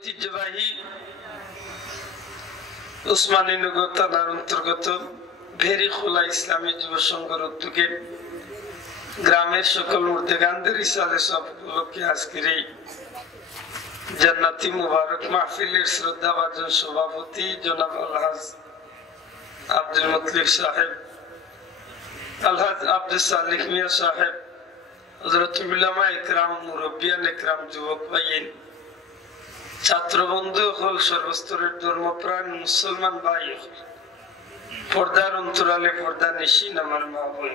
ঐতিহ্যবাহী উসমানী নগর থানার অন্তর্গত ভেরিখোলা ইসলামী যুব সংঘের উদ্যোগে গ্রামের সকল মুর্দেগানদের ইসালে সব উপলক্ষে আজকের এই জান্নাতি মুবারক মাহফিলের শ্রদ্ধাভাজন সভাপতি জনাব আলহাজ আব্দুল মুতলিব সাহেব, আলহাজ আব্দুল সালিক মিয়া সাহেব, হযরত উলামা ইকরাম, মুরব্বিয়ান ইকরাম, যুবক ভাইয়ের, ছাত্র বন্ধু হল, সর্বস্তরের ধর্মপ্রাণ মুসলমান ভাই, পর্দার অন্তরালে পর্দা নিশিন আমার মা বোন,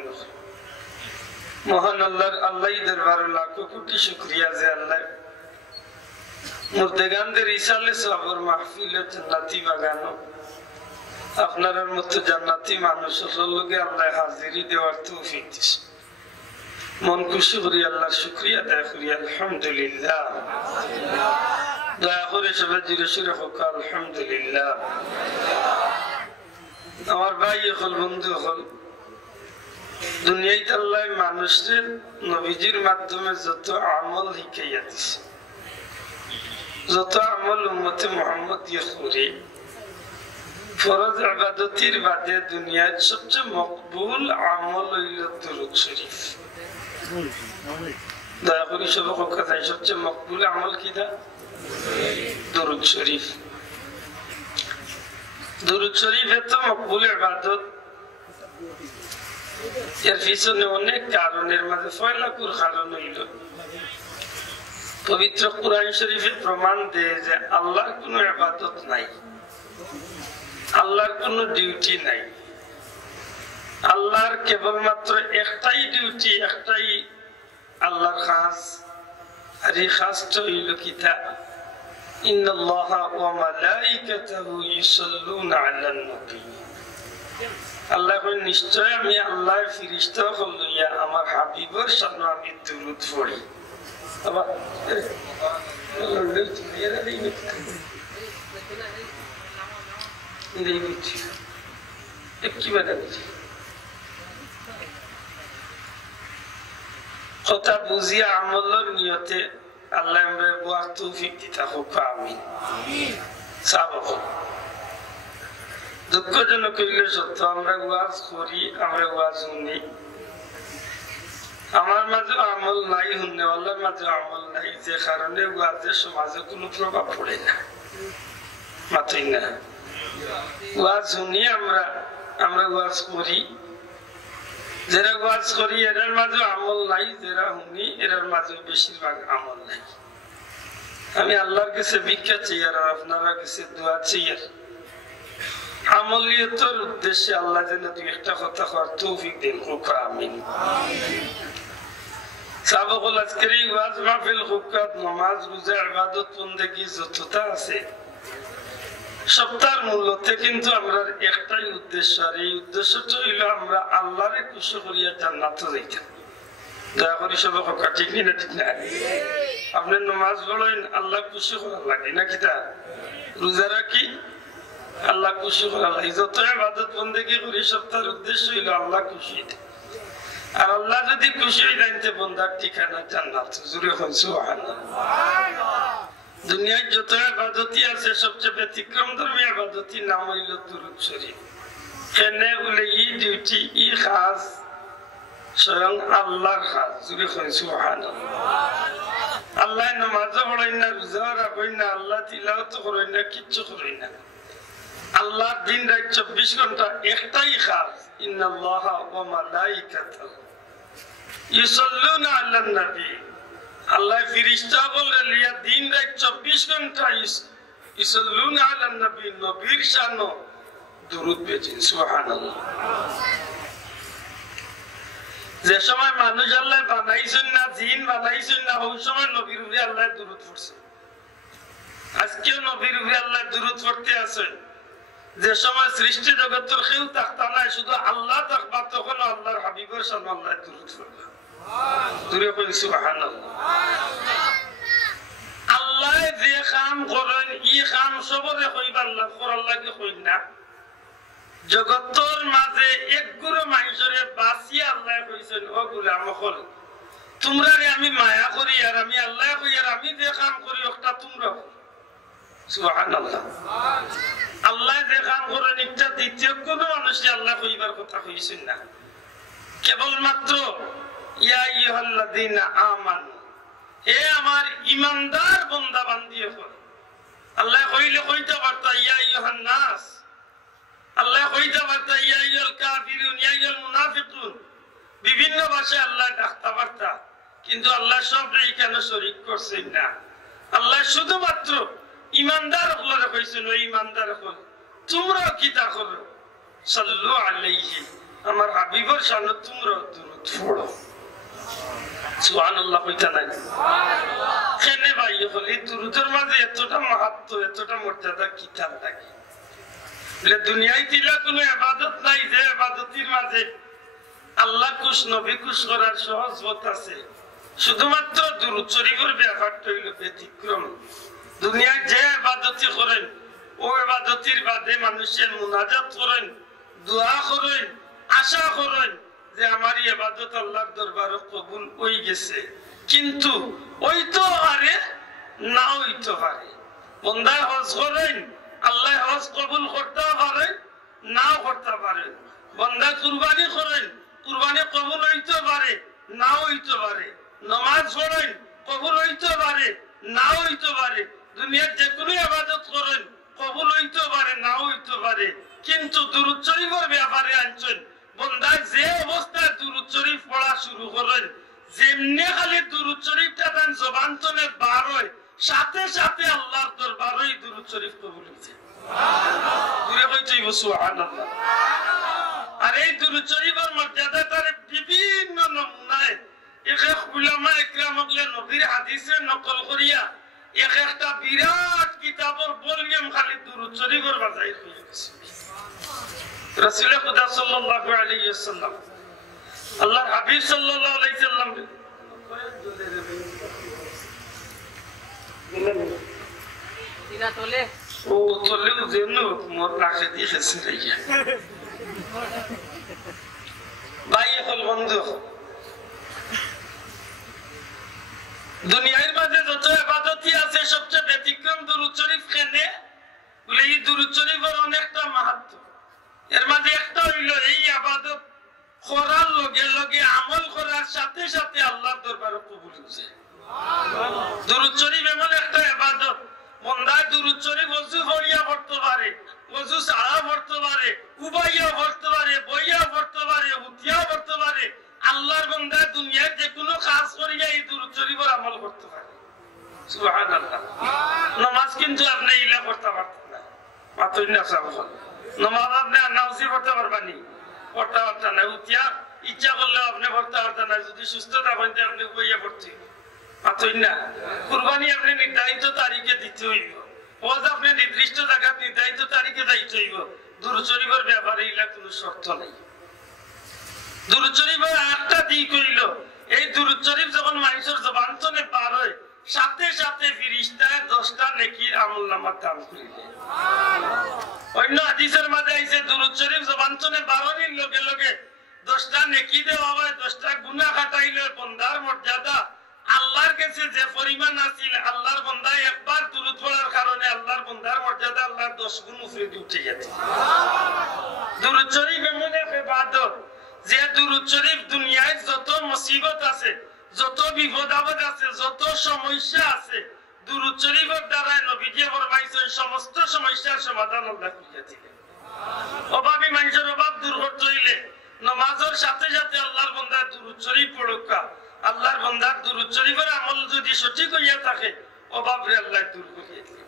মহান আল্লাহর আল্লাহই দরবারে লাখো কোটি শুকরিয়া যে আল্লাহ মুর্দেগানদের ইসালে সবর মাহফিলে জান্নাতি বাগানো আপনার মতো জান্নাতি মানুষের লগে আল্লাহ হাজিরি দেওয়ার তৌফিক দিয়েছে। মন খুশি করি আল্লাহর শুকরিয়া আদায় করি আলহামদুলিল্লাহ। দয়া করে সবাই জুড়ে সুরে হোক আলহামদুলিল্লাহ। আমার ভাই হল, বন্ধু হল, দুনিয়াতে আল্লাহ মানুষের নবীজির মাধ্যমে যত আমল শিখাইয়া দিছে, যত আমল উম্মতে মুহাম্মদ দিয়ে করে ফরজ ইবাদতির বাদে দুনিয়ার সবচেয়ে মকবুল আমল হইল দুরূদ শরীফ। দয়া করে সবাই কথা, সবচেয়ে মকবুল আমল কিটা? দুরূদ শরীফ। দুরূদ শরীফ এত মকবুল ইবাদত, এর পিছনে অনেক কারণের মাঝে ফয়লাকুর কারণ হইল পবিত্র কুরআন শরীফে প্রমাণ দেয় যে আল্লাহর কোনো ইবাদত নাই, আল্লাহর কোনো ডিউটি নাই, আল্লাহর কেবলমাত্র একটাই ডিউটি, একটাই আল্লাহর খাস। আর এই খাসটা হইল কিতা? ইন্নাল্লাহা ওয়া মালাইকাতাহু ইউসাল্লুনা আলান নবী। আল্লাহ কই নিশ্চয় আমি আল্লাহ ফেরেশতা হইয়া আমার হাবিবের সামনে আমি দুরূদ পড়ি। কথা বুঝিয়া আমলের নিয়তে আল্লাহ আমরা বুয়ার তৌফিক দিতা হোক, আমিন। দুঃখজনক হইলে সত্য, আমরা ওয়াজ করি, আমরা ওয়াজ শুনি, আমার মাঝে আমল নাই, হুন্নেওয়ালার মাঝে আমল নাই, যে কারণে ওয়াজের সমাজে কোনো প্রভাব পড়ে না, মাতই না। ওয়াজ শুনি, আমরা ওয়াজ করি, যারা ওয়াজ করি এরার মাঝে আমল নাই, যারা শুনি এরার মাঝে বেশিরভাগ আমল নাই। আমি আল্লাহর কাছে ভিক্ষা চাই আর আপনারা কাছে দোয়া চাই আর আমলিয়তের উদ্দেশ্যে আল্লাহ যেন দুই একটা কথা করার তৌফিক দিন হোক, আমিন। সাবকুল আজকের এই ওয়াজ মাহফিল হুকাত, নামাজ, রোজা, ইবাদত, বন্দেগী যতটা আছে সপ্তাহের মূল্যতে কিন্তু আমরা একটাই উদ্দেশ্য, আর এই উদ্দেশ্যটা হইল আমরা আল্লাহরে খুশি করিয়া জান্নাতে যাইতাম। দয়া করি সবাই হোকা, ঠিক না? ঠিক না? আপনি নামাজ পড়েন আল্লাহ খুশি করার লাগে না, কিতা? রোজা রাখি আল্লাহ খুশি করার লাগে। যত ইবাদত বন্দেগী করি সপ্তাহের উদ্দেশ্য হইল আল্লাহ খুশি। আর আল্লাহ যদি খুশি হয়ে যাইতে বন্দার ঠিকানা জান্নাত। জোরে হন সুবহানাল্লাহ। দুনিয়ায় যত ইবাদতি আছে সবচেয়ে ব্যতিক্রম ধর্মী ইবাদতির নাম হইল দুরূদ শরীফ। কেনে বলে ই ডিউটি, ই খাস স্বয়ং আল্লাহর খাস। জোরে হন সুবহানাল্লাহ। আল্লাহ নামাজও পড়েন না, রোজাও রাখেন না, আল্লাহ তিলাওয়াত করেন না, কিচ্ছু করেন না। আল্লাহর দিন রাত 24 ঘন্টা একটাই খাস, ইন্নাল্লাহা ওয়া মালাইকাতাহু ইউসাল্লুনা আলান নবী। আল্লাহ ফেরেশতা বলে লিয়া দিন রাত 24 ঘন্টা ইউসাল্লুনা আলান নবী, নবীর শানে দুরূদ পড়েন। সুবহানাল্লাহ। যে সময় মানুষ আল্লাহ বানাইছেন না, জিন বানাইছেন না, ওই সময় নবীর উপরে আল্লাহ দুরূদ পড়ছেন। আজকেও নবীর উপরে আল্লাহ দুরূদ পড়তে আছেন। যে সময় সৃষ্টি জগতের কেউ থাকতা নাই, শুধু আল্লাহ থাকবা, তখন আল্লাহর হাবিবের সামনে আল্লাহ দুরূদ পড়বে। দূরে কই সুবহানাল্লাহ। আল্লাহ যে কাম করেন ই কাম সবরে কইবা আল্লাহ করার লাগে কই না। জগতের মাঝে এক গুরু মানুষরে বাঁচিয়ে আল্লাহ কইছেন, ও গোলাম হল তোমরা আমি মায়া করি আর আমি আল্লাহ কই আর আমি যে কাম করি ওটা তোমরা সুবহানাল্লাহ। আল্লাহ যে কাম করেন একটা দ্বিতীয় কোন মানুষকে আল্লাহ কইবার কথা কইছেন না, কেবলমাত্র ইয়া আইয়ুহাল্লাযীনা আমানু, হে আমার ঈমানদার বান্দা বান্দিয়ে হল। আল্লাহ কইলে কইতে পারতা ইয়া আইয়ুহান নাস, আল্লাহ কইতে পারতা ইয়া আইয়ুল কাফিরুন, ইয়া আইয়ুল মুনাফিকুন, বিভিন্ন ভাষায় আল্লাহ ডাকতে পারতা, কিন্তু আল্লাহ সব এখানে শরীক করছেন না। আল্লাহ শুধুমাত্র ঈমানদার হলরে কইছেন, ওই ঈমানদার হল তোমরা কি তা করো, সাল্লু আলাইহি, আমার হাবিবের শানে তোমরা দুরূদ পড়ো। সুবহানাল্লাহ কইতা নাই? সুবহানাল্লাহ। কেনে ভাই হল এই দুরূদের মাঝে এতটা মাহাত্ম্য, এতটা মর্যাদা কি তার লাগে? বলে দুনিয়ায় তিলা কোনো ইবাদত নাই যে ইবাদতের মাঝে আল্লাহ খুশ নবী খুশ করার সহজ পথ আছে। শুধুমাত্র দুরূদ শরীফের ব্যাপারটা হইল ব্যতিক্রম। দুনিয়ায় যে ইবাদতি করেন ও ইবাদতির বাদে মানুষের মুনাজাত করেন, দোয়া করেন, আশা করেন যে আমার ইবাদত আল্লাহর দরবারে কবুল হয়ে গেছে, কিন্তু ওই তো পারে না হইতে পারে। বান্দা হজ করেন, আল্লাহ হজ কবুল করতে পারে নাও করতে পারে। বান্দা কুরবানি করেন, কুরবানি কবুল হইতে পারে নাও হইতে পারে। নামাজ পড়েন, কবুল হইতে পারে নাও হইতে পারে। দুনিয়ার যে কোনো ইবাদত করেন, কবুল হইতে পারে নাও হইতে পারে। কিন্তু দুরূদ শরীফের ব্যাপারে আনছেন, বান্দা যে অবস্থায় দুরূদ শরীফ পড়া শুরু করেন, যেমনি খালি দুরূদ শরীফটা তার জবান থেকে বার হয়, সাথে সাথে আল্লাহর দরবারে দুরূদ শরীফ কবুল হইছে। সুবহানাল্লাহ। দূরে কইতেই সুবহানাল্লাহ। আর এই দুরূদ শরীফের মর্যাদা তার বিভিন্ন নমুনায় এক এক উলামা ইকরাম হলেন নবীর হাদিসে নকল করিয়া এক একটা বিরাট কিতাবের ভলিউম খালি দুরূদ শরীফের বাজাই হয়ে গেছে। রাসূল খুদা সাল্লাল্লাহু আলাইহি ওয়াসাল্লাম, আল্লাহর হাবিব সাল্লাল্লাহু আলাইহি ওয়াসাল্লাম দিনা তোলে ও তোলে যেন মোর রাখে দিয়েছে রেয়া ভাই হল বন্ধু। দুনিয়ার মাঝে যত ইবাদতই আছে সবচেয়ে ব্যতিক্রম দুরূদ শরীফ। কেন বলে এই দুরূদ শরীফের অনেকটা মাহাত্ম্য। এর মাঝে একটা হইল এই ইবাদত করার লগে লগে আমল করার সাথে সাথে আল্লাহর দরবারে কবুল হইছে। দুরূদ শরীফ এমন একটা ইবাদত, বান্দা দুরূদ শরীফ ওযু করিয়া পড়তে পারে, ওযু ছাড়া পড়তে পারে, উবাইয়া পড়তে পারে, বইয়া পড়তে পারে, উঠিয়া পড়তে পারে। আল্লাহর বান্দা দুনিয়ার যে কোনো কাজ করিয়া এই দুরূদ শরীফের আমল করতে পারে। সুবহানাল্লাহ। নামাজ কিন্তু আপনি ইলা করতে পারতেন না, মাত্রই না সব নামাজ আপনি নামাজি পড়তে পারবানি, পড়তে পারতেন না। উঠিয়া ইচ্ছা করলে আপনি পড়তে পারতেন না, যদি সুস্থ থাকেন আপনি বইয়া পড়তে মাত্রই না। কুরবানি আপনি নির্ধারিত তারিখে দিতে হইব, হজ আপনি নির্দিষ্ট জায়গা নির্ধারিত তারিখে যাইতে হইব। দুরূদ শরীফের ব্যাপারে ইলা কোনো শর্ত নেই। দুরূদ শরীফের আরেকটা দিক হইল, এই দুরূদ শরীফ যখন মানুষের জবান থেকে পার হয়, সাথে সাথে ফেরেশতায় 10টা নেকির আমলনামা দান করিলে। অন্য হাদিসের মাঝে আইছে দুরূদ শরীফ জবান থেকে বার হওয়ার লগে লগে 10টা নেকি দেওয়া হয়, 10টা গুনাহ কাটাইলে বান্দার মর্যাদা আল্লাহর কাছে যে পরিমাণ আছিল, আল্লাহর বান্দা একবার দুরূদ পড়ার কারণে আল্লাহর বান্দার মর্যাদা আল্লাহর 10 গুণ উপরে উঠে গেছে। দুরূদ শরীফ এমন এক ইবাদত যে দুরূদ শরীফ দুনিয়ায় যত মুসিবত আছে, যত বিপদ আপদ আছে, যত সমস্যা আছে, দুরূদ শরীফের দ্বারা নবীজি ফরমাইছেন সমস্ত সমস্যার সমাধান আল্লাহ করিয়া দিলেন। অভাবী মানুষের অভাব দূর করতে হইলে নামাজের সাথে সাথে আল্লাহর বান্দা দুরূদ শরীফ পড়ুকা। আল্লাহর বান্দার দুরূদ শরীফের আমল যদি সঠিক হইয়া থাকে, অভাবরে আল্লাহ দূর করিয়া দিলেন।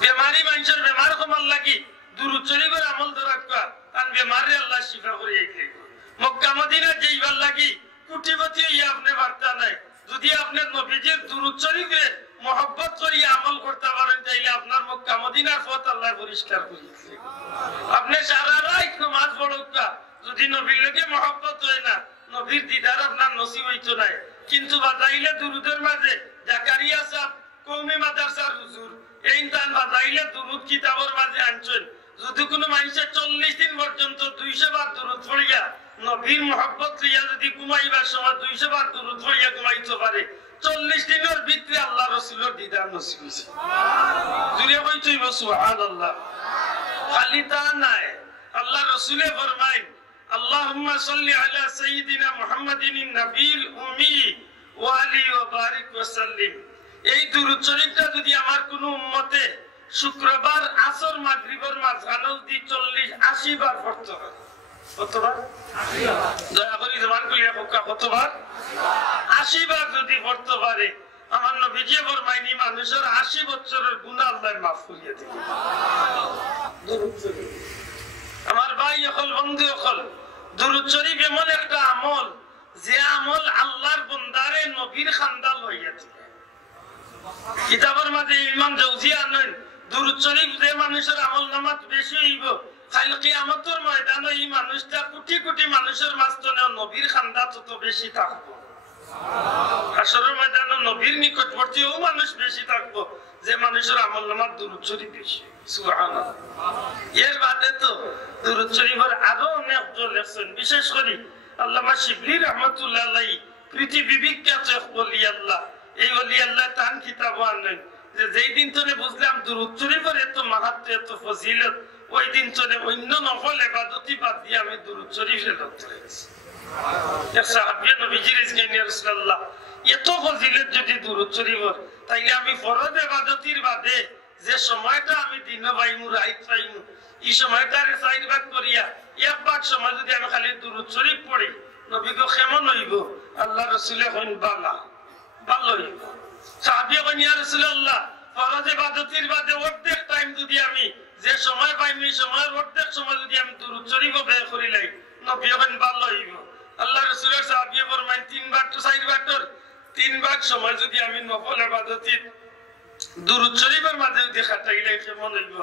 বেমারি মানুষের বেমার কমার লাগি দুরূদ শরীফের আমল দরকার, কারণ বেমারে আল্লাহ শিফা করিয়া দিলেন। মক্কা মদিনা যাইবার লাগি কোটিপতি হইয়া আপনি বার্তা নাই, যদি আপনি নবীজির দুরূদ শরীফে মহব্বত করিয়া আমল করতে পারেন, তাইলে আপনার মক্কা মদিনার পথ আল্লাহ পরিষ্কার করিয়া দিলেন। আপনি সারা রাত নামাজ পড়ুকা, যদি নবীর লগে মহব্বত হয় না, নবীর দিদার আপনার নসিব হইতো নাই। কিন্তু বাজাইলে দুরূদের মাঝে জাকারিয়া সাহেব কওমি মাদ্রাসার হুজুর এই তান বাজাইলে দুরূদ কিতাবের মাঝে আনছেন। যদি কোনো মানুষের 40 দিন পর্যন্ত 200 বার দুরূদ পড়িয়া নবীর মহব্বত লইয়া যদি ঘুমাইবার সময় 200 বার দুরূদ পড়িয়া ঘুমাইতে পারে, 40 দিনের ভিতরে আল্লাহ রাসূলের দিদার নসিব হইছে। জুড়ে কইতেইব সুবহানাল্লাহ। খালি তা নাই, আল্লাহ রাসূলে ফরমায় আল্লাহুম্মা সাল্লি আলা সাইয়্যিদিনা মুহাম্মাদিন নবীল উম্মি ওয়া আলিহি ওয়া বারিক ওয়া সাল্লিম। এই দুরূদ শরীফটা যদি আমার কোন উম্মতে শুক্রবার আসর মাগরিবের মাঝখানে দি 40-80 বার পড়তে হয়, কতবার? 80 বার। দয়া করে জবান খুলে কোকা কতবার? 80 বার যদি পড়তে পারে, আমার নবীজি ফরমায়নি মানুষের 80 বছরের গুনাহ আল্লাহ মাফ করিয়ে দিবেন। দুরূদ শরীফ আমার ভাই হল, বন্ধু হল, দুরূদ শরীফ এমন একটা আমল যে আমল আল্লাহর বান্দারে নবীর খান্দা লইয়া দিবে। কিতাবের মাঝে ইমাম জাওজি আনেন দুরূদ শরীফ যে মানুষের আমলনামাত বেশি হইব, কাল কিয়ামতের ময়দানে এই মানুষটা কোটি কোটি মানুষের মাঝখানে নবীর খান্দা তত বেশি থাকবে। হাসরের ময়দানে নবীর নিকটবর্তী ও মানুষ বেশি থাকবো যে মানুষের আমলনামাত দুরূদ শরীফ বেশি। সুবহানাল্লাহ। এর বাদে তো দুরূদ শরীফের আরো অনেক দল লেখছেন, বিশেষ করে আল্লামা শিবলি রাহমাতুল্লাহ আলাইহি পৃথিবী বিখ্যাত এক ওলি আল্লাহ। এই ওলি আল্লাহ তান কিতাব আনেন যে যেই দিন ধরে বুঝলাম দুরূদ শরীফের এত মাহাত্ম্য, এত ফজিলত, ওই দিন ধরে অন্য নফল ইবাদতি বাদ দিয়ে আমি দুরূদ শরীফে লক্ষ্য রেখেছি। এক সাহাবী নবীজি রিজকানি ইয়া রাসূলুল্লাহ, এত ফজিলত যদি দুরূদ শরীফের, তাইলে আমি ফরজ ইবাদতির বাদে যে সময়টা আমি দিন পাইমু, রাত পাইমু, এই সময়টারে 4 ভাগ করিয়া 1 ভাগ সময় যদি আমি খালি দুরূদ শরীফ পড়ি, নবী গো কেমন হইব? আল্লাহ রাসূলে কইন বালা, ভালো হইব। সাহাবী কইন ইয়া রাসূলুল্লাহ, ফরজ ইবাদতির বাদে অর্ধেক টাইম যদি আমি যে সময় পাইমু, এই সময়ের অর্ধেক সময় যদি আমি দুরূদ শরীফ ব্যয় করি লাই, নবী কইন ভালো হইব। আল্লাহ রাসূলের সাহাবী ফরমায় 3 ভাগ তো 4 ভাগের 3 ভাগ সময় যদি আমি নফল ইবাদতির দুরূদ শরীফের মাঝে যদি খাটাইলে কেমন হইব?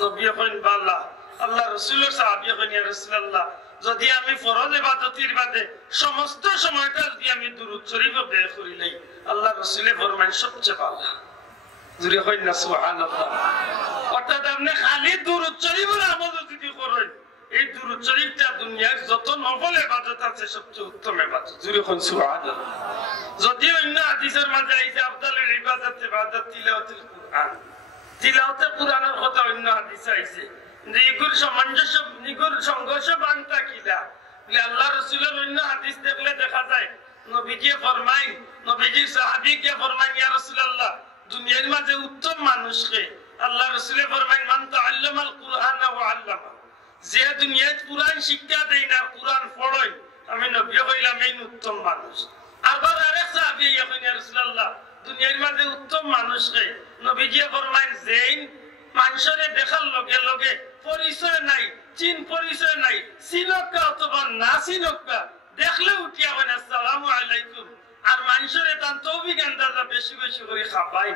নবী কইন বালা। আল্লাহ রাসূলের সাহাবী কইন ইয়া রাসূলুল্লাহ, যদি আমি ফরজ ইবাদতির বাদে সমস্ত সময়টা যদি আমি দুরূদ শরীফ ব্যয় করি লাই, আল্লাহ রাসূলে ফরমায় সবচেয়ে ভালো। জুরে কইন না সুবহানাল্লাহ। অর্থাৎ আপনি খালি দুরূদ শরীফের আমল যদি করেন, এই দুরূদ শরীফটা দুনিয়ার যত নফল ইবাদত আছে সবচেয়ে উত্তম ইবাদত। জুরে কইন সুবহানাল্লাহ। যদি অন্য হাদিসের মাঝে আইছে আফদালুল ইবাদত ইবাদত তিলাওয়াতুল কুরআন, তিলাওয়াতুল কুরআনের কথা অন্য হাদিসে আইছে যে ইগুর সামঞ্জস্য, ইগুর সংঘর্ষ বানতা কিলা বলে আল্লাহ রাসূলের অন্য হাদিস দেখলে দেখা যায় নবীজি ফরমায়, নবীজির সাহাবীকে ফরমায় ইয়া রাসূলুল্লাহ, দুনিয়ার মাঝে উত্তম মানুষকে আল্লাহ রাসূলে ফরমায় মান তাআল্লামাল কুরআনা ওয়া আল্লামা, যে দুনিয়ায় কুরআন শিক্ষা দেয় না, কুরআন পড়ায়, আমি নবী কইলাম এই উত্তম মানুষ। আবার আরেক সাহাবী ইয়া রাসূলুল্লাহ, দুনিয়ার মাঝে উত্তম মানুষকে নবীজি ফরমায় যেই মানুষের দেখার লগে লগে পরিচয় নাই, চিন পরিচয় নাই, চিনকা অথবা না চিনকা, দেখলে উঠিয়া হয় আসসালামু আলাইকুম, আর মানুষের তার তৌফিক আন্দাজা বেশি বেশি করে খাবাই,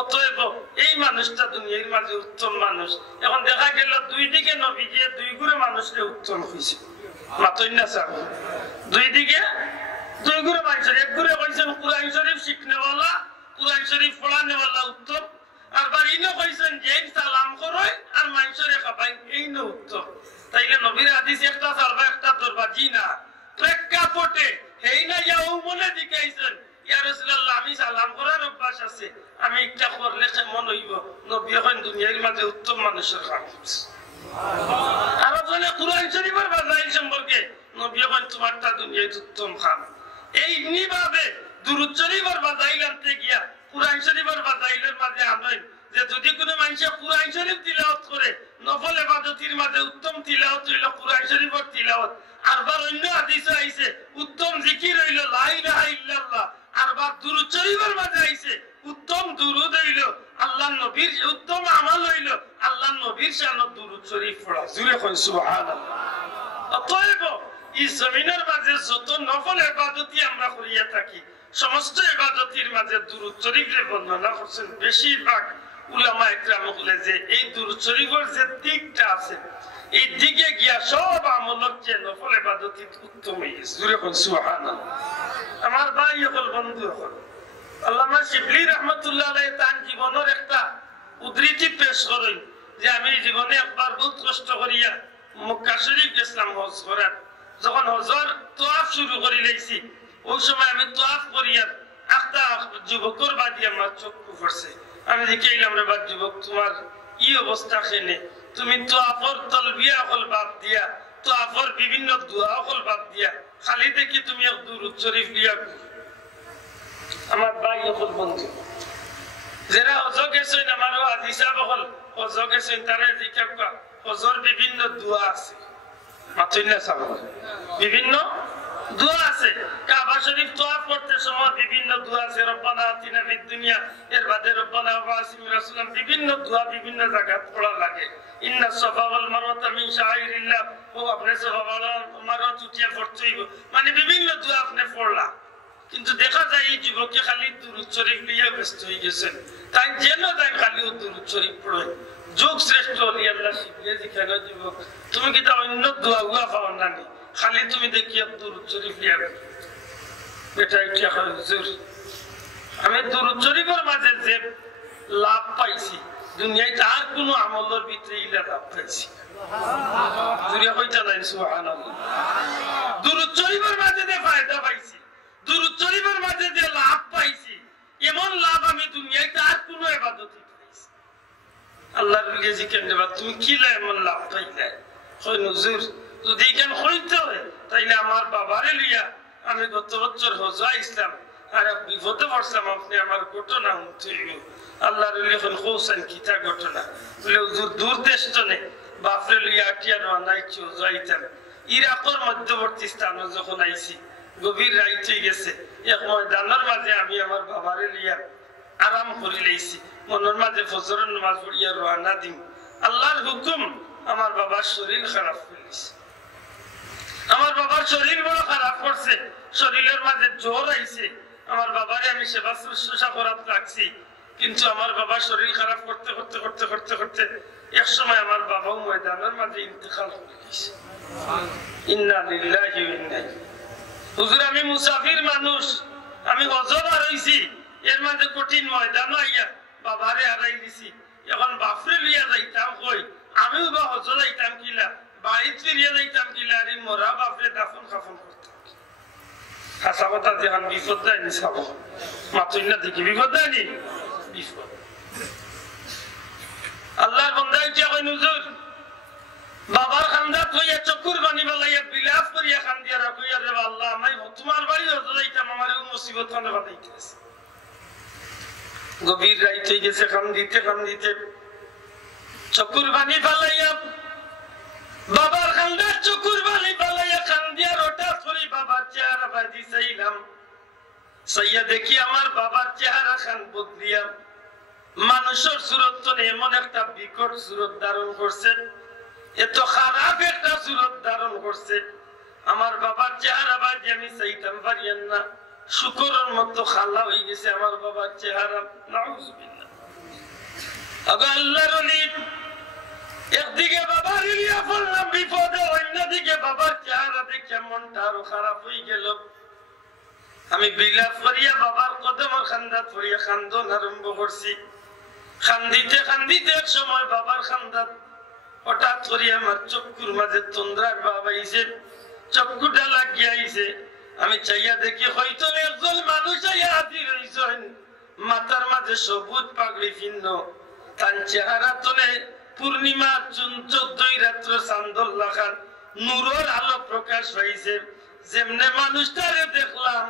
অতএব এই মানুষটা দুনিয়ার মাঝে উত্তম মানুষ। এখন দেখা গেল দুই দিকে নবীজি দুই গুণে মানুষকে উত্তম হয়েছে, মাতই না স্যার, দুই দিকে দুই গুণে মানুষ। এক গুণে কইছেন কুরআন শরীফ শিখনেওয়ালা, কুরআন শরীফ পড়ানেওয়ালা উত্তম, আর বারিনো কইছেন যে সালাম করয় আর মানুষের খাবাই, এই ন উত্তম। তাইলে নবীর হাদিস একটা সারবা একটা ধরবা জি না, প্রেক্ষাপটে হেই না যাও মনে দিকাইছেন ইয়া রাসূলুল্লাহ, আমি সালাম করার অভ্যাস আছে, আমি একটা করলে কেমন হইব? নবী এখন দুনিয়ার মাঝে উত্তম মানুষের কাম করছে। আর ওখানে কুরআন শরীফের বাজাইল সম্পর্কে নবী এখন তোমারটা দুনিয়ায় উত্তম খাম। এই নিভাবে দুরূদ শরীফের বাজাইল আনতে গিয়া কুরআন শরীফের বাজাইলের মাঝে আনেন যে যদি কোনো মানুষ কুরআন শরীফ তিলাওয়াত করে, নফল ইবাদতের মাঝে উত্তম তিলাওয়াত হইল কুরআন শরীফের তিলাওয়াত। আরবার অন্য হাদিসে আইছে উত্তম জিকির হইল লা ইলাহা ইল্লাল্লাহ, আরবার দুরূদ শরীফের মাঝে আইছে উত্তম দুরূদ হইল আল্লাহর নবীর, উত্তম আমল হইল আল্লাহর নবীর শানত দুরূদ শরীফ পড়া। জুরে কই সুবহানাল্লাহ। অতএব এই জমিনের মাঝে যত নফল ইবাদতই আমরা করিয়া থাকি, সমস্ত ইবাদতের মাঝে দুরূদ শরীফের বর্ণনা করছেন বেশিরভাগ উলামা ইকরাম বলে যে এই দুরূদ শরীফের যে দিকটা আছে, এই দিকে গিয়া সব আমলের চেয়ে নফল ইবাদত উত্তম হইছে। জুরে কই সুবহানাল্লাহ। আমার ভাই হল, বন্ধু হল, আল্লামা শিবলি রাহমাতুল্লাহ আলাইহি তার জীবনের একটা উদ্ধৃতি পেশ করেন যে আমি জীবনে একবার বহুত কষ্ট করিয়া মক্কা শরীফ গেছিলাম হজ করার। যখন হজর তোয়াফ শুরু করে লাইছি, ওই সময় আমি তোয়াফ করিয়া একটা যুবকের বাদী আমার চক্ষু পড়ছে। আমি দেখাইলাম রে বাদ যুবক তোমার ই অবস্থা খেনে তুমি তো আপর তলবিয়া হল বাদ দিয়া তো আপর বিভিন্ন দোয়া হল বাদ দিয়া খালি দেখি তুমি এক দুরূদ শরীফ লিয়া আমার ভাই হল বন্ধু যারা হজ গেছেন আমারও আজি সাহেব হল হজ গেছেন তারা জিজ্ঞাসা হজর বিভিন্ন দোয়া আছে মাতুইনা সাহেব বিভিন্ন দোয়া আছে কাবা শরীফ তোয়াফ করতে সময় বিভিন্ন দোয়া আছে রব্বানা আতিনা ফিদ দুনিয়া এর বাদে রব্বানা ওয়াসিম রাসূলুল্লাহ বিভিন্ন দোয়া বিভিন্ন জায়গা পড়া লাগে ইন্না সাফা ওয়াল মারওয়াতা মিন শাআইরিল্লাহ ও আপনি সাফা ওয়াল মারওয়া চুটিয়া পড়তেইব মানে বিভিন্ন দোয়া আপনি পড়লা কিন্তু দেখা যায় এই যুবকে খালি দুরূদ শরীফ নিয়ে ব্যস্ত হয়ে গেছেন তাই যেন তাই খালি দুরূদ শরীফ পড়ে যুগ শ্রেষ্ঠ ওলি আল্লাহ শিখিয়ে যেখানে যুবক তুমি কি তা অন্য দোয়া উয়া পাও না নি খালি তুমি দেখি দুরূদ শরীফ লিয়া এটা কি হুজুর আমি দুরূদ শরীফের মাঝে যে লাভ পাইছি দুনিয়ায় তার কোনো আমলের ভিতরে ইলা লাভ পাইছি দুনিয়া কইতা নাই সুবহানাল্লাহ দুরূদ শরীফের মাঝে যে ফায়দা পাইছি দুরূদ শরীফের মাঝে যে লাভ পাইছি এমন লাভ আমি দুনিয়ায় তার কোনো ইবাদতে পাইছি আল্লাহর বলি জিকির দেবা তুমি কি এমন লাভ পাইলে কই হুজুর যদি কেন হইতে হয় তাইলে আমার বাবারে লিয়া আমি গত বছর হজা ইসলাম আর বিপদে পড়ছিলাম আপনি আমার ঘটনা শুনতে আল্লাহর লিখন হোসেন কিতা ঘটনা বলে হুজুর দূর দেশ জনে বাপরে লিয়া টিয়া রানাইছি যাইতাম ইরাকের মধ্যবর্তী স্থানে যখন আইছি গভীর রাইত হয়ে গেছে এক ময়দানের মাঝে আমি আমার বাবারে লিয়া আরাম করে লইছি মনের মাঝে ফজরের নামাজ পড়িয়া রওনা দিম আল্লাহর হুকুম আমার বাবার শরীর খারাপ হয়েছে আমার বাবার শরীর বড় খারাপ করছে শরীরের মাঝে জ্বর আইছে আমার বাবারে আমি সেবা শুশ্রূষা করাতে লাগছি কিন্তু আমার বাবার শরীর খারাপ করতে করতে করতে করতে করতে এক সময় আমার বাবাও ময়দানের মাঝে ইন্তেকাল করে গেছে ইন্না লিল্লাহি ওয়া ইন্না ইলাইহি হুজুর আমি মুসাফির মানুষ আমি হজর হইছি এর মাঝে কঠিন ময়দান আইয়া বাবারে হারাই দিছি এখন বাপরে লিয়া যাইতাম কই আমিও বা হজর যাইতাম কিলা বাড়িতে ফিরিয়ে যাইতাম কিলা আরে মরা বাপরে দাফন কাফন করতাম হাসা কথা যেখান বিপদ দেয়নি সাব মাতুই না দেখি বিপদ দেয়নি বিপদ আল্লাহর বান্দা ইচ্ছা কই হুজুর বাবার খান্দাত হইয়া চকুর বানি বালাইয়া বিলাপ করিয়া খান্দিয়া রাখিয়া রে আল্লাহ আমি তোমার বাড়ি হজর যাইতাম আমার এই মুসিবত খানে বানাইতেছে গভীর রাইত হয়ে গেছে খান্দিতে চকুর বানি বালাইয়া বাবার খান্দার চকুর বানি বালাইয়া খান্দিয়া রোটা করি বাবার চেহারা বাজি চাইলাম সাইয়া দেখি আমার বাবার চেহারা খান বদলিয়া মানুষের সুরত তো এমন একটা বিকট সুরত ধারণ করছে এত খারাপ একটা সুরত ধারণ করছে আমার বাবার চেহারা বাজি আমি চাইতাম পারিয়েন না শুকরের মতো খালা হয়ে গেছে আমার বাবার চেহারা নাউজুবিল্লাহ আল্লাহর ওলি একদিকে বাবার ইলিয়া পড়লাম বিপদে অন্যদিকে বাবার চেহারা দেখে মনটা আরো খারাপ হয়ে গেল আমি বিলাপ করিয়া বাবার কদমের খান্দাত পড়িয়া খান্দন আরম্ভ করছি খান্দিতে খান্দিতে এক সময় বাবার খান্দাত হঠাৎ করিয়া আমার চক্ষুর মাঝে তন্দ্রার ভাব আইছে চক্ষুটা লাগিয়া আইছে আমি চাইয়া দেখি হয়তো একজন মানুষ আইয়া হাতি রইছেন মাথার মাঝে সবুজ পাগড়ি ভিন্ন তার চেহারা তোলে পূর্ণিমা 14 রাত্র চান্দোল্লা খান নূরের আলো প্রকাশ হয়েছে যেমনে মানুষটারে দেখলাম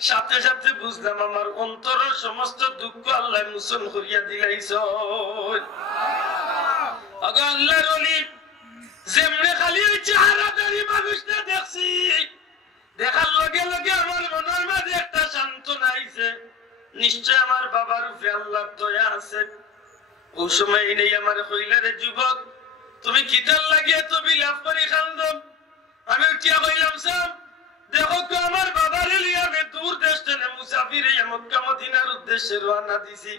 সাথে সাথে বুঝলাম আমার অন্তরের সমস্ত দুঃখ আল্লাহ মোচন করিয়া দিলাইছ আল্লাহর ওলি যেমনে খালি ওই চেহারাদারি মানুষটা দেখছি দেখার লগে লগে আমার মনের মাঝে একটা সান্ত্বনা আইছে নিশ্চয় আমার বাবার উপরে আল্লাহর দয়া আছে ওই সময় নেই আমার কইলা রে যুবক তুমি কিতার লাগিয়ে তো বিলাপ করে খান্দম আমি উঠিয়া কইলাম সাহেব দেখো তো আমার বাবার লিয়া আমি দূর দেশ টেনে মুসাফিরে মক্কা মদিনার উদ্দেশ্যে রওনা দিছি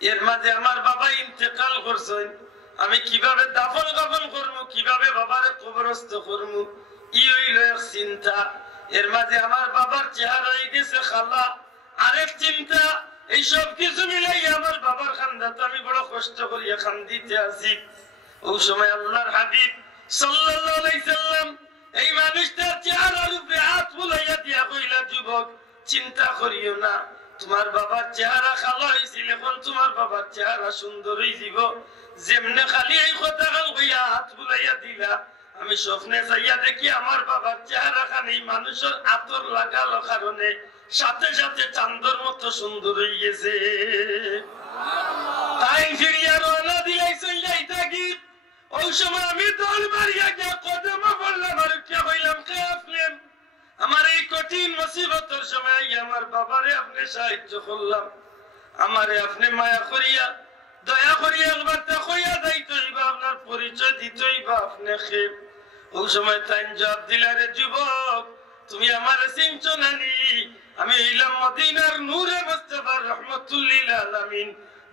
এর মাঝে আমার বাবা ইন্তেকাল করছেন আমি কিভাবে দাফন কাফন করবো কিভাবে বাবারে কবরস্থ করবো ই হইল এক চিন্তা এর মাঝে আমার বাবার চেহারা হয়ে গেছে খালা আরেক চিন্তা এই সব কিছু মিলাই আমার বাবার খান্দাত আমি বড় কষ্ট করিয়া খান্দিতে আছি ওই সময় আল্লাহর হাবিব সাল্লাল্লাহু আলাইহি সাল্লাম এই মানুষটার চেহারার উপরে হাত বুলাইয়া দিয়া কইলা যুবক চিন্তা করিও না তোমার বাবার চেহারা কালো হয়েছিল, এখন তোমার বাবার চেহারা সুন্দর হয়ে যাব। যেমনে খালি এই কথা হইয়া হাত বুলাইয়া দিলা, আমি স্বপ্নে চাইয়া দেখি আমার বাবার চেহারা খানি মানুষের আতর লাগালো কারণে সাথে সাথে চান্দর মতো সুন্দর হয়ে গেছে। তাই ফিরিয়া রওনা দিলাই চইলাই থাকি। ওই সময় আমি দল মারিয়া গিয়া কদমে পড়লাম আর কে হইলাম কে আপলেন। আমার এই কঠিন মুসিবতের সময় আমার বাবারে আপনি সাহায্য করলাম, আমারে আপনি মায়া করিয়া দয়া করিয়া একবার হইয়া যাইতে হইবা, আপনার পরিচয় দিতে হইবা আপনি খেপ। ওই সময় তাই জবাব দিলারে যুবক, তুমি আমার চিনছো নানি? আমি হইলাম মদিনার নূরে মুস্তাফার রহমাতুল্লিল আলামিন,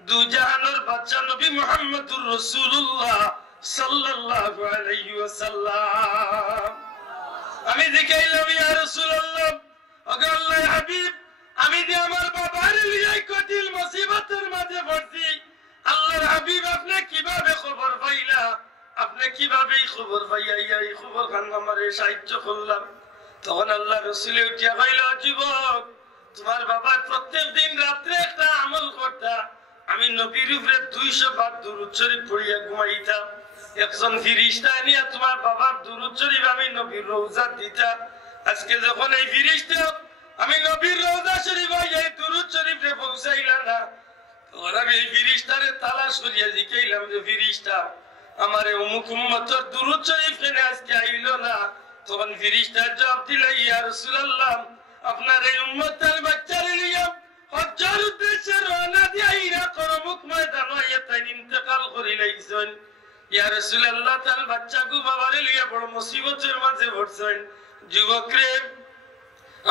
দু জাহানের বাদশা নবী মুহাম্মদুর রাসূলুল্লাহ সাল্লাল্লাহু আলাইহি ওয়াসাল্লাম। আমি দেখাইলাম ইয়া রাসূলুল্লাহ, ওগো আল্লাহর হাবিব, আমি যে আমার বাবার লিয়াই কঠিন মুসিবতের মাঝে পড়ছি, আল্লাহর হাবিব আপনি কিভাবে খবর পাইলা? আপনি কিভাবে খবর পাইয়া এই খবর খান আমারে সাহায্য করলাম? তখন আল্লাহ রাসূল উঠিয়া কইল, যুবক, তোমার বাবা প্রত্যেক দিন রাত্রে একটা আমল করতা, আমি নবীর উপরে 200 বার দুরূদ শরীফ পড়িয়া ঘুমাইতাম। একজন ফেরেশতা নিয়ে তোমার বাবার দুরূদ শরীফ আমি নবীর রওজা দিতা। আজকে যখন এই ফেরেশতা আমি নবীর রওজা শরীফ এই দুরূদ শরীফে পৌঁছাইলা না, তখন আমি এই ফেরেশতারে তালাশ করিয়া জিজ্ঞাইলাম যে ফেরেশতা, আমারে অমুক উম্মতের দুরূদ শরীফ কেন আজকে আইলো না? তখন ফেরেশতা জবাব দিল, ইয়া রাসূলুল্লাহ, আপনার এই উম্মতের বাচ্চারে নিয়ে হজ্জের উদ্দেশ্যে রওনা দিয়া ইরাক করমুক ময়দানে তাই ইন্তেকাল করিলাইছেন। ইয়া রাসূলুল্লাহ, তার বাচ্চাগু বাবারে লিয়া বড় মুসিবতের মাঝে পড়ছেন। যুবক রে,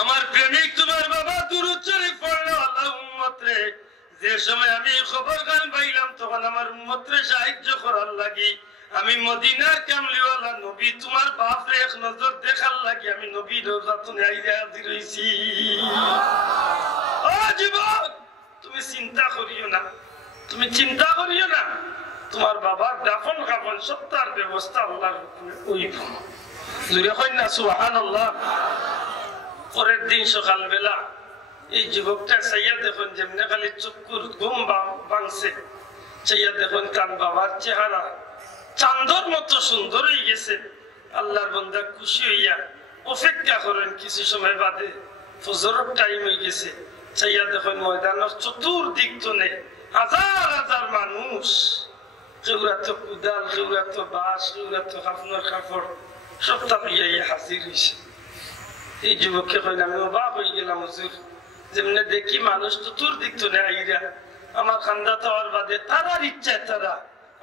আমার প্রেমিক তোমার বাবা দুরূদ শরীফ পড়লো, আল্লাহ উম্মত রে, যে সময় আমি খবর গান পাইলাম তখন আমার উম্মত রে সাহায্য করার লাগি আমি মদিনার কামলিওয়ালা নবী তোমার বাপ রে এক নজর দেখার লাগি আমি নবী রওজাতুন আইয়া হাজির হইছি। ও যুবক, তুমি চিন্তা করিও না, তুমি চিন্তা করিও না, তোমার বাবার দাফন কাফন সব তার ব্যবস্থা আল্লাহর হুকুমে হইব। জুরে কই না সুবহানাল্লাহ। পরের দিন সকালবেলা এই যুবকটা চাইয়া দেখুন যেমনি খালি চক্ষুর ঘুম ভাঙছে, চাইয়া দেখুন তার বাবার চেহারা চাঁদর মতো সুন্দর হয়ে গেছে। আল্লাহর বান্দা খুশি হইয়া অপেক্ষা করেন, কিছু সময় বাদে ফজরের টাইম হয়ে গেছে। চাইয়া দেখুন ময়দানের চতুর্দিক তনে হাজার হাজার মানুষ, কেউরা তো কুদাল, কেউরা তো বাঁশ, কেউরা তো কাফনের কাপড়, সব তাকিয়া হাজির হয়েছে। এই যুবককে কইল, আমি অবাক হয়ে গেলাম হুজুর, যেমনে দেখি মানুষ চতুর্দিক তনে আইরা আমার খান্দা দেওয়ার বাদে তারার ইচ্ছায় তারা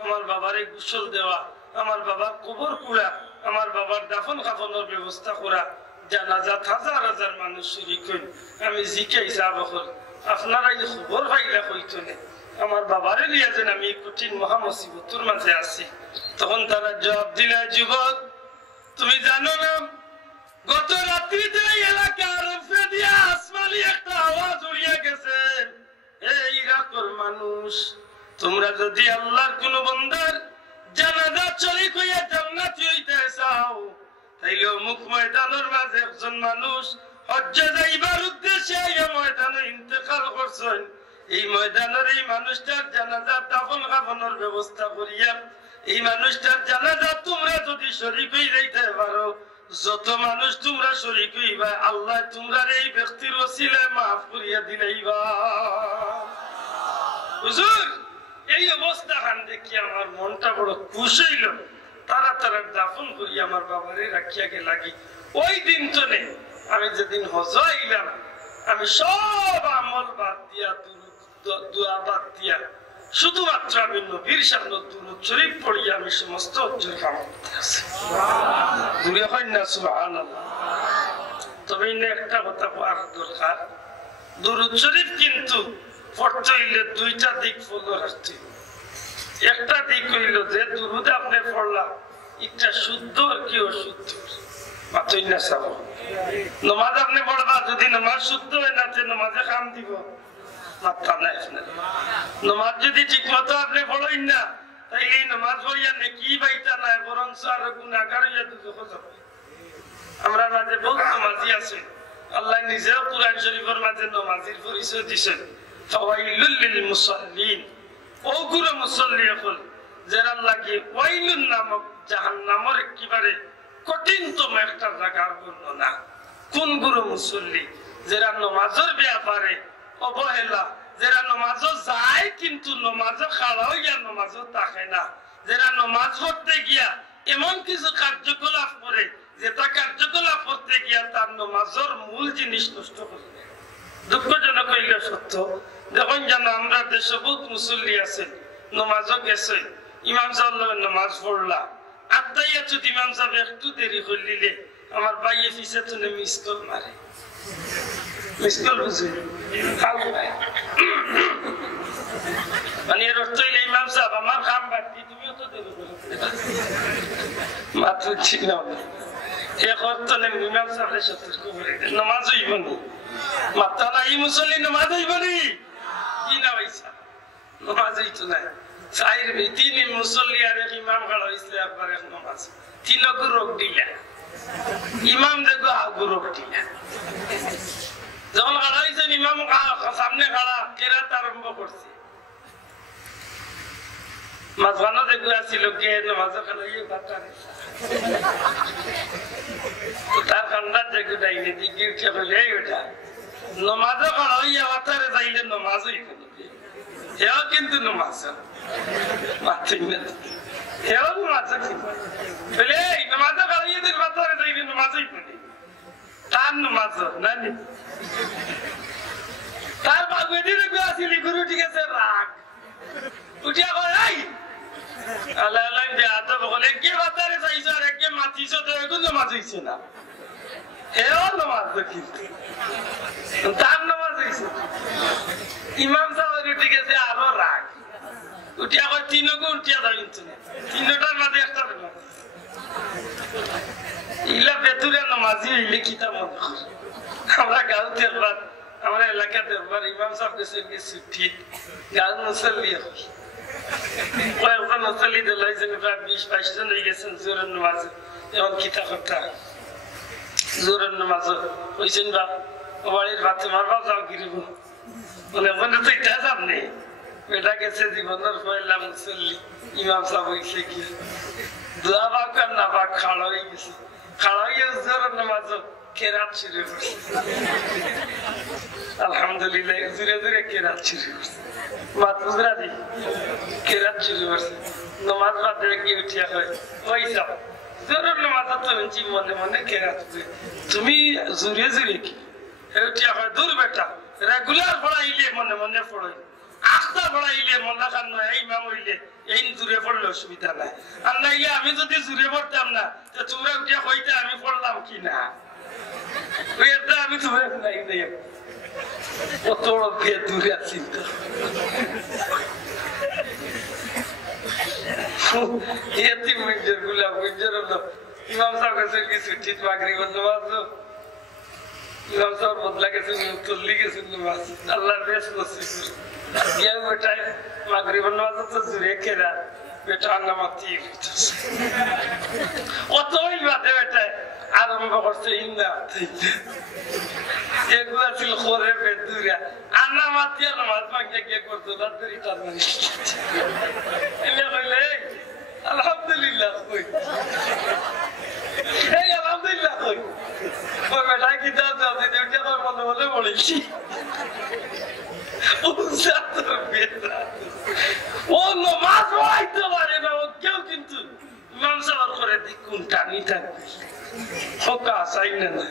আমার বাবারে গোসল দেওয়া, আমার বাবার কবর কুড়া, আমার বাবার দাফন কাফনের ব্যবস্থা করা, জানাজাত হাজার হাজার মানুষ শরীক হইল। আমি জিজ্ঞাই সাহেব হল, আপনারা এই খবর পাইলা কইতো না আমার বাবারে লিয়া যেন আমি কঠিন মহামুসিবতের মাঝে আছি? তখন তারা জবাব দিলা, যুবক, তুমি জানো না গত রাত্রিতে এলাকার দিয়া আসমানি একটা আওয়াজ উড়িয়া গেছে, এই ইরাকের মানুষ, তোমরা যদি আল্লাহর কোন বান্দার জানাজা শরীক হইয়া জান্নাতি হইতে চাও, তাইলে অমুক ময়দানের মাঝে একজন মানুষ হজ্জে যাইবার উদ্দেশ্যে এই ময়দানে ইন্তেকাল করছেন। এই ময়দানের এই মানুষটার জানাজা দাফন কাফনের ব্যবস্থা করিয়া এই মানুষটার জানাজা তোমরা যদি শরীক হয়ে যাইতে পারো, যত মানুষ তোমরা শরীক হইবা আল্লাহ তোমরা এই ব্যক্তির ওসিলায় মাফ করিয়া দিলাইবা। হুজুর, এই অবস্থা খান দেখি আমার মনটা বড় খুশি হইল। তারা তারা দাফন করি আমার বাবারে রাখিয়া গে লাগি। ওই দিন তো নেই, আমি যেদিন হজ আইলাম আমি সব আমল বাদ দিয়া দোয়া বাদ দিয়া শুধুমাত্র আমি নবীর সামনে দুরূদ শরীফ পড়িয়া আমি সমস্ত অর্জন কাম করতে আছি। দূরে হয় না সুবহানাল্লাহ। তবে একটা কথা বলার দরকার, দুরূদ শরীফ কিন্তু পড়তে হইলে দুইটা দিক ফলো রাখতে। একটা দিক হইল যে দুরূদ আপনি পড়লা এটা শুদ্ধ আর কি অশুদ্ধ মাতই না সাব। নমাজ আপনি পড়বা, যদি নমাজ শুদ্ধ হয় না নমাজে কাম দিব মাত্রা নাই। নমাজ যদি ঠিক মতো আপনি পড়েন না তাই এই নমাজ পড়িয়া নেকি পাইতা নাই, বরং আরো গুনাহগার হইয়া দুজখে যাবে। আমরা মাঝে বহুত নমাজি আছে, আল্লাহ নিজেও কুরআন শরীফের মাঝে নামাজের পরিচয় দিয়েছেন ফাওয়াইলুল লিল মুসাল্লিন ও গুরু মুসল্লি হল যারা লাগে ওয়াইলুন নামক জাহান্নামের একেবারে কঠিনতম একটা জায়গার বর্ণনা কোন গুরু মুসল্লি যারা নামাজের ব্যাপারে অবহেলা যারা নামাজও যায় কিন্তু নামাজও খাড়া হইয়া নামাজও থাকে না যারা নামাজ পড়তে গিয়া এমন কিছু কার্যকলাপ করে যেটা কার্যকলাপ করতে গিয়া তার নামাজের মূল জিনিস নষ্ট করে দুঃখজনক হইলে সত্য যখন জানো আমরা দেশে বহুত মুসল্লি আছে নামাজও গেছে ইমাম সাহেব নামাজ পড়লা আত্মাইয়াতুত ইমাম সাহেব একটু দেরি করলিলে আমার ভাইয়ে পিছে তুলে মিস কল মারে মিস কল বুঝে মানে এর অর্থ হইলে ইমাম সাহেব আমার কাম বাড়তি তুমিও তো দেরি করো মাত্র ছিল এক অর্থ নেই ইমাম সাহেবের সতর্ক করে নামাজ হইব নি মাত্রা এই মুসল্লি নামাজ হইব নি কি না হইছা নামাজ হইতো না চাইর তিন মুসল্লি আর এক ইমাম খাড়া হইছে একবার এক নামাজ তিনকু রোগ দিলা ইমাম দেখো আগু রোগ দিলা যখন খাড়া হইছেন ইমাম সামনে খাড়া কেরাত আরম্ভ করছে মাঝখানে দেখো আসছিল কে নামাজ খাড়া ইয়ে বাচ্চা তার কান্না দেখো ডাইলে দিকে উঠে বলে ওটা নামাজও খাড়া হইয়া বাচ্চারে যাইলে নামাজ হইব হেও কিন্তু নামাজ মাত্র হেও নামাজ বলে নামাজ খাড়াইয়ে দিন বাচ্চারে যাইলে নামাজ হইব তার নামাজ নানি তার বাগুয়েদি দেখো আসিলি গুরু ঠিক আছে রাগ উঠিয়া কয় এই আল্লাহ আল্লাহ বেয়াদব বলে কে বাচ্চারে যাইছো আর কে মাতিছো তো এখন নামাজ হইছে না হেও নামাজ কিন্তু তার নামাজ হইছে ইমাম সাহেব উঠে গেছে আরো রাগ উঠিয়া কয় তিনকো উঠিয়া যাই কিন্তু তিনটার মাঝে একটা ইলা বেতুরে নামাজি হইলে কিতা মনে করে আমরা গাঁওতে একবার আমরা এলাকাতে একবার ইমাম সাহেব গেছে ছুটি গাঁও মুসল্লি কয়েকজন মুসল্লি দিলাইছেন প্রায় 20-22 জন হয়ে গেছেন জোরের নামাজে এমন কিতা কথা জোরের নামাজ হইছেন বা বাড়ির বাচ্চা মারবা যাও গিরিব মানে মনে তো এটা সামনে বেটা গেছে জীবনের পয়লা মুসল্লি ইমাম সাহেব হইছে কি দোয়া পাক আর না পাক খাড়া হয়ে গেছে খাড়া হয়ে জোরের নামাজ কেরাত শুরু করছে আলহামদুলিল্লাহ জোরে জোরে কেরাত শুরু করছে মাতুজরা দি কেরাত শুরু করছে নামাজ বাদে গিয়ে উঠিয়া হয় ওই সব জোরের নামাজ তো হচ্ছে মনে মনে কেরাত তুমি জোরে জোরে কি উঠিয়া হয় দূর বেটা রেগুলার পড়াইলে মনে মনে পড়াই আখতা পড়াইলে মনে খান নয় এই ইমাম হইলে এই জোরে পড়লে অসুবিধা নাই আর নাইলে আমি যদি জোরে পড়তাম না তো তোমরা উঠিয়া কইতে আমি পড়লাম কি না আমি তোমার নাই দেখ কত দূরে আছি ইমাম সাহেব কাছে কিছু ঠিক মাগরিব নামাজ ইমাম সাহেব বদলা গেছে মুসল্লি গেছে নামাজ আল্লাহর বেশ নসিব গিয়া বেটায় মাগরিব নামাজ তো জুড়ে কেরা বেটা নামাতি কত বাদে বেটায় আরম্ভ করছে ইন্দা এগুলা ছিল খোরে বেদুরা আনা মাতিয়া নামাজ ভাঙিয়ে গিয়ে করতো তাড়াতাড়ি টানমানি এলে কইলে আলহামদুলিল্লাহ কই এই আলহামদুলিল্লাহ কই ওই বেটা কি দাও দাও দিতে উঠে আমার মনে মনে বলেছি ও নামাজ পড়াইতে পারে না ও কেউ কিন্তু ইমাম সাহেব করে দিক কোনটা নি থাকবে ফোকা চাইলে না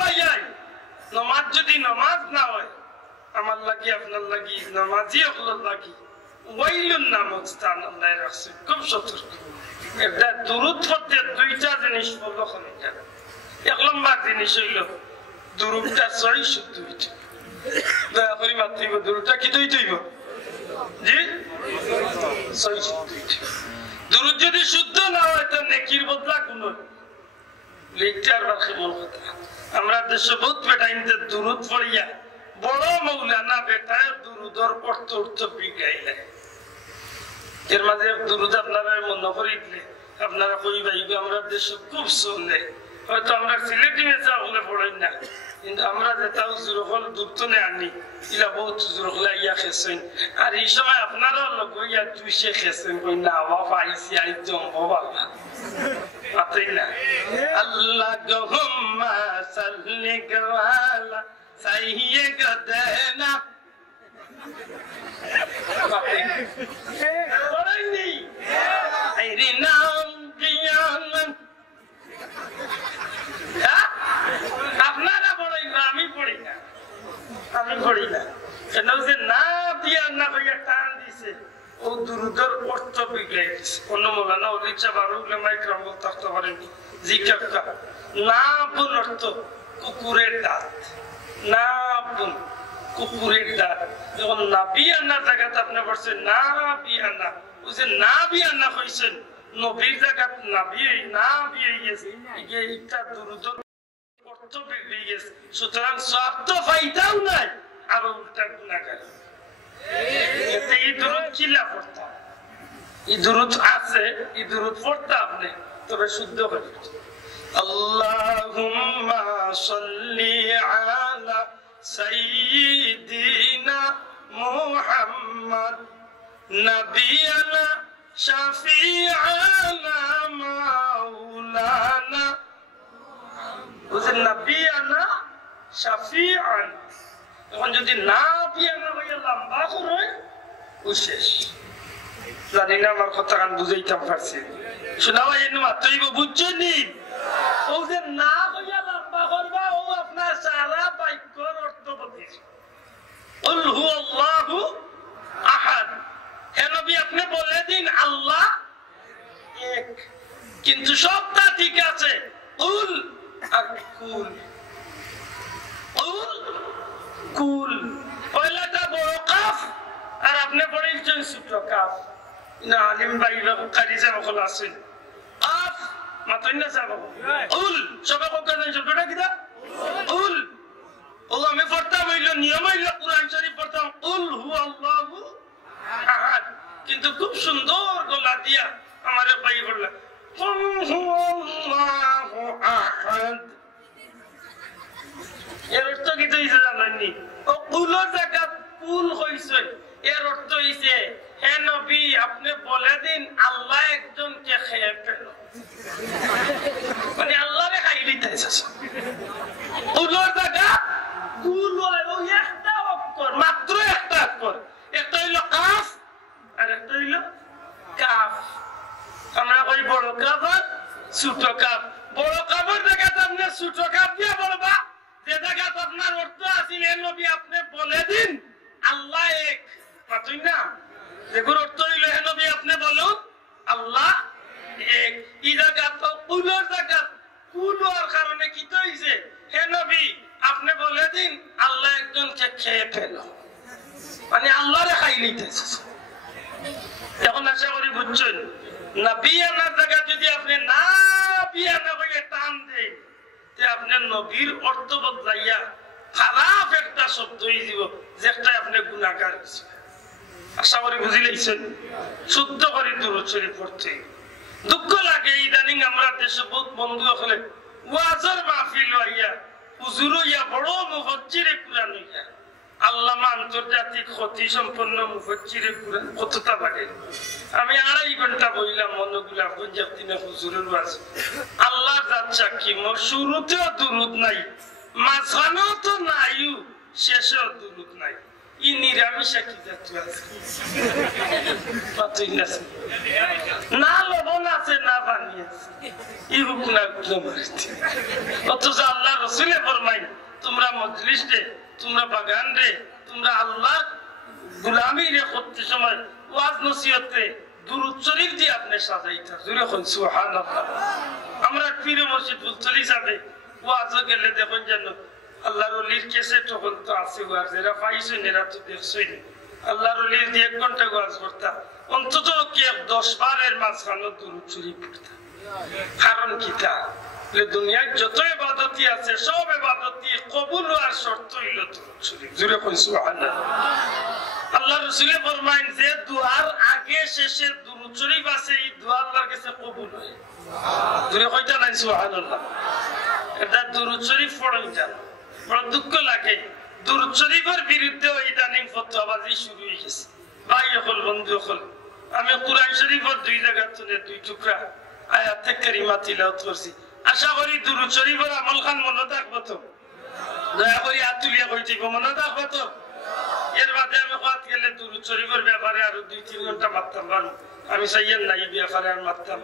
ভাইয়াই নামাজ যদি নামাজ না হয় আমার লাগি আপনার লাগি নামাজি আপনার লাগি ওয়াইলুন নামক স্থান আল্লাহ রাখছে খুব সতর্ক এটা দুরুদ পড়তে দুইটা জিনিস বললো খনিটা এক নম্বর জিনিস হইল দুরুদটা সহি শুদ্ধ হইতে দয়া করে মাতৃব দুরুদটা কি হইতেইব জি সহি শুদ্ধ হইতে দুরুদ যদি শুদ্ধ না হয় তো নেকির বদলা গুণ লিখতে আর মূল কথা আমরা দেশে বহুত বেটা ইনতে দুরুদ পড়িয়া বড় মৌলানা বেটায় দুরুদর অর্থ অর্থ বিগাইলে এর মাঝে দুরুদ আপনারা মনে করিলে আপনারা কই ভাইবে আমরা দেশে খুব শুনলে হয়তো আমরা সিলেটি মেসা হলে পড়েন না কিন্তু আমরা যেটাও জুরকল দুর্তনে আনি ইলা বহুত জুরকলা ইয়া খেছেন আর এই সময় আপনারা লোক ইয়া জুইসে খেছেন কই না বাবা আইসি আই জম্ব বাবা পাতেই না আল্লাহ গহুম্মা সাল্লি গালা সাইয়ে গদেনা পড়াইনি আইরি নাম কিয়ামত আপনারা পড়াই না আমি পড়ি না কেন যে না দিয়া না হইয়া টান দিছে ও দুরুদের অর্থ বিগড়াই দিছে অন্য মৌলানা উলিচা বারো উলেমায়ে কেরাম বলতে পারেন জিজ্ঞাসা না বুন অর্থ কুকুরের দাঁত না বুন কুকুরের দাঁত যখন না বিয়ানা জায়গাতে আপনি বলছেন না বিয়ানা ও যে না বিয়ানা হয়েছেন নবীর জায়গা না বিয়ে না বিয়ে গেছে এইটা দুরুদের অর্থ বিগড়ে গেছে সুতরাং স্বার্থ ফাইদাও নাই আর উল্টা গুনাহগার এতে এই দুরুদ কিলা পড়তা এই দুরুদ আছে এই দুরুদ পড়তা আপনি তবে শুদ্ধ করে আল্লাহুম্মা সাল্লি আলা সাইয়্যিদিনা মুহাম্মদ নাবিয়ানা শাফিআনা মাওলানা বুঝেন নাবিয়ানা শাফিআন এখন যদি না বিয়ানা হইয়া লম্বা করে ও শেষ জানি না আমার কথা কান বুঝাইতাম পারছি শোনাও এনে মাত্রই বুঝছেনি ও যে না হইয়া লম্বা করবা ও আপনার সারা বাক্যর অর্থ বলতেছে কুল হুয়াল্লাহু আহাদ হে নবী আপনি বলে দিন আল্লাহ এক কিন্তু সবটা ঠিক আছে কুল আর কুল কুল কুল পয়লাটা বড় কাফ আর আপনি পড়েছেন ছোট কাফ না আলিম ভাই কারি যা বল আছেন কাফ মাতই না যাব কুল সবাই কোন ছোটটা কিদা কুল ও আমি পড়তা হইল নিয়ম হইল কুরআন শরীফ পড়তাম কুল হুয়াল্লাহু আহাদ কিন্তু খুব সুন্দর গলা দিয়া আমারে ভাই বললা কুল হুয়াল্লাহু আহাদ এর অর্থ কি তো ইসে জানেননি ও কুলের জায়গা কুল হইছে এর অর্থ হইছে হে নবী আপনি বলে দিন আল্লাহ একজনকে খেয়ে ফেলো মানে আল্লাহরে খাই দিতেছে কুলের জায়গা কুল হয় ও একটা অক্ষর মাত্র একটা অক্ষর একটা হইল কাফ আর একটা হইল কাফ আমরা কই বড় কাফ আর ছোট কাফ বড় কাফের জায়গাতে আপনি ছোট কাফ দিয়ে বলবা যে জায়গাতে আপনার অর্থ আছে হে নবী আপনি বলে দিন আল্লাহ এক পাতুই না যেগুলোর অর্থ হইল হে নবী আপনি বলুন আল্লাহ এক এই জায়গাতে কুলের জায়গা কুল হওয়ার কারণে কি তো হইছে হে নবী আপনি বলে দিন আল্লাহ একজনকে খেয়ে ফেলো মানে আল্লাহরে খাই নিতেছে এখন আশা করি বুঝছেন না বিয়ানার জায়গা যদি আপনি না বিয়ানা হয়ে টান দেন তে আপনার নবীর অর্থ বদলাইয়া খারাপ একটা শব্দ হয়ে যাব যেটা আপনি গুনাহগার হয়েছে আশা করি বুঝি লাইছেন শুদ্ধ করে দুরূদ শরীফ পড়তে দুঃখ লাগে ইদানিং আমরা দেশে বহুত বন্ধু হলে ওয়াজের মাহফিল হইয়া হুজুর হইয়া বড় মুফাজ্জিরে কুরআন হইয়া আল্লামা আন্তর্জাতিক খ্যাতি সম্পন্ন মুফাজ্জিরে কুরআন কতটা লাগে আমি 2.5 ঘন্টা বইলাম মনগুলা পঞ্জাব দিনে হুজুরের ওয়াজ আল্লাহ জাত সাক্ষী মোর শুরুতেও দুরূদ নাই মাঝখানেও তো নাইও শেষেও দুরূদ নাই ই নিরামিষা কি জাত আছে পাতুই না না লবণ আছে না পানি আছে ই হুকনা গুলো মারতে অথচ আল্লাহ রাসূলে ফরমাই তোমরা মজলিস রে তোমরা বাগান রে তোমরা আল্লাহ গোলামি রে করতে সময় ওয়াজ নসিহতে দুরূদ শরীফ দিয়ে আপনি সাজাইতা জোরে কোন সুবহানাল্লাহ আমরা পীর মসজিদ ফুলতলি যাবে ওয়াজ গেলে দেখুন জানো আল্লাহর ওলির ক্যাসেট তখন তো আছে ওয়াজ এরা পাইছেন এরা তো দেখছেন আল্লাহর ওলির দিয়ে 1 ঘন্টা ওয়াজ করতা অন্তত কি 10 বারের মাঝখানে দুরূদ শরীফ পড়তা কারণ কি তা দুনিয়ায় যত ইবাদতি আছে সব ইবাদতি কবুল হওয়ার শর্ত হইল দুরূদ শরীফ জোরে কোন সুবহানাল্লাহ আল্লাহ রাসূলে ফরমায়েন যে দুআর আগে শেষে দুরূদ শরীফ আছে এই দুআ আল্লাহর কাছে কবুল হয় জোরে কইতা নাই সুবহানাল্লাহ এটা দুরূদ শরীফ পড়েন জানো বড় দুঃখ লাগে দুরূদ শরীফের বিরুদ্ধে ইদানিং ফতোয়াবাজি শুরু হয়ে গেছে ভাই হল বন্ধু হল আমি কুরআন শরীফের দুই জায়গা থেকে দুই টুকরা আয়াতে কারিমা তিলাওয়াত করছি আশা করি দুরূদ শরীফের আমল খান মনে থাকবো তো দয়া করে হাত তুলিয়া কইছি মনে থাকবো তো এর বাদে আমি কথা গেলে দুরূদ শরীফের ব্যাপারে আরো 2-3 ঘন্টা মারতাম পারো আমি চাইয়েন না এই ব্যাপারে আর মারতাম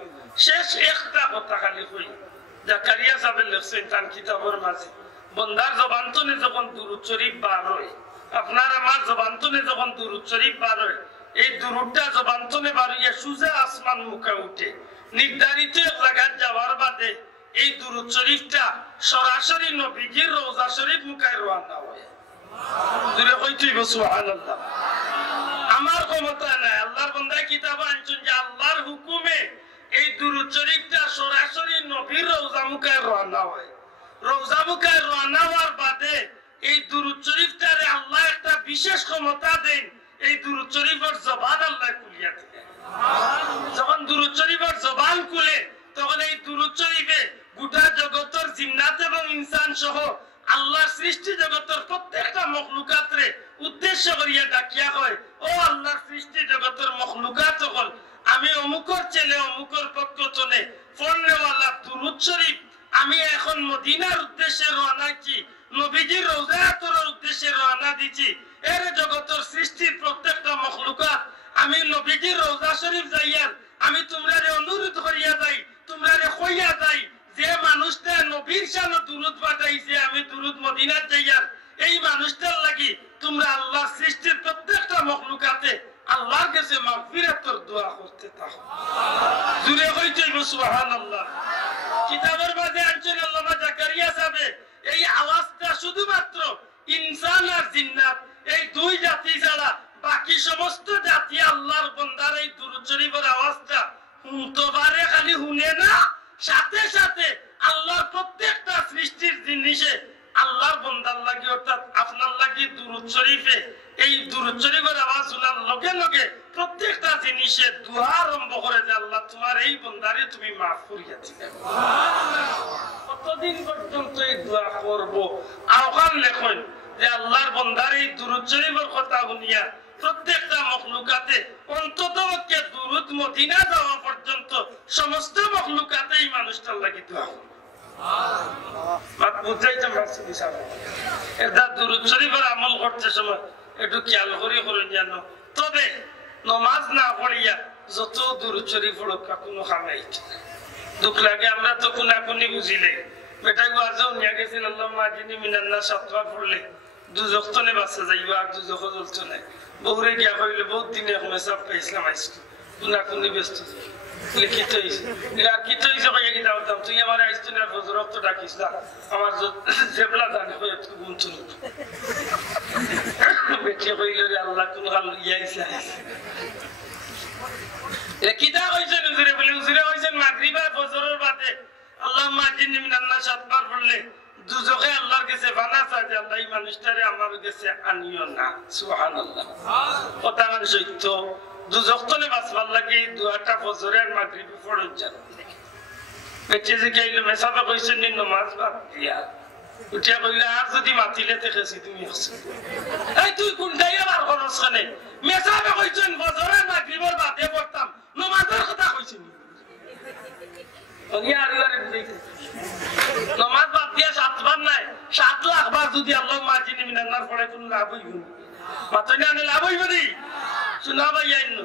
শেষ একটা কথা খালি কই জাকারিয়া সাহেব লেখছেন তার কিতাবের মাঝে বন্দার জবান থেকে যখন দুরূদ শরীফ বার হয় আপনার আমার জবান থেকে যখন দুরূদ শরীফ বার হয় এই দুরূদটা জবান থেকে বার হইয়া সুজা আসমান মুখে উঠে নির্ধারিত এক জায়গায় যাওয়ার বাদে এই দুরূদ শরীফটা সরাসরি নবীজির রওজা শরীফ মুখে রওনা হয় দূরে কইতেই সুবহানাল্লাহ আমার ক্ষমতা নাই আল্লাহর বান্দা কিতাব আনছেন যে আল্লাহর হুকুমে এই দুরূদ শরীফটা সরাসরি নবীর রওজা মুখে রওনা হয় রওজা মুখে রওনা হওয়ার বাদে এই দুরূদ শরীফটারে আল্লাহ একটা বিশেষ ক্ষমতা দেন এই দুরূদ শরীফের জবান আল্লাহ খুলিয়া দেন যখন দুরূদ শরীফের জবান খুলে তখন এই দুরূদ শরীফে গোটা জগতের জিন্নাত এবং ইনসান সহ আল্লাহর সৃষ্টি জগতের প্রত্যেকটা মখলুকাতরে উদ্দেশ্য করিয়া ডাকিয়া হয় ও আল্লাহর সৃষ্টি জগতের মখলুকাত হল আমি অমুকর ছেলে অমুকর পক্ষ তনে ফোনওয়ালা দুরূদ শরীফ আমি এখন মদিনার উদ্দেশ্যে রওনা দিছি নবীজির রওজাতুর উদ্দেশ্যে রওনা দিছি এর জগতের সৃষ্টির প্রত্যেকটা মখলুকাত আমি নবীজির রওজা শরীফ যাইয়ার আমি তোমরারে অনুরোধ করিয়া যাই তোমরারে কইয়া যাই যে মানুষটা নবীর শানে দুরূদ পাঠাইছে আমি দুরূদ মদিনাত যাইয়ার এই মানুষটার লাগি তোমরা আল্লাহর সৃষ্টির প্রত্যেকটা মখলুকাতে আল্লাহর কাছে মাগফিরাতের দোয়া করতে থাকো জুরে হইতে সুবহানাল্লাহ কিতাবের মাঝে আনছেন আল্লামা জাকারিয়া সাহেব এই আওয়াজটা শুধুমাত্র ইনসান আর জিন্নাত এই দুই জাতি ছাড়া বাকি সমস্ত জাতি আল্লাহর বান্দার এই দুরূদ শরীফের আওয়াজটা শুনতে পারে খালি শুনে না সাথে সাথে আল্লাহর প্রত্যেকটা সৃষ্টির জিনিসে আল্লাহর বান্দার লাগি অর্থাৎ আপনার লাগি দুরূদ শরীফে এই দুরূদ শরীফের আওয়াজ শোনার লগে লগে প্রত্যেকটা জিনিসে দোয়া আরম্ভ করে যে আল্লাহ তোমার এই বান্দারে তুমি মাফ করিয়া দিবে কতদিন পর্যন্ত এই দোয়া করব আওকান লেখেন যে আল্লাহর বান্দার এই দুরূদ শরীফের কথা শুনিয়া প্রত্যেকটা মখলুকাতে অন্ততপক্ষে দুরূদ মদিনা যাওয়া পর্যন্ত সমস্ত মখলুকাতে এই মানুষটার লাগি দোয়া করব বুঝাইতাম পারছি বিষয় এটা দুরূদ শরীফের আমল করতে সময় একটু খেয়াল করে করে জানো তবে নমাজ না পড়িয়া যত দুরূদ শরীফ পড়ুক কোনো খামাই দুঃখ লাগে আমরা তো কোনাকুনি বুঝিলে বেটাই আজও নিয়ে গেছেন আল্লাহুম্মা আজনি মিনান নাস সাতবার পড়লে দুজক তনে বাঁচা যাইবা আর দুজক জ্বলতো না বহুরে গিয়া কইলে বহুত দিনে মেসাব পাইছিলাম আইসকে কোনাকুনি ব্যস্ত লিখিত হয়েছে লিখিত হয়েছে কইয়া কি দাওতাম তুই আমার আইসতো না ফজর রক্ত ডাকিস না আমার জেবলা জানে কই একটু গুনছো বেঁচে কইলে রে আল্লাহ কোন হাল ইয়াইছে লিখিতা হইছে হুজুরে বলে হুজুরে হইছেন মাগরিব আর ফজরের বাদে আল্লাহুম্মা আজনি মিনান নাস সাতবার পড়লে দুজকে আল্লাহর কাছে বানা চায় যে আল্লাহ এই মানুষটারে আমার কাছে আনিও না সুবহানাল্লাহ কথা মানে সত্য দুজক তলে বাঁচবার লাগে দুয়াটা ফজরে আর মাগরিবে পড়ন যান বেঁচে যে গাইলে মেসাবে কইছেন নি নামাজ বাদ দিয়া উঠিয়া কইলে আর যদি মাতিলে দেখেছি তুমি হচ্ছে এই তুই কোনটাই আবার খরচ খানে মেসাবে কইছেন ফজরে আর মাগরিবের বাদে পড়তাম নামাজের কথা কইছেন অনিয়া আল্লাহর দিকে নামাজ বাদ দিয়া 7 বার নাই 7 লাখ বার যদি আল্লাহুম্মা আজনি মিনান নার পড়ে কোন লাভ হইব মাতনা নে লাভ হইব নি শোনা ভাইয়ান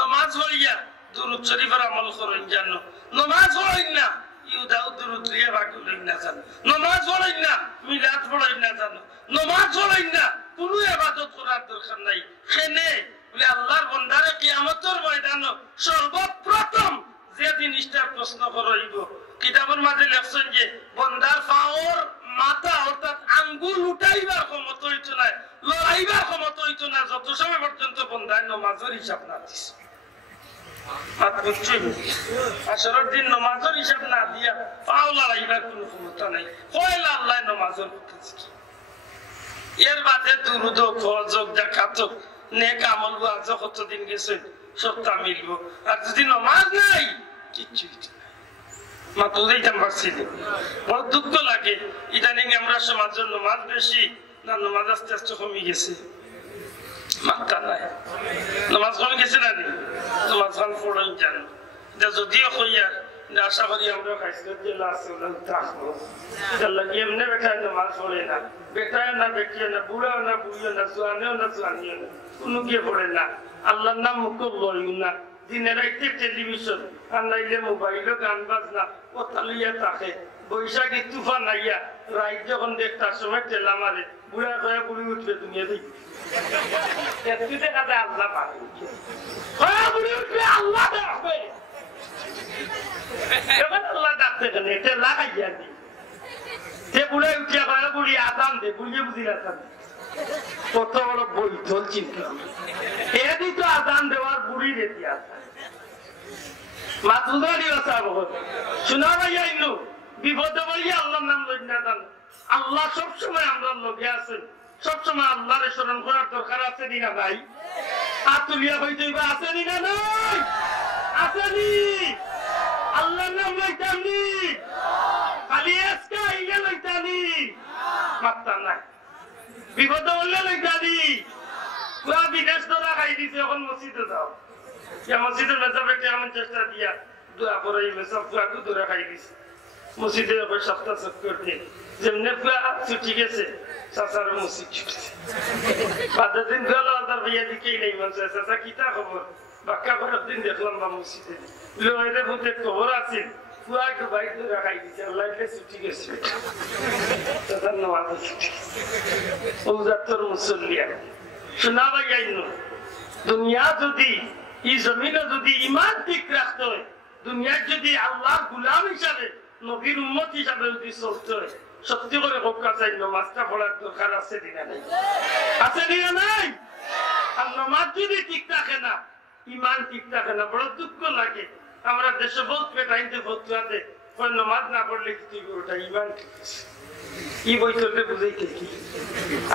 নামাজ পড়িয়া দুরূদ শরীফের আমল করেন জানো নামাজ পড়েন না ইউদাউ দুরূদ দিয়া বাকুলেন না জানো নামাজ পড়েন না মিলাদ পড়েন না জানো নামাজ পড়েন না কোনো ইবাদত করার দরকার নাই খেনে বলে আল্লাহর বান্দারে কিয়ামতের ময়দানে সর্বপ্রথম যে জিনিসটার প্রশ্ন করাইব কিতাবের মাঝে লেখছেন যে বান্দার পাওর মাথা অর্থাৎ আঙ্গুল উঠাইবার ক্ষমতা হইতো না লড়াইবার ক্ষমতা হইতো না যত সময় পর্যন্ত বান্দার নামাজের হিসাব না দিছে আসরের দিন নামাজের হিসাব না দিয়া পাও লড়াইবার কোনো ক্ষমতা নাই কয়লা আল্লাহ নামাজের কথা এর বাদে দুরূদ ফজর যাকাত নেক আমল ওয়াজ কতদিন গেছে সবটা মিলবো আর যদি নামাজ নাই কিচ্ছু মাত্র দিতাম পারছি না। বড় দুঃখ লাগে ইদানিং আমরা সমাজের নামাজ বেশি না নামাজ আস্তে আস্তে কমে গেছে। মাত্রা নাই নামাজ কমে গেছে না নামাজ খান পড়াই যান এটা যদিও হইয়ার আশা করি আমরা খাইছিলাম যে লাস্ট থাকবো এটা লাগিয়ে এমনি বেটায় নামাজ পড়ে না, বেটায় না বেটিয়ে না, বুড়াও না বুড়িও না, জোয়ানেও না জোয়ানিও না, কোনো গিয়ে পড়ে না, আল্লাহর নাম মুখ লইও না, দিনে রাইতে টেলিভিশন আর নাইলে মোবাইলও গান বাজনা কথা লইয়া থাকে। বৈশাখী তুফান আইয়া রাইত যখন দেখতার সময় টেলা মারে বুড়া কয়া বুড়ি উঠবে দুনিয়া দেখি আল্লাহ পাবে বুড়ি উঠবে আল্লাহ দেখবে আল্লাহ ডাকতে কেন টেলা খাইয়া দি সে বুড়ে উঠিয়া কয়া বুড়ি আদান দে বুঝিয়ে বুঝি আসান কত বড় বৈঠল চিন্তা এদি তো আদান দেওয়ার বুড়ি রেতি আসা মাতুদারি আসা বহুত শোনা ভাইয়া ইনু বিপদে বলি আল্লাহর নাম লই না জান। আল্লাহ সবসময় আমরা লগে আছেন, সবসময় আল্লাহর স্মরণ করার দরকার আছে না ভাই? আতুলিয়া হইতে আছে না নাই? আসেনি আল্লাহর নাম লইতানি খালি আজকে আইলে লইতানি মাত্তা নাই বিপদে বললে লইতানি পুরা বিদেশ ধরা খাই দিছে। এখন মসজিদে যাও মসজিদের মেজাবে কেমন চেষ্টা দিয়া দোয়া করে সব দোয়াকে ধরে খাই দিছে। মসজিদের উপর সপ্তাহ চক্কর দিয়ে যেমনি ছুটি গেছে চাচার মসজিদ ছুটছে বাদের দিন গেল তার ভাইয়া দিকেই নেই মানুষ চাচা কিতা খবর বাক্কা করার দিন দেখলাম বা মসজিদে লোহের ভূতে খবর আছে পুয়াকে বাইক ধরে খাই দিচ্ছে আল্লাহ ছুটি গেছে চাচার নামাজ ছুটি ওজাত্তর মুসল্লিয়া শোনা ভাইয়া দুনিয়া যদি এই জমিনে যদি ইমান ঠিক রাখতে হয়, দুনিয়ার যদি আল্লাহর গুলাম হিসাবে নবীর উম্মত হিসাবে যদি চলতে হয়, সত্যি করে হোকা চাই নামাজটা পড়ার দরকার আছে দিনা নাই? আছে দিনা নাই? আর নামাজ যদি ঠিক থাকে না, ইমান ঠিক থাকে না, বড় দুঃখ লাগে। আমরা দেশে বহুত পেটাইতে ফতুয়াতে নামাজ না পড়লে কি ওটা ইমান ঠিক আছে ই বইতে বুঝাইতে কি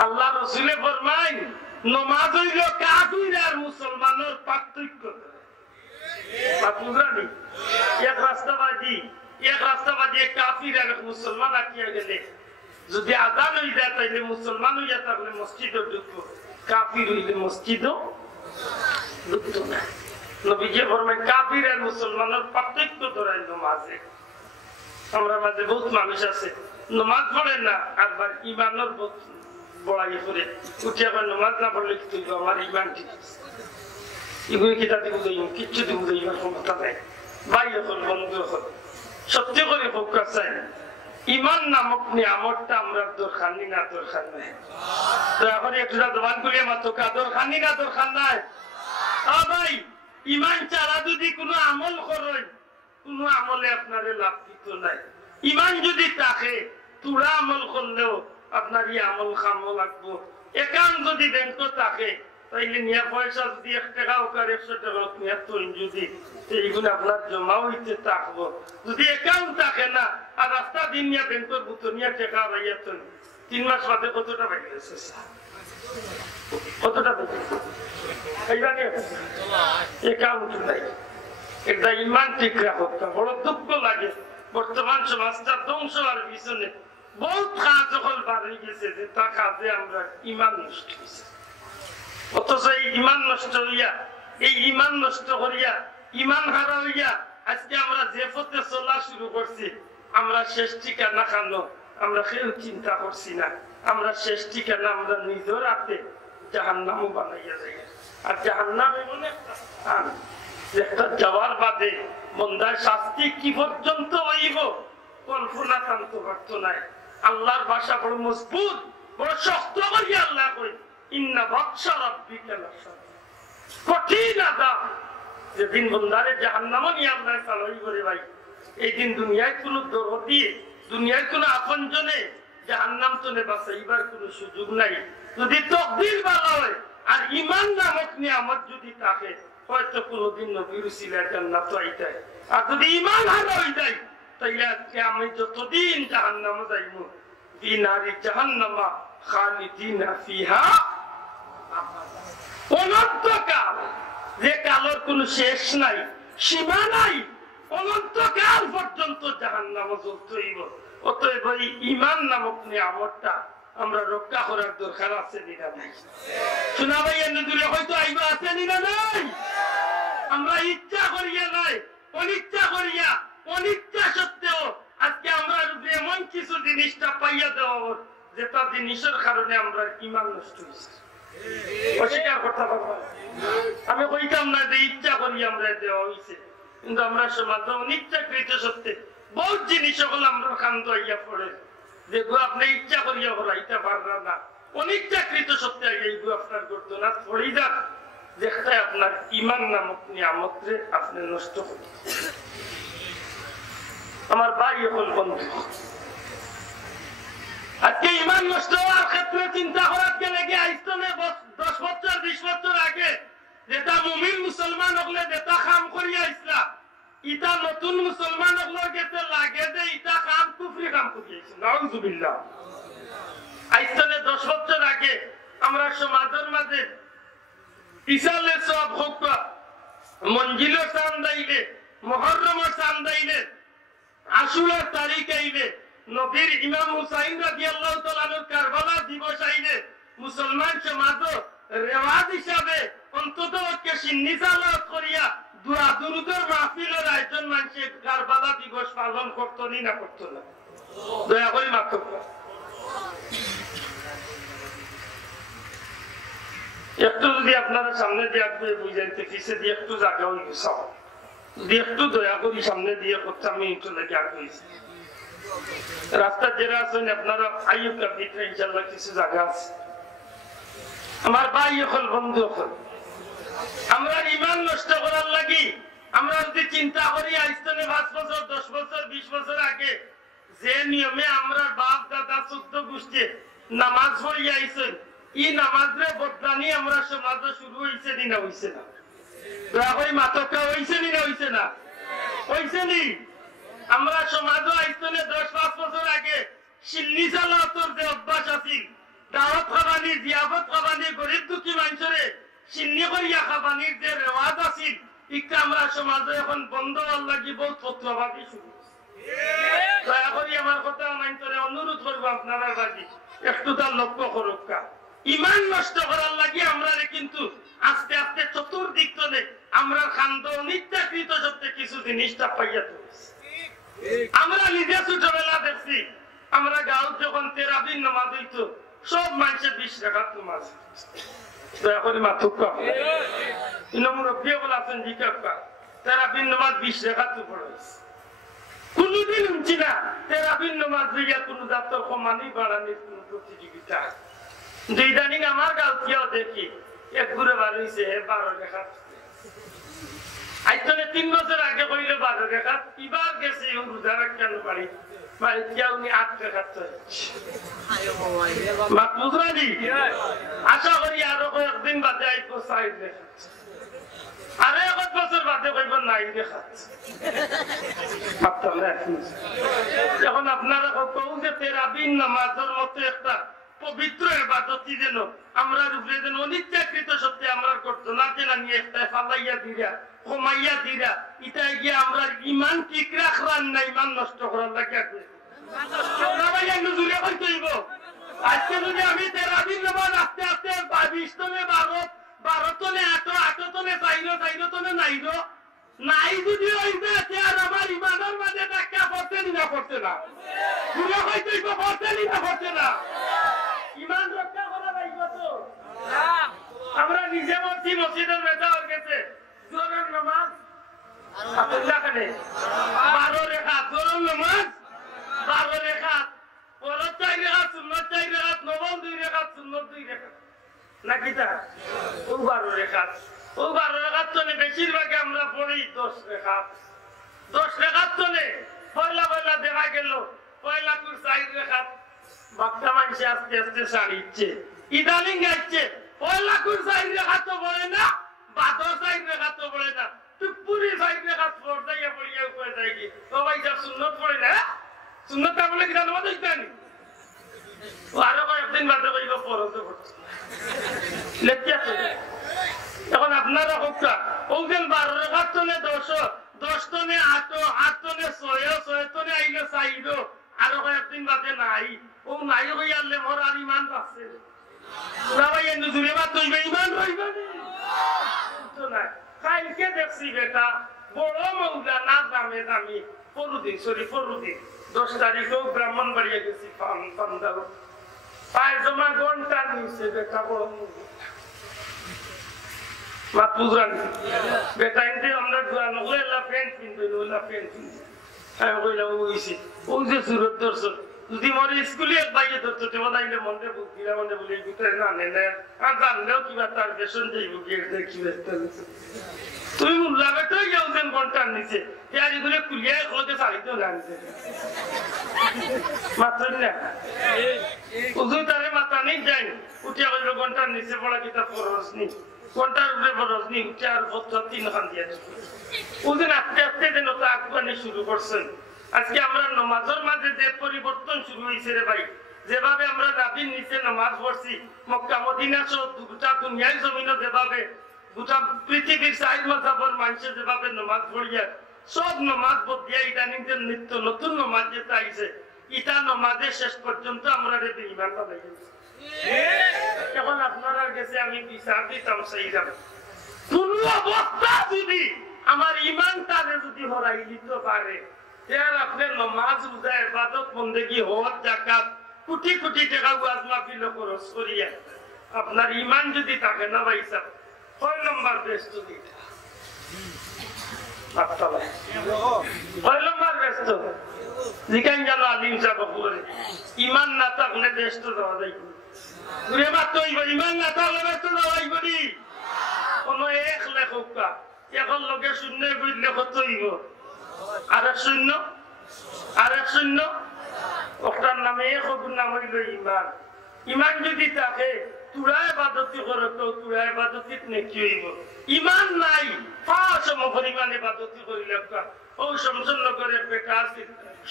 আল্লাহ রসুলে ফরমাইন নামাজ হইল কাফির আর মুসলমানের পার্থক্য। এক রাস্তাবাদী এক কাফির আর মুসলমান আঁকিয়া গেলে যদি আজান হয়ে যায় তাইলে মুসলমান হইয়া থাকলে মসজিদও ঢুকবো, কাফির হইলে মসজিদও ঢুকতো না। নবীজি ফরমায় কাফির আর মুসলমানের পার্থক্য ধরাই নামাজে। আমরা মাঝে বহুত মানুষ আছে নামাজ পড়ে না আর ইমানের বড়াই করে উঠে আবার নামাজ না পড়লে কি তুই আমার ইমান ঠিক আছে এগুলি কি তাতে বুঝাই কিচ্ছু তো বুঝাইবার ক্ষমতা নেই। ভাই হল বন্ধু হল সত্যি করে ফোকাস চাই ইমান নামক নিয়ামতটা আমরা দরকার নি না দরকার নাই? তো এখন একটা দোকান করি আমার তো দরকার নি না দরকার নাই? ভাই ইমান ছাড়া যদি কোনো আমল করেন কোনো আমলে আপনার লাভ দিত নাই। ইমান যদি থাকে তুরা আমল করলেও আপনার এই আমল খামো লাগবো। একাউন্ট যদি ব্যাংক থাকে তাইলে নিয়া পয়সা যদি 1 টাকা হোক আর 100 টাকা হোক নিয়া তুই যদি এইগুলো আপনার জমা হইতে থাকবো। যদি একাউন্ট থাকে না আর রাস্তা দিন নিয়া ব্যাংকের ভিতর নিয়ে টাকা পাইয়া তুই 3 মাস বাদে কতটা পাই গেছে কতটা পাই একাউন্ট নাই। এটা ইমান ঠিক রাখো। বড় দুঃখ লাগে বর্তমান সমাজটা ধ্বংস হওয়ার পিছনে বহুত কাজ যখন বাড়ি গেছে যে তা কাজে আমরা ইমান নষ্ট হয়েছে। অথচ এই ইমান নষ্ট হইয়া এই ইমান নষ্ট করিয়া ইমান হারা হইয়া আজকে আমরা যে পথে চলা শুরু করছি আমরা শেষ ঠিকানা খানো আমরা কেউ চিন্তা করছি না। আমরা শেষ ঠিকানা আমরা নিজের হাতে জাহান্নামও বানাইয়া যাই। আর জাহান্নাম এমন একটা স্থান যেটা যাওয়ার বাদে বন্দার শাস্তি কি পর্যন্ত হইব কল্পনা টানতে পারত নাই। আল্লাহর ভাষা বড় মজবুত বড় শক্ত করিয়া আল্লাহ কই ইন্না বাতশা রাব্বিকা লাশাদীদ। কঠিন আযাব যেদিন বন্দারে জাহান্নামে নিয়ে আল্লাহ চালাই করে ভাই এই দিন দুনিয়ায় কোনো দরদি দুনিয়ায় কোনো আপনজনে জাহান্নাম তো নে বাঁচাইবার কোনো সুযোগ নাই। যদি তাকদীর ভালো হয় আর ঈমান নামক নিয়ামত যদি থাকে হয়তো কোনোদিন নবীর উসিলায় জান্নাত আইতে। আর যদি ঈমান হারা হয়ে যায় তাইলে আজকে আমি যতদিন জাহান্নামে যাইব ফি নারি জাহান্নামা খালিদিনা ফিহা অনন্তকাল, যে কালের কোনো শেষ নাই সীমা নাই অনন্তকাল পর্যন্ত জাহান্নাম জ্বলতে হইব। অতএব এই ঈমান নামক নিয়ামতটা আমরা রক্ষা করার দরকার আছে না নাই? শোনা ভাই এনে হয়তো আইবা আছে না নাই? আমরা ইচ্ছা করিয়া নাই, অনিচ্ছা করিয়া, অনিচ্ছা সত্ত্বেও আজকে আমরা এমন কিছু জিনিসটা পাইয়া দেওয়া যেটা জিনিসের কারণে আমরা ঈমান নষ্ট হয়েছে। অস্বীকার করতে পারবো আমি কইতাম না যে ইচ্ছা করি আমরা দেওয়া হয়েছে, কিন্তু আমরা সমাজ অনিচ্ছাকৃত সত্ত্বে বহুত জিনিস সকল আমরা কান্দ আইয়া পড়ে যেগুলো আপনি ইচ্ছা করিয়া হরাইতে পারবেন না, অনিচ্ছাকৃত সত্ত্বে এইগুলো আপনার করতো না পড়ে যান, যেখানে আপনার ঈমান নামক নিয়ামতরে আপনি নষ্ট করেন। আমার ভাই এখন বন্ধু, আজকে ঈমান নষ্ট হওয়ার ক্ষেত্রে চিন্তা করার গেলে গিয়ে আইস্তনে 10 বছর 20 বছর আগে যেটা মুমিন মুসলমান হলে যেটা কাম করিয়া ইসলাম, ইটা নতুন মুসলমান হলে গেতে লাগে যে ইটা কাম কুফরি কাম করিয়েছে। নাউজুবিল্লাহ। আইস্তনে 10 বছর আগে আমরা সমাজের মাঝে ইসালে সব হোক, মঞ্জিলের চাঁদ আইলে, মুহররমের চাঁদ আইলে, আশুরার তারিখ আইলে, নবীর ইমাম হুসাইন রাদিয়াল্লাহু তাআলা আনহু কারবালা দিবস আইলে মুসলমান সমাজ রেওয়াজ হিসাবে অন্তত সিন্নি সালাত করিয়া দুআ দুরুদের মাহফিলের আয়োজন মানুষ কারবালা দিবস পালন করতো না করতো না? দয়া করে মাফ করবেন। একটু যদি আপনারা সামনে দিয়ে আসবে বুঝাইতে পিছিয়ে দিয়ে একটু জায়গা হয়ে গেছে, যদি একটু দয়া করি সামনে দিয়ে করতে আমি একটু লেগে আগে হয়েছি। রাস্তার যারা আছেন আপনারা আইয়ুকার ভিতরে ইনশাআল্লাহ কিছু জায়গা আছে। আমার ভাই হল বন্ধু হল, আমরা ঈমান নষ্ট করার লাগি আমরা যদি চিন্তা করি আইস্তনে 5 বছর 10 বছর 20 বছর আগে যে নিয়মে আমরা বাপ দাদা 14 গোষ্ঠী নামাজ পড়িয়া আইছেন, এই নামাজরে বদলানি আমরা সমাজে শুরু হইছে না হইছে না? ওই মাতকা হইছে না হইছে না? হইছে নি? আমরা সমাজে আইস্তনে 10-5 বছর আগে সিন্নি সালাতের যে অভ্যাস আছিল, দাওয়াত খাবানি, জিয়াফত খাবানি, গরিব দুঃখী মানুষরে সিন্নি করিয়া খাবানির যে রেওয়াজ আছিল, ইটা আমরা সমাজে এখন বন্ধ হওয়ার লাগি বহুত ফতোয়াবাজি শুরু। দয়া করি আমার কথা মানতরে অনুরোধ করবো আপনারা বাজি একটু তার লক্ষ্য করুক। ঈমান নষ্ট করার লাগি আমরা কিন্তু আস্তে আস্তে চতুর্দিক থেকে আমরা খান্দ অনিচ্ছাকৃত সত্ত্বে কিছু জিনিসটা পাইয়া তুলছি। আমরা নিজে ছোটবেলা দেখছি, আমরা গাঁও যখন তেরাবিন নামাজ হইতো সব মানুষের 20 রাকাত নামাজ। দয়া করে মাথুক মুরব্বী বলে আছেন জিজ্ঞাসা তেরাবিন নামাজ 20 রাকাত পড়ে কোনদিন শুনছি না তেরাবিন নামাজ দিয়া কোন জাতর কমানি বাড়ানির কোন প্রতিযোগিতা। ইদানিং আমার গাঁও দেখি এক ঘুরে বার হয়েছে 12 রাকাত। আইতনে 3 বছর আগে কইল 12 রাকাত, এবার গেছে রোজা রাখতে পারি আশা করি আরো কয়েকদিন বাদে আইব 4 রাকাত, আরো 1 বছর বাদে কইব 9 রাকাত। এখন আপনারা কৌ যে তেরাবিন নামাজের মতো একটা পবিত্র ইবাদতই যেন আমরা রূপে যেন অনিচ্ছাকৃত সত্যি আমরা করতো না, যেন নিয়ে একটা ফালাইয়া দিরা কমাইয়া দিরা এটা গিয়ে আমরা ঈমান ঠিক রাখলাম না, ঈমান নষ্ট করার লাগে আজকে যদি আমি তেরাবিন নামাজ আস্তে আস্তে 22 তনে 12 তনে 8 তনে 4 তনে নাই যদি হইবে আর আমার ঈমানের মাঝে ধাক্কা পড়তে না পড়তে না পুরো হয়তো পড়তে না পড়তে না ঈমান রক্ষা করা লাগব তো। আমরা নিজে মসি মসজিদের মেজা হয়ে গেছে জোরের নামাজ আল্লাহ কানে 12 রাকাত জোরের নামাজ 12 রাকাত ফরজ 4 রাকাত সুন্নাত 4 রাকাত নফল 2 রাকাত সুন্নাত 2 রাকাত নাকি তা ও 12 রাকাত ও 12 রাকাত তো বেশিরভাগ আমরা পড়ি 10 রাকাত তো পয়লা দেখা গেল পয়লা কুর 4 রাকাত বাচ্চা মানুষ আস্তে আস্তে সারিচ্ছে ইদানিং যাচ্ছে পয়লা কুর 4 রাকাত তো পড়ে না, বাদর 4 রাকাত তো পড়ে না, টুপুরি 4 রাকাত পড়াইয়া পড়িয়া উপরে যায় কি তো ভাই যা সুন্নাত পড়ে না, সুন্নাতটা বলে কি নামাজ হইতানি আরো কয়েকদিন বাদে কইব ফরজ পড়ছে লেখা আছে। এখন আপনারা হোকা ওজন 12 রাকাত তনে 10 তনে 8 চাইলো আরো কয়েকদিন বাদে নাই ও নাই হইয়ালে মোর আর ইমান পাচ্ছে না ভাই এনে জুড়ে বাদ তৈবে ইমান রইবে তো না কালকে দেখছি বেটা বড় মৌলা না দামে দামি পরুদিন 10 তারিখেও ব্রাহ্মণবাড়িয়া গেছি পান্দাল পায়জামা ঘন্টা নিচে বেটা বড় মাতুরান বেটা ইনতে আমরা দুয়ানো ওলা প্যান্ট কিনবে ওলা প্যান্ট কিনবে আমি কইলাম ওইছি ও যে সুরত দর্শ যদি মোর স্কুলে বাইরে ধরতো তো বলাইলে মনে বুঝিলা মনে বলি ভিতরে না নেনে আর জানলেও কিবা তার বেশন যাইব কি দেখি তুমি মুল্লা বেটা যাওছেন ঘন্টার নিচে পেঁয়াজি ধরে কুলিয়ে খোঁজে চালিতেও জানছে মাত্র না উজু তারে মাথা নেই যাই উঠিয়া কইল ঘন্টার নিচে পড়া কিতাব ফরজ নি ঘন্টার উপরে ফরজ নি উঠে আর পত্র 3 খান দিয়ে ওদিন আস্তে আস্তে যেন তো আগুয়ানি শুরু করছেন আজকে আমরা নামাজের মাঝে যে পরিবর্তন শুরু হয়েছে রে ভাই যেভাবে আমরা নাবির নিচে নামাজ পড়ছি মক্কা মদিনা সহ গোটা দুনিয়ার জমিনে যেভাবে গোটা পৃথিবীর 4 মাযহাবের মানুষ যেভাবে নামাজ পড়িয়া সব নামাজ বদলিয়া ইদানিং যে নিত্য নতুন নামাজ যেটা আইছে এটা নামাজের শেষ পর্যন্ত আমরা রে বেঈমান বানাই গেছি এখন আপনারা কাছে আমি বিচার দিতাম সেইরাম কোন অবস্থা যদি আমার ইমানটারে যদি হরাই দিতে পারে এর আপনি নামাজ রোজা ইবাদত বন্দেগী হজ যাকাত কোটি কোটি টাকা ওয়াজ মাহফিল খরচ করিয়া আপনার ঈমান যদি থাকে না ভাই সাহেব কয় নম্বর ব্যস্ত দিতে আপনারা কয় নম্বর ব্যস্ত জিকান জানো আলিম সাহেব বলে ঈমান না থাকলে ব্যস্ত দেওয়া যায় ঘুরে মাত্র ঈমান না থাকলে ব্যস্ত দেওয়া যাবে কোন এক লেখকা এখন লোকে শূন্য বুঝলে কত হইব আরেক শূন্য ওটার নামে কবুর নাম হইল ইমান ইমান যদি থাকে তুরা ইবাদতি করে তো তুরা ইবাদতি নেকি হইব ইমান নাই পাঁচম পরিমাণ ইবাদতি করিলে ও শমশনগরের বেটা আছে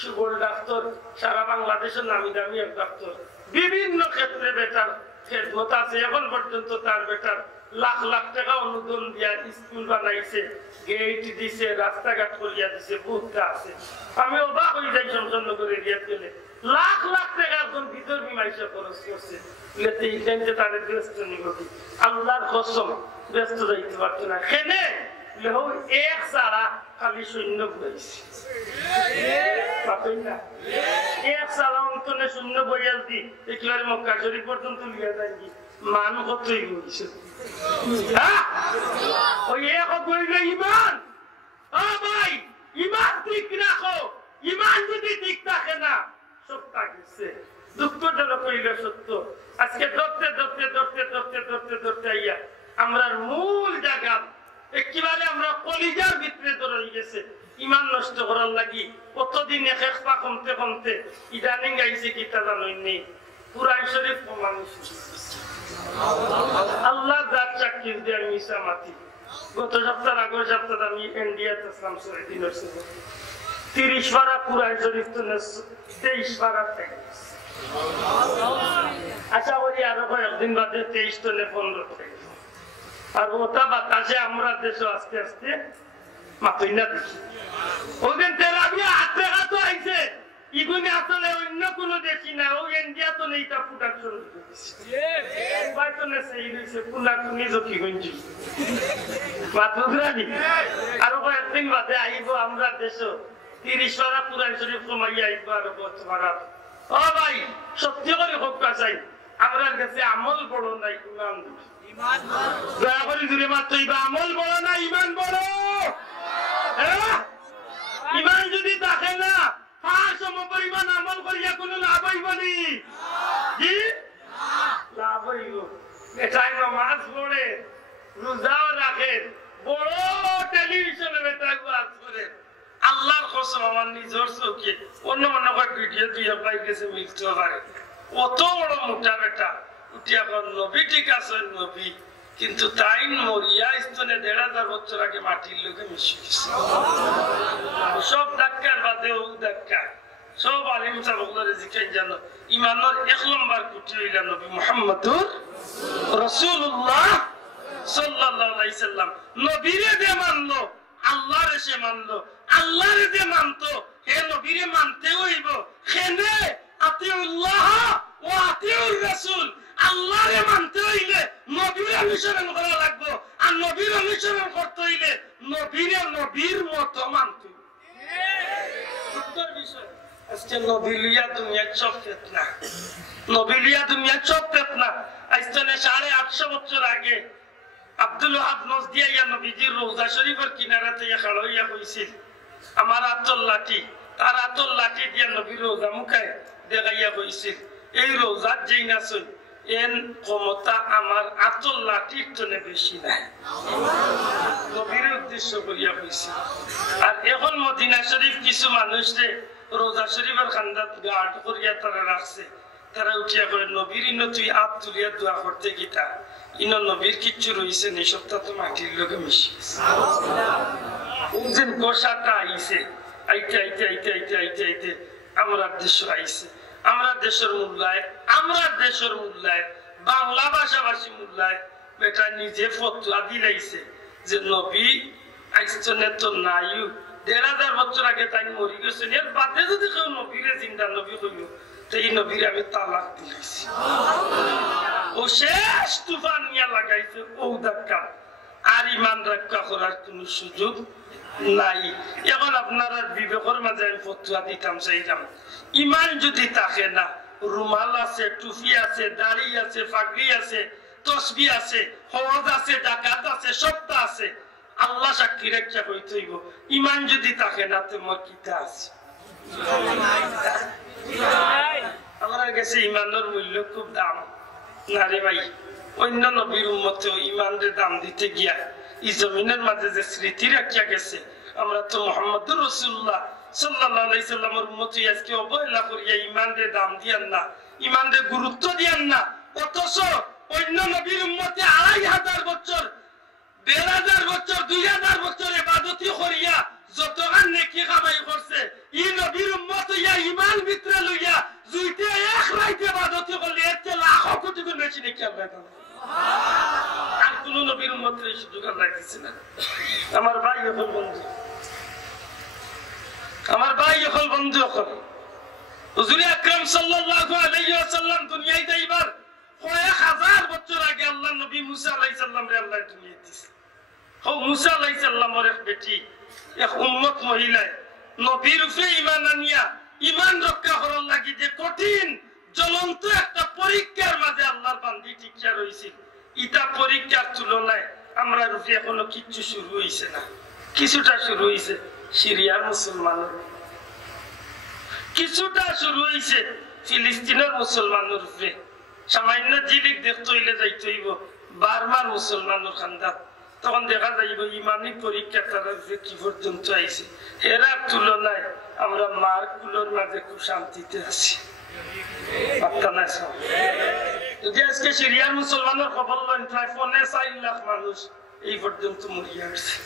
সুবল ডাক্তার সারা বাংলাদেশের নামি দামি এক ডাক্তার বিভিন্ন ক্ষেত্রে বেটার খেদমত আছে এখন পর্যন্ত তার বেটার লাখ লাখ টাকা অনুদান দিয়া স্কুল বানাইছে গেট দিছে রাস্তাঘাট করিয়া দিছে বুথটা আছে আমি অবাক হয়ে যাই শমশনগরের এরিয়াত গেলে লাখ লাখ টাকা একজন বিধর্মী মাইসা খরচ করছে তাদের ব্যস্ত নিগতি আল্লাহর কসম ব্যস্ত যাইতে পারতো না খেনে এক সারা খালি শূন্য বইছে এক সারা অন্তনে শূন্য বইয়াল দি একেবারে মক্কা শরীফ পর্যন্ত লিয়া যায় মান কতই বইছে ওই এক বইলে ইমান ভাই ইমান ঠিক রাখো ইমান যদি ঠিক থাকে না সব থাকছে দুঃখজনক হইলে সত্য আজকে ধরতে আইয়া আমরা মূল জায়গা একেবারে আমরা কলিজার ভিতরে ধরে গেছে ইমান নষ্ট করার লাগি কতদিন এক পা কমতে ইদানিং গাইছে কিতা জানইনি কুরআন শরীফ প্রমাণ আল্লাহ যার চাকরি দিয়ে আমি মিশামাতি গত সপ্তাহ আগের সপ্তাহ আমি ইন্ডিয়াতে আসলাম 6 দিনের ছিল 30 পারা কুরআন শরীফ তো 23 পারা থেকে আচ্ছা বলি আরো কয়েকদিন বাদে 23 টনে 15 থেকে আর ওটা বাতাসে আমরা দেশে আস্তে আস্তে মাতই না দেখি ওদের তেরাবিয়া হাতে হাতে আইছে ইগুনে আসলে অন্য কোনো দেশি না ও ইন্ডিয়া তো নেইটা প্রোডাকশন বাইতনে সেই হইছে পুনা কুনি জকি গঞ্জি মাতুরানি আর কয়েকদিন বাদে আইব আমরা দেশে 30 পারা কুরআন শরীফ কমাইয়া আইব আর বছরা ও ভাই সত্যি করে হক্কা চাই আমরা কাছে আমল বড় নাই ইমান ইমান বড় দয়া করে জুড়ে মাত্র আমল বড় না ইমান বড় ইমান যদি থাকে না পাঁচম পরিমাণ আমল করিয়া কোনো লাভ হইব নি জি লাভ হইব এটাই নামাজ পড়ে রোজাও রাখে বড় টেলিভিশনে বেটাই ওয়াজ করে আল্লাহর কসম আমার নিজের চোখে অন্য মনে হয় ভিডিও দিয়ে পাই গেছে মিলতে পারে অত বড় মোটা বেটা উঠিয়া নবী ঠিক আছে নবী কিন্তু তাই মরিয়া স্তনে 1500 বছর আগে মাটির লোকে মিশে গেছে সব ডাক্তার বাদে ও ডাক্তার সব আলিম সাহেবগুলোরে জিজ্ঞাসা জানো ইমানের 1 নম্বর কুটি হইল নবী মুহাম্মদুর রাসূলুল্লাহ সাল্লাল্লাহু আলাইহি সাল্লাম নবীরে যে মানলো আল্লাহরে সে মানলো আল্লাহরে যে মানতো হে নবীরে মানতে হইব খেনে আতিউল্লাহ ওয়া আতিউর রাসূল আল্লাহরে মানতে হইলে নবীর অনুসরণ করা লাগবে আর নবীর অনুসরণ করতে হইলে নবীরে নবীর মত মানতে উত্তর বিষয় আজকে নবীলিয়া দুনিয়া সব ফিতনা নবীলিয়া দুনিয়া সব ফিতনা আজকে 850 বছর আগে আব্দুল ওয়াহাব নজদিয়া ইয়া নবীজির রওজা শরীফের কিনারাতে খাড়া হইয়া কইছিল আমার আতল লাঠি তার আতল লাঠি দিয়া নবীর রওজা মুখায় দেখাইয়া কইছিল এই রওজাত যেই নাচুন এন ক্ষমতা আমার আতল লাঠির জন্য বেশি নাই নবীর উদ্দেশ্য করিয়া কইছিল আর এখন মদিনা শরীফ কিছু মানুষরে রওজা শরীফের খান্দাত গার্ড করিয়া তারা রাখছে তারা উঠিয়া করে নবীর ইনো তুই হাত তুলিয়া দোয়া করতে গিতা ইনো নবীর কিচ্ছু রইছে নি সবটা তো মাটির লোকে মিশি ওজন গোসাটা আইছে আইতে আইতে আইতে আইতে আইতে আইতে আমরা দেশ আইছে আমরা দেশের মূল্যায় বাংলা ভাষাভাষী মূল্যায় বেটা নিজে ফতোয়া দিলাইছে যে নবী আইসনে তো নাইও 1000 বছর আগে তাই মরি গেছেন এর বাদে যদি কেউ নবীরে জিন্দা নবী হইল তো এই নবীরে আমি তালাক দিলাইছি ও শেষ তুফান নিয়ে লাগাইছে ও ধাক্কা আর ইমান রক্ষা করার কোন সুযোগ নাই এখন আপনারা বিবেকের মাঝে আমি ফতোয়া দিতাম চাইলাম ইমান যদি থাকে না রুমাল আছে টুপি আছে দাড়ি আছে পাগড়ি আছে তসবি আছে হজ আছে জাকাত আছে সবটা আছে আল্লাহ সাক্ষী রেখা হইতে হইব ইমান যদি থাকে না তোমার কিতা আছে আমার কাছে ইমানের মূল্য খুব দাম না রে ভাই অন্য নবীর উম্মতেও ইমানের দাম দিতে গিয়া এই জমিনের মাঝে যে স্মৃতি রাখিয়া গেছে আমরা তো মুহাম্মদুর রাসূলুল্লাহ সাল্লাল্লাহু আলাইহি সাল্লামের উম্মত আজকে অবহেলা করিয়া ইমানের দাম দিয়ান না ইমানের গুরুত্ব দিয়ান না অথচ অন্য নবীর উম্মতে 2500 বছর 1000 বছর 2000 বছর ইবাদতি করিয়া যতগান নেকি কামাই করছে এই নবীর উম্মত ইয়া ইমান ভিতরে লইয়া জুইতে এক রাত ইবাদতি করলে এতে লাখ কোটি গুণ বেশি নেকি আল্লাহ তাআলা আর কোন নবীর উম্মতের এই সুযোগ আল্লাহ দিয়েছে না আমার ভাই এখন বন্ধু হুজুর আকরাম সাল্লাল্লাহু আলাইহি ওয়াসাল্লাম দুনিয়ায় আইবার কয়েক হাজার বছর আগে আল্লাহ নবী মুসা আলাইহিস সালাম রে আল্লাহ দুনিয়ায় দিয়েছে মুসা আলাইহিস সালামের এক বেটি এক উম্মত মহিলা নবীর উপরে ঈমান আনিয়া ঈমান রক্ষা করার লাগি যে কঠিন জ্বলন্ত একটা পরীক্ষার মাঝে আল্লাহর বান্দি টিকিয়া রইছিল ইটা পরীক্ষার তুলনায় আমরা রূপে এখনো কিচ্ছু শুরু হইছে না কিছুটা শুরু হইছে সিরিয়ার মুসলমানের কিছুটা শুরু হইছে ফিলিস্তিনের মুসলমানের রূপে সামান্য জিলিক দেখতে হইলে যাইতে হইব বার্মার মুসলমানের খান্দাত তখন দেখা যাইব ইমানি পরীক্ষা তারা কি পর্যন্ত আইছে এরার তুলনায় আমরা মার কুলোর মাঝে খুব শান্তিতে আছি যদি আজকে সিরিয়ার মুসলমানের খবর লন প্রায় 4.5 লাখ মানুষ এই পর্যন্ত মরিয়া গেছে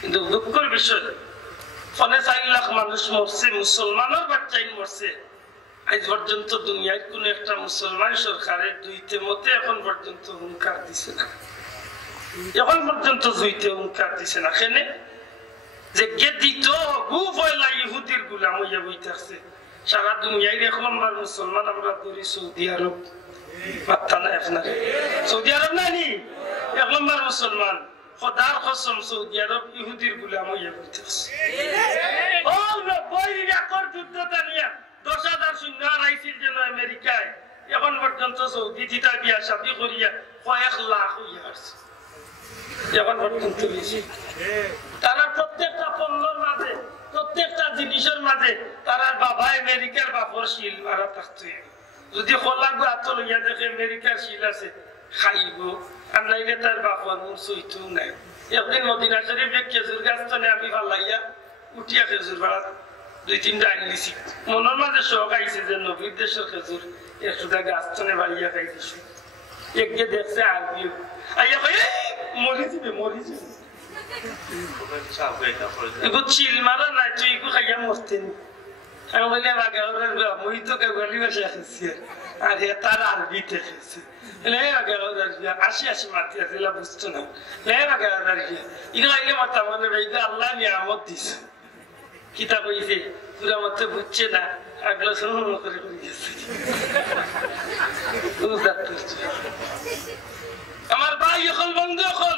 কিন্তু দুঃখের বিষয় 4.5 লাখ মানুষ মরছে মুসলমানের বাচ্চাই মরছে আজ পর্যন্ত দুনিয়ায় কোন একটা মুসলমান সরকারের দুইতে মতে এখন পর্যন্ত হুঙ্কার দিছে না এখন পর্যন্ত দুইতে হুঙ্কার দিছে না কেনে যে গেদিত গু ফয়লা ইহুদির গোলাম হইয়া বইতাছে সারা দুনিয়ায় 1 নম্বর মুসলমান আমরা ধরি সৌদি আরব মাত্তা না আপনারে সৌদি আরব নানি 1 নম্বর মুসলমান খোদার কসম সৌদি আরব ইহুদির গোলাম হইয়া বইতাছে ও 90 একর যুদ্ধটা নিয়া 10,000 সৈন্য আইছিল যেন আমেরিকায় এখন পর্যন্ত সৌদি দিতা বিয়া শাদী করিয়া কয়েক লাখ হইয়া আসছে এখন পর্যন্ত তারা প্রত্যেকটা পণ্যের মাঝে প্রত্যেকটা জিনিসের মাঝে তারা বাবা আমেরিকার বাপর শিল মারা থাকতো যদি খোলা গাত লইয়া দেখে আমেরিকার শিল আছে খাইব আর নাইলে তার বাপর মুখ সইতো নাই একদিন মদিনা শরীফ খেজুর গাছ তো আমি ভালাইয়া উঠিয়া খেজুর বাড়া 2-3টা আইন দিছি মনের মাঝে শখ আইছে যে নবীর দেশের খেজুর একটুটা গাছ তো বাড়িয়া খাই দিছি একগে দেখছে আরবিও আইয়া মরি যাবে এগো চিল মারা নাই তুই এগো খাইয়া মরতেন আমি বললাম আগে মই তো গালি বাসা খাইছি আর হে তার আরবিতে খেয়েছে 80 মাতি আছে বুঝতো না ইনলাইলে মাতা মনে ভাইতে আল্লাহ নিয়ামত দিছে কিতাব হইছে পুরা মতে বুঝছে না আগলা শুনুন করে গেছে আমার ভাই এখন বন্ধু এখন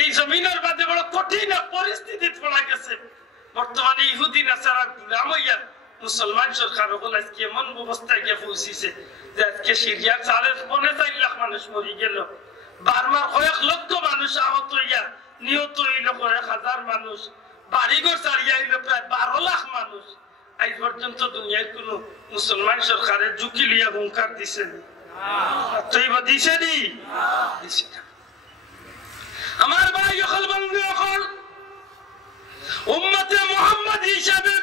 এই জমিনের বাদে বড় কঠিন পরিস্থিতি পড়া গেছে বর্তমানে ইহুদি নাসারা গুলাম হইয়া মুসলমান সরকার হল আজকে এমন অবস্থায় গিয়ে পৌঁছিছে যে আজকে সিরিয়ার 4.5 লাখ মানুষ মরে গেল বার্মার কয়েক লক্ষ মানুষ আহত হইয়া নিহত হইল কয়েক হাজার মানুষ বাড়িঘর ছাড়িয়া হইল প্রায় 12 লাখ মানুষ আজ পর্যন্ত দুনিয়ায় কোন মুসলমান সরকারের ঝুঁকি লিয়া হুঙ্কার দিছে দিছে নি আমার ভাই অকল বন্ধু অকল উম্মতে মুহাম্মদ হিসাবে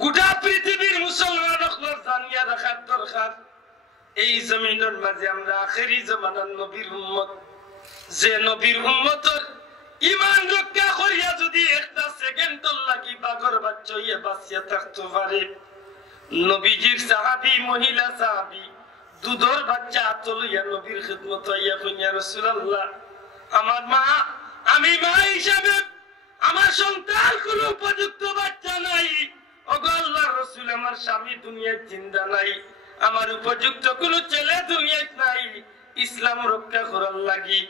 গোটা পৃথিবীর মুসলমান অকল জানিয়া রাখার দরকার এই জমিনের মাঝে আমরা আখেরি জামানার নবীর উম্মত যে নবীর উম্মতের ইমান রক্ষা করিয়া যদি একটা সেকেন্ডর লাগি বাগর বাচ্চা হইয়া বাঁচিয়া থাকতে পারে নবীজির সাহাবী মহিলা সাহাবী দুধর বাচ্চা আতলইয়া নবীর খিদমত হইয়া কইয়া রাসূলুল্লাহ আমার মা আমি মা হিসাবে আমার সন্তান কোন উপযুক্ত বাচ্চা নাই ওগো আল্লাহর রাসূল আমার স্বামী দুনিয়ায় জিন্দা নাই আমার উপযুক্ত কোন ছেলে দুনিয়ায় নাই ইসলাম রক্ষা করার লাগি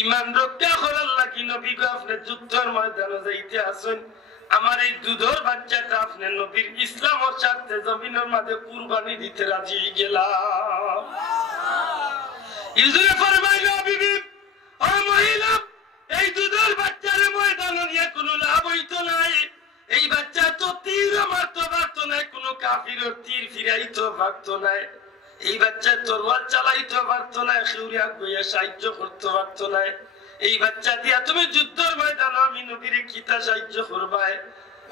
ইমান রক্ষা করার লাগি নবী গো আপনি যুদ্ধের ময়দানে যাইতে আসেন আমার এই দুধর বাচ্চাটা আপনি নবীর ইসলামের স্বার্থে জমিনের মাঝে কুরবানি দিতে রাজি গেলাম ইসুরে ফরমাইলো বিবি ও মহিলা এই দুধের বাচ্চারে ময়দানে নিয়ে কোনো লাভ হইতো নাই এই বাচ্চা তো তীর মারতে পারতো না কোনো কাফিরের তীর ফিরাইতে পারতো না এই বাচ্চা তরোয়াল চালাইতে পারতো না খেউরিয়া গইয়া সাহায্য করতে পারতো না এই বাচ্চা দিয়া তুমি যুদ্ধের ময়দানে আমি নবীর কিতা সাহায্য করবাই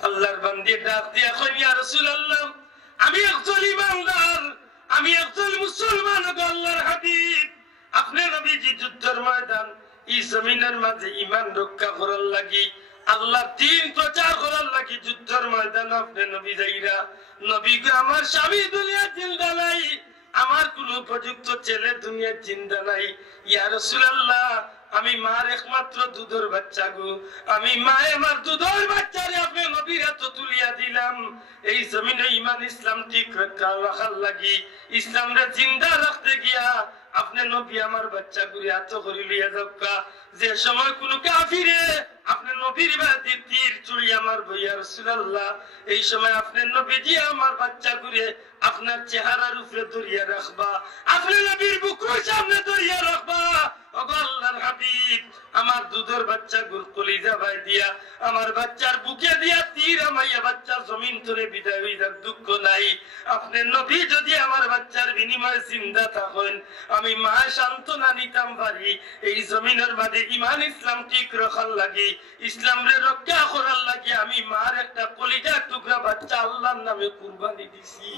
আল্লাহর বান্দী ডাক দিয়া কই ইয়া রাসূলুল্লাহ আমি একজন ইমানদার আমি একজন মুসলমান গো আল্লাহর হাবিব আপনি নবীজি যুদ্ধের ময়দান এই জমিনের মাঝে ঈমান রক্ষা করার লাগি আল্লাহর দ্বীন প্রচার করার লাগি যুদ্ধের ময়দানে আপনি নবী যাইরা নবী গো আমার স্বামী দুনিয়া জিন্দা নাই আমার কোন উপযুক্ত ছেলে দুনিয়া জিন্দা নাই ইয়া রাসূলুল্লাহ আমি মার একমাত্র দুধের বাচ্চা গো আমি মায়ে আমার দুধের বাচ্চারে আপনি নবীর হাতে তুলিয়া দিলাম এই জমিনে ঈমান ইসলাম ঠিক রাখার লাগি ইসলামরে জিন্দা রাখতে গিয়া আপনি নবী আমার বাচ্চা গুলি হাতে করে লিয়া যাওকা যে সময় কোন কাফিরে আপনি নবীর বাদী তীর চুড়ি আমার বইয়া রাসূলুল্লাহ এই সময় আপনি নবীজি আমার বাচ্চা গুলি আপনার চেহারার উপরে ধরিয়া রাখবা আপনি নবীর বুকের সামনে ধরিয়া রাখবা ওগো আল্লাহর হাবিব আমার দুধের বাচ্চা গুল কলিজা ভাই দিয়া আমার বাচ্চার বুকে দিয়া তীর আমাইয়া বাচ্চা জমিন ধরে বিদায় হইয়া দুঃখ নাই আপনি নবী যদি আমার বাচ্চার বিনিময়ে জিন্দা থাকেন আমি মা সান্ত্বনা নিতাম পারি এই জমিনের মাঝে ঈমান ইসলাম ঠিক রাখার লাগি ইসলামরে রক্ষা করার লাগি আমি মার একটা কলিজার টুকরা বাচ্চা আল্লাহর নামে কুরবানি দিছি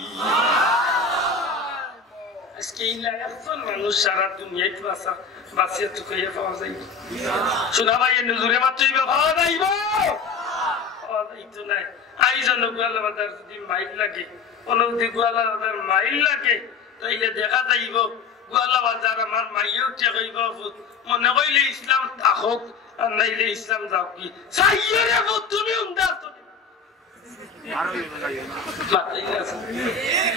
আজকে এই একজন মানুষ সারা দুনিয়ায় বাঁচিয়ে টুকাইয়া পাওয়া যায় শোনা ভাই নজরে মাত্রই পাওয়া যাইব পাওয়া যাইতো নাই আইজন গোয়ালা বাজার যদি মাইল লাগে অনুদি গোয়ালা বাজার মাইল লাগে তাইলে দেখা যাইব গোয়ালা বাজার আমার মাইও টেকাইব মনে কইলে ইসলাম থাকুক আর নাইলে ইসলাম যাও কি সাইয়রে তুমি উন্দাস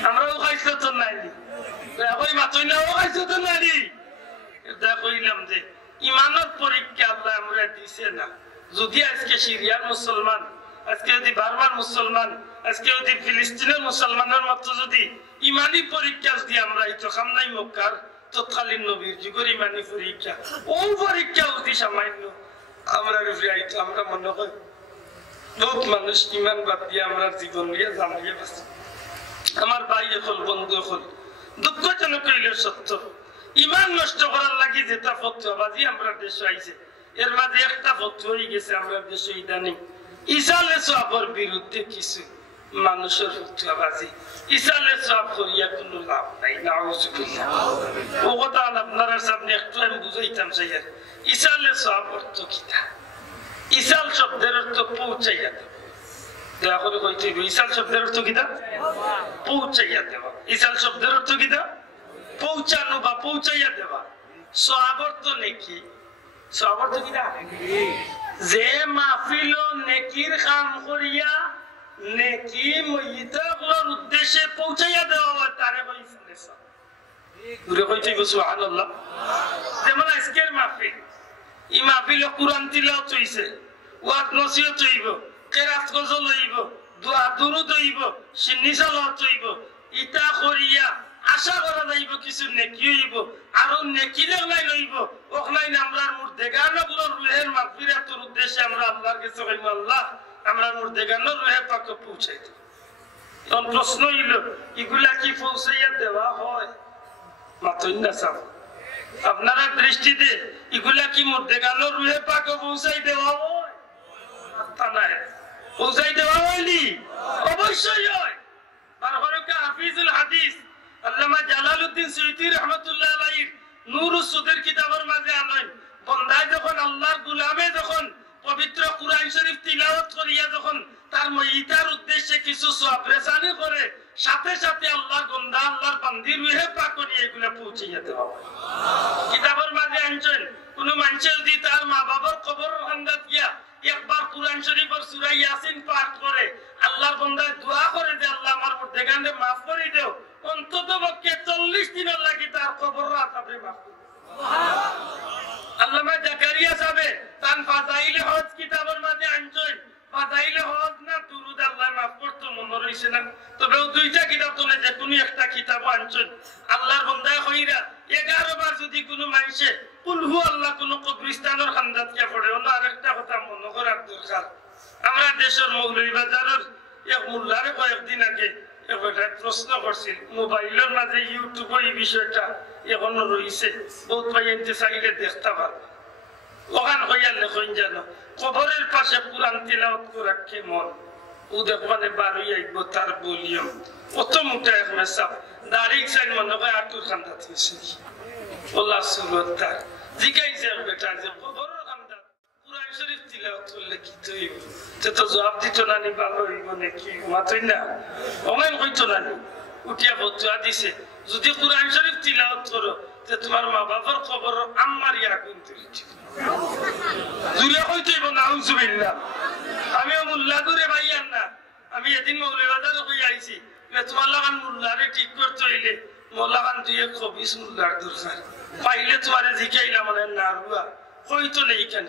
আমরাও খাইছো তো নাই ওই মাতই না ও খাইছো তো নাই কইলাম যে ইমানের পরীক্ষা আল্লাহ আমরা দিছে না যদি আজকে সিরিয়ার মুসলমান আজকে যদি বার্মার মুসলমান আজকে যদি ফিলিস্তিনের মুসলমানের মতো যদি ইমানি পরীক্ষা যদি আমরা এই তো খামনাই মক্কার তৎকালীন নবীর যুগের ইমানি পরীক্ষা ও পরীক্ষা যদি সামান্য আমরা আমরা মনে করি বহুত মানুষ ইমান বাদ দিয়ে আমরা জীবন নিয়ে জানিয়ে বাঁচি আমার ভাই হল বন্ধু হল দুঃখজনক হইলে সত্য ইমান নষ্ট করার লাগি যেটা ফতোয়াবাজি আমরা দেশে আইছে এর মাঝে একটা ফতোয়া হয়ে গেছে আমরা দেশে ইদানিং ইসালে সওয়াবের বিরুদ্ধে কিছু মানুষের ফতোয়াবাজি ইসালে সওয়াব করিয়া কোনো লাভ নাই নাউজুবিল্লাহ ও কথা আপনারা সামনে একটু আমি বুঝাইতাম চাইয়ার ইসালে সওয়াব অর্থ কিটা ইসাল শব্দের অর্থ পৌঁছাইয়া দেব দয়া করে কইতে ইসাল শব্দের অর্থ কিটা পৌঁছাইয়া দেব ইসাল শব্দের অর্থ কিটা পৌঁছানো বা পৌঁছাইয়া দেওয়া সওয়াবর তো নেকি সওয়াবর তো কি না যে মাহফিল নেকির কাম করিয়া নেকি মইতাগুলোর উদ্দেশ্যে পৌঁছাইয়া দেওয়া হয় তারে কই ফেলেছ ঘুরে কইতে সুবহানাল্লাহ যেমন আজকের মাহফিল এই মাহফিল কুরআন তিলাওয়াত হইছে ওয়াজ নসিহত হইব কিরাত গজল হইব দোয়া দুরূদ হইব সিন্নি সালাত হইব ইতা করিয়া আশা করা যাইব কিছু নেকি হইব আর নেকি দেখলাই লইব ওখানে আমরার মুর্দেগানগুলোর রুহের মাগফিরাতের উদ্দেশ্যে আমরা আল্লাহর কাছে কইব আল্লাহ আমরা মুর্দেগানের রুহে পাকে পৌঁছাই দিই তখন প্রশ্ন হইল এগুলা কি পৌঁছাইয়া দেওয়া হয় মাতই না সাব আপনারা দৃষ্টিতে এগুলা কি মুর্দেগানের রুহে পাকে পৌঁছাই দেওয়া হয় তা না পৌঁছাই দেওয়া হয়নি অবশ্যই হয় তারপরে হাফিজুল হাদিস আল্লামা জালালউদ্দিন সুয়ুতী রাহমাতুল্লাহ আলাইহি নূরুস সুদের কিতাবের মাঝে আনেন বান্দায় যখন আল্লাহর গোলামে যখন পবিত্র কুরআন শরীফ তিলাওয়াত করিয়া যখন তার মইতার উদ্দেশ্যে কিছু সওয়াব রেসানি করে সাথে সাথে আল্লাহর বান্দা আল্লাহর বান্দির রুহে পাক করিয়া এগুলা পৌঁছাইয়া দেওয়া কিতাবের মাঝে আনছেন কোন মানুষ যদি তার মা বাবার কবরের খান্দাত গিয়া একবার কুরআন শরীফের সূরা ইয়াসিন পাঠ করে আল্লাহর বান্দা দোয়া করে যে আল্লাহ আমার মুর্দেগানকে maaf করে দাও অন্তত পক্ষে 40 দিনের লাগি তার কবর আযাবে maaf করে সুবহানাল্লাহ আল্লামা জাকারিয়া সাহেব তান ফাজাইলে হজ কিতাবের মধ্যে আনছেন ফাজাইলে হজ না দুরুদ আল্লাহ maaf করতে মনে রইছে না তবে দুইটা কিতাব তো না যে কোন একটা কিতাব আনছেন আল্লাহর বান্দা কইরা 11 বার যদি কোনো মানুষে কুল হু আল্লাহ কোন কবরস্থানের খান্দাত গিয়া পড়ে অন্য আরেকটা কথা মনে করার দরকার আমরা দেশের মৌলভী বাজারের এক মোল্লারে কয়েকদিন আগে একটা প্রশ্ন করছিল মোবাইলের মাঝে ইউটিউবে এই বিষয়টা এখনো রয়েছে বহুত ভাই এনতে চাইলে দেখতে পারবে ওখান হইয়া লেখন জানো কবরের পাশে কুরআন তিলাওয়াত করা কেমন ও দেখবানে বারোই আইব তার বলিয়ম অত মোটা এক মেসাব দাড়ি চাই মনে হয় আটুর খান্দাত হয়েছে ওলা সুরত তার জিগাইছে বেটা যে কবরের খান্দাত কুরআন শরীফ তিলাওয়াত করলে কি হইব তো জবাব দিত না নি ভালো হইব নাকি মাতই না ওমেন কইতো না নি উঠিয়া বতুয়া দিছে যদি কুরআন শরীফ তিলাওয়াত করো তে তোমার মা বাবার কবর আম্মার ইয়াকুন তুলিছি জুলে কইতেইব নাউজুবিল্লাহ আমিও মোল্লা করে ভাইয়ান না আমি এদিন মৌলভী বাজারে কই আইছি তোমার লাগান মোল্লারে ঠিক করতে হইলে মোল্লাগান দুই 120 মোল্লার দরকার পাইলে তোমারে জিকাইলা মানে না রুয়া কইতো নেই কেন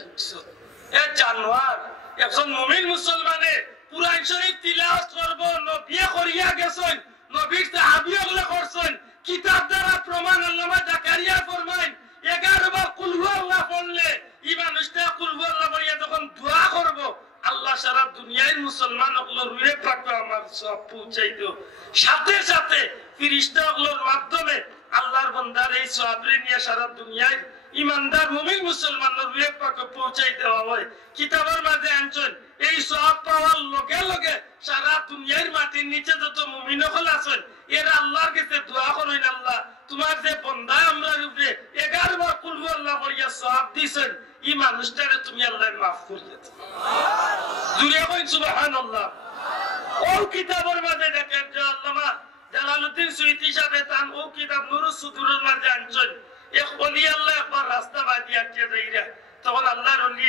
এ জানোয়ার একজন মুমিন মুসলমানে কুরআন শরীফ তিলাওয়াত করব নবী করিয়া গেছেন নবীর সাহাবীগুলো করছেন কিতাব দ্বারা প্রমাণ আল্লামা জাকারিয়া ফরমায় 11 বার কুল হু আল্লাহ বললে এই মানুষটা কুল হু আল্লাহ বলিয়া যখন দোয়া করব আল্লাহ সারা দুনিয়ার মুসলমানগুলোর রুহে পাক আমার সব পৌঁছাই দিও সাথে সাথে ফেরেশতাগুলোর মাধ্যমে আল্লাহর বান্দার এই সওয়াবরে নিয়ে সারা দুনিয়ায় ইমানদার মুমিন মুসলমানের রুহে পাক পৌঁছাই দেওয়া হয় কিতাবের মাঝে আনছেন এই সওয়াব পাওয়ার লগে লগে সারা দুনিয়ার মাটির নিচে যত মুমিন হল আছেন এরা আল্লাহর কাছে দোয়া করেন আল্লাহ তোমার যে বান্দা আমরা রূপে 11 বার কুল হু আল্লাহ বলিয়া সওয়াব দিছেন এই মানুষটারে তুমি আল্লাহ maaf করিয়ে দাও সুবহানাল্লাহ জুড়ে কই সুবহানাল্লাহ ও কিতাবের মাঝে দেখেন যে আল্লামা জালালউদ্দিন সুয়ুতী সাহেব তান ও কিতাব নূরুস সুদুরের মাঝে আনছেন এক ওলি আল্লাহ একবার রাস্তা বাদি আটকে যাইরা তখন আল্লাহর ওলি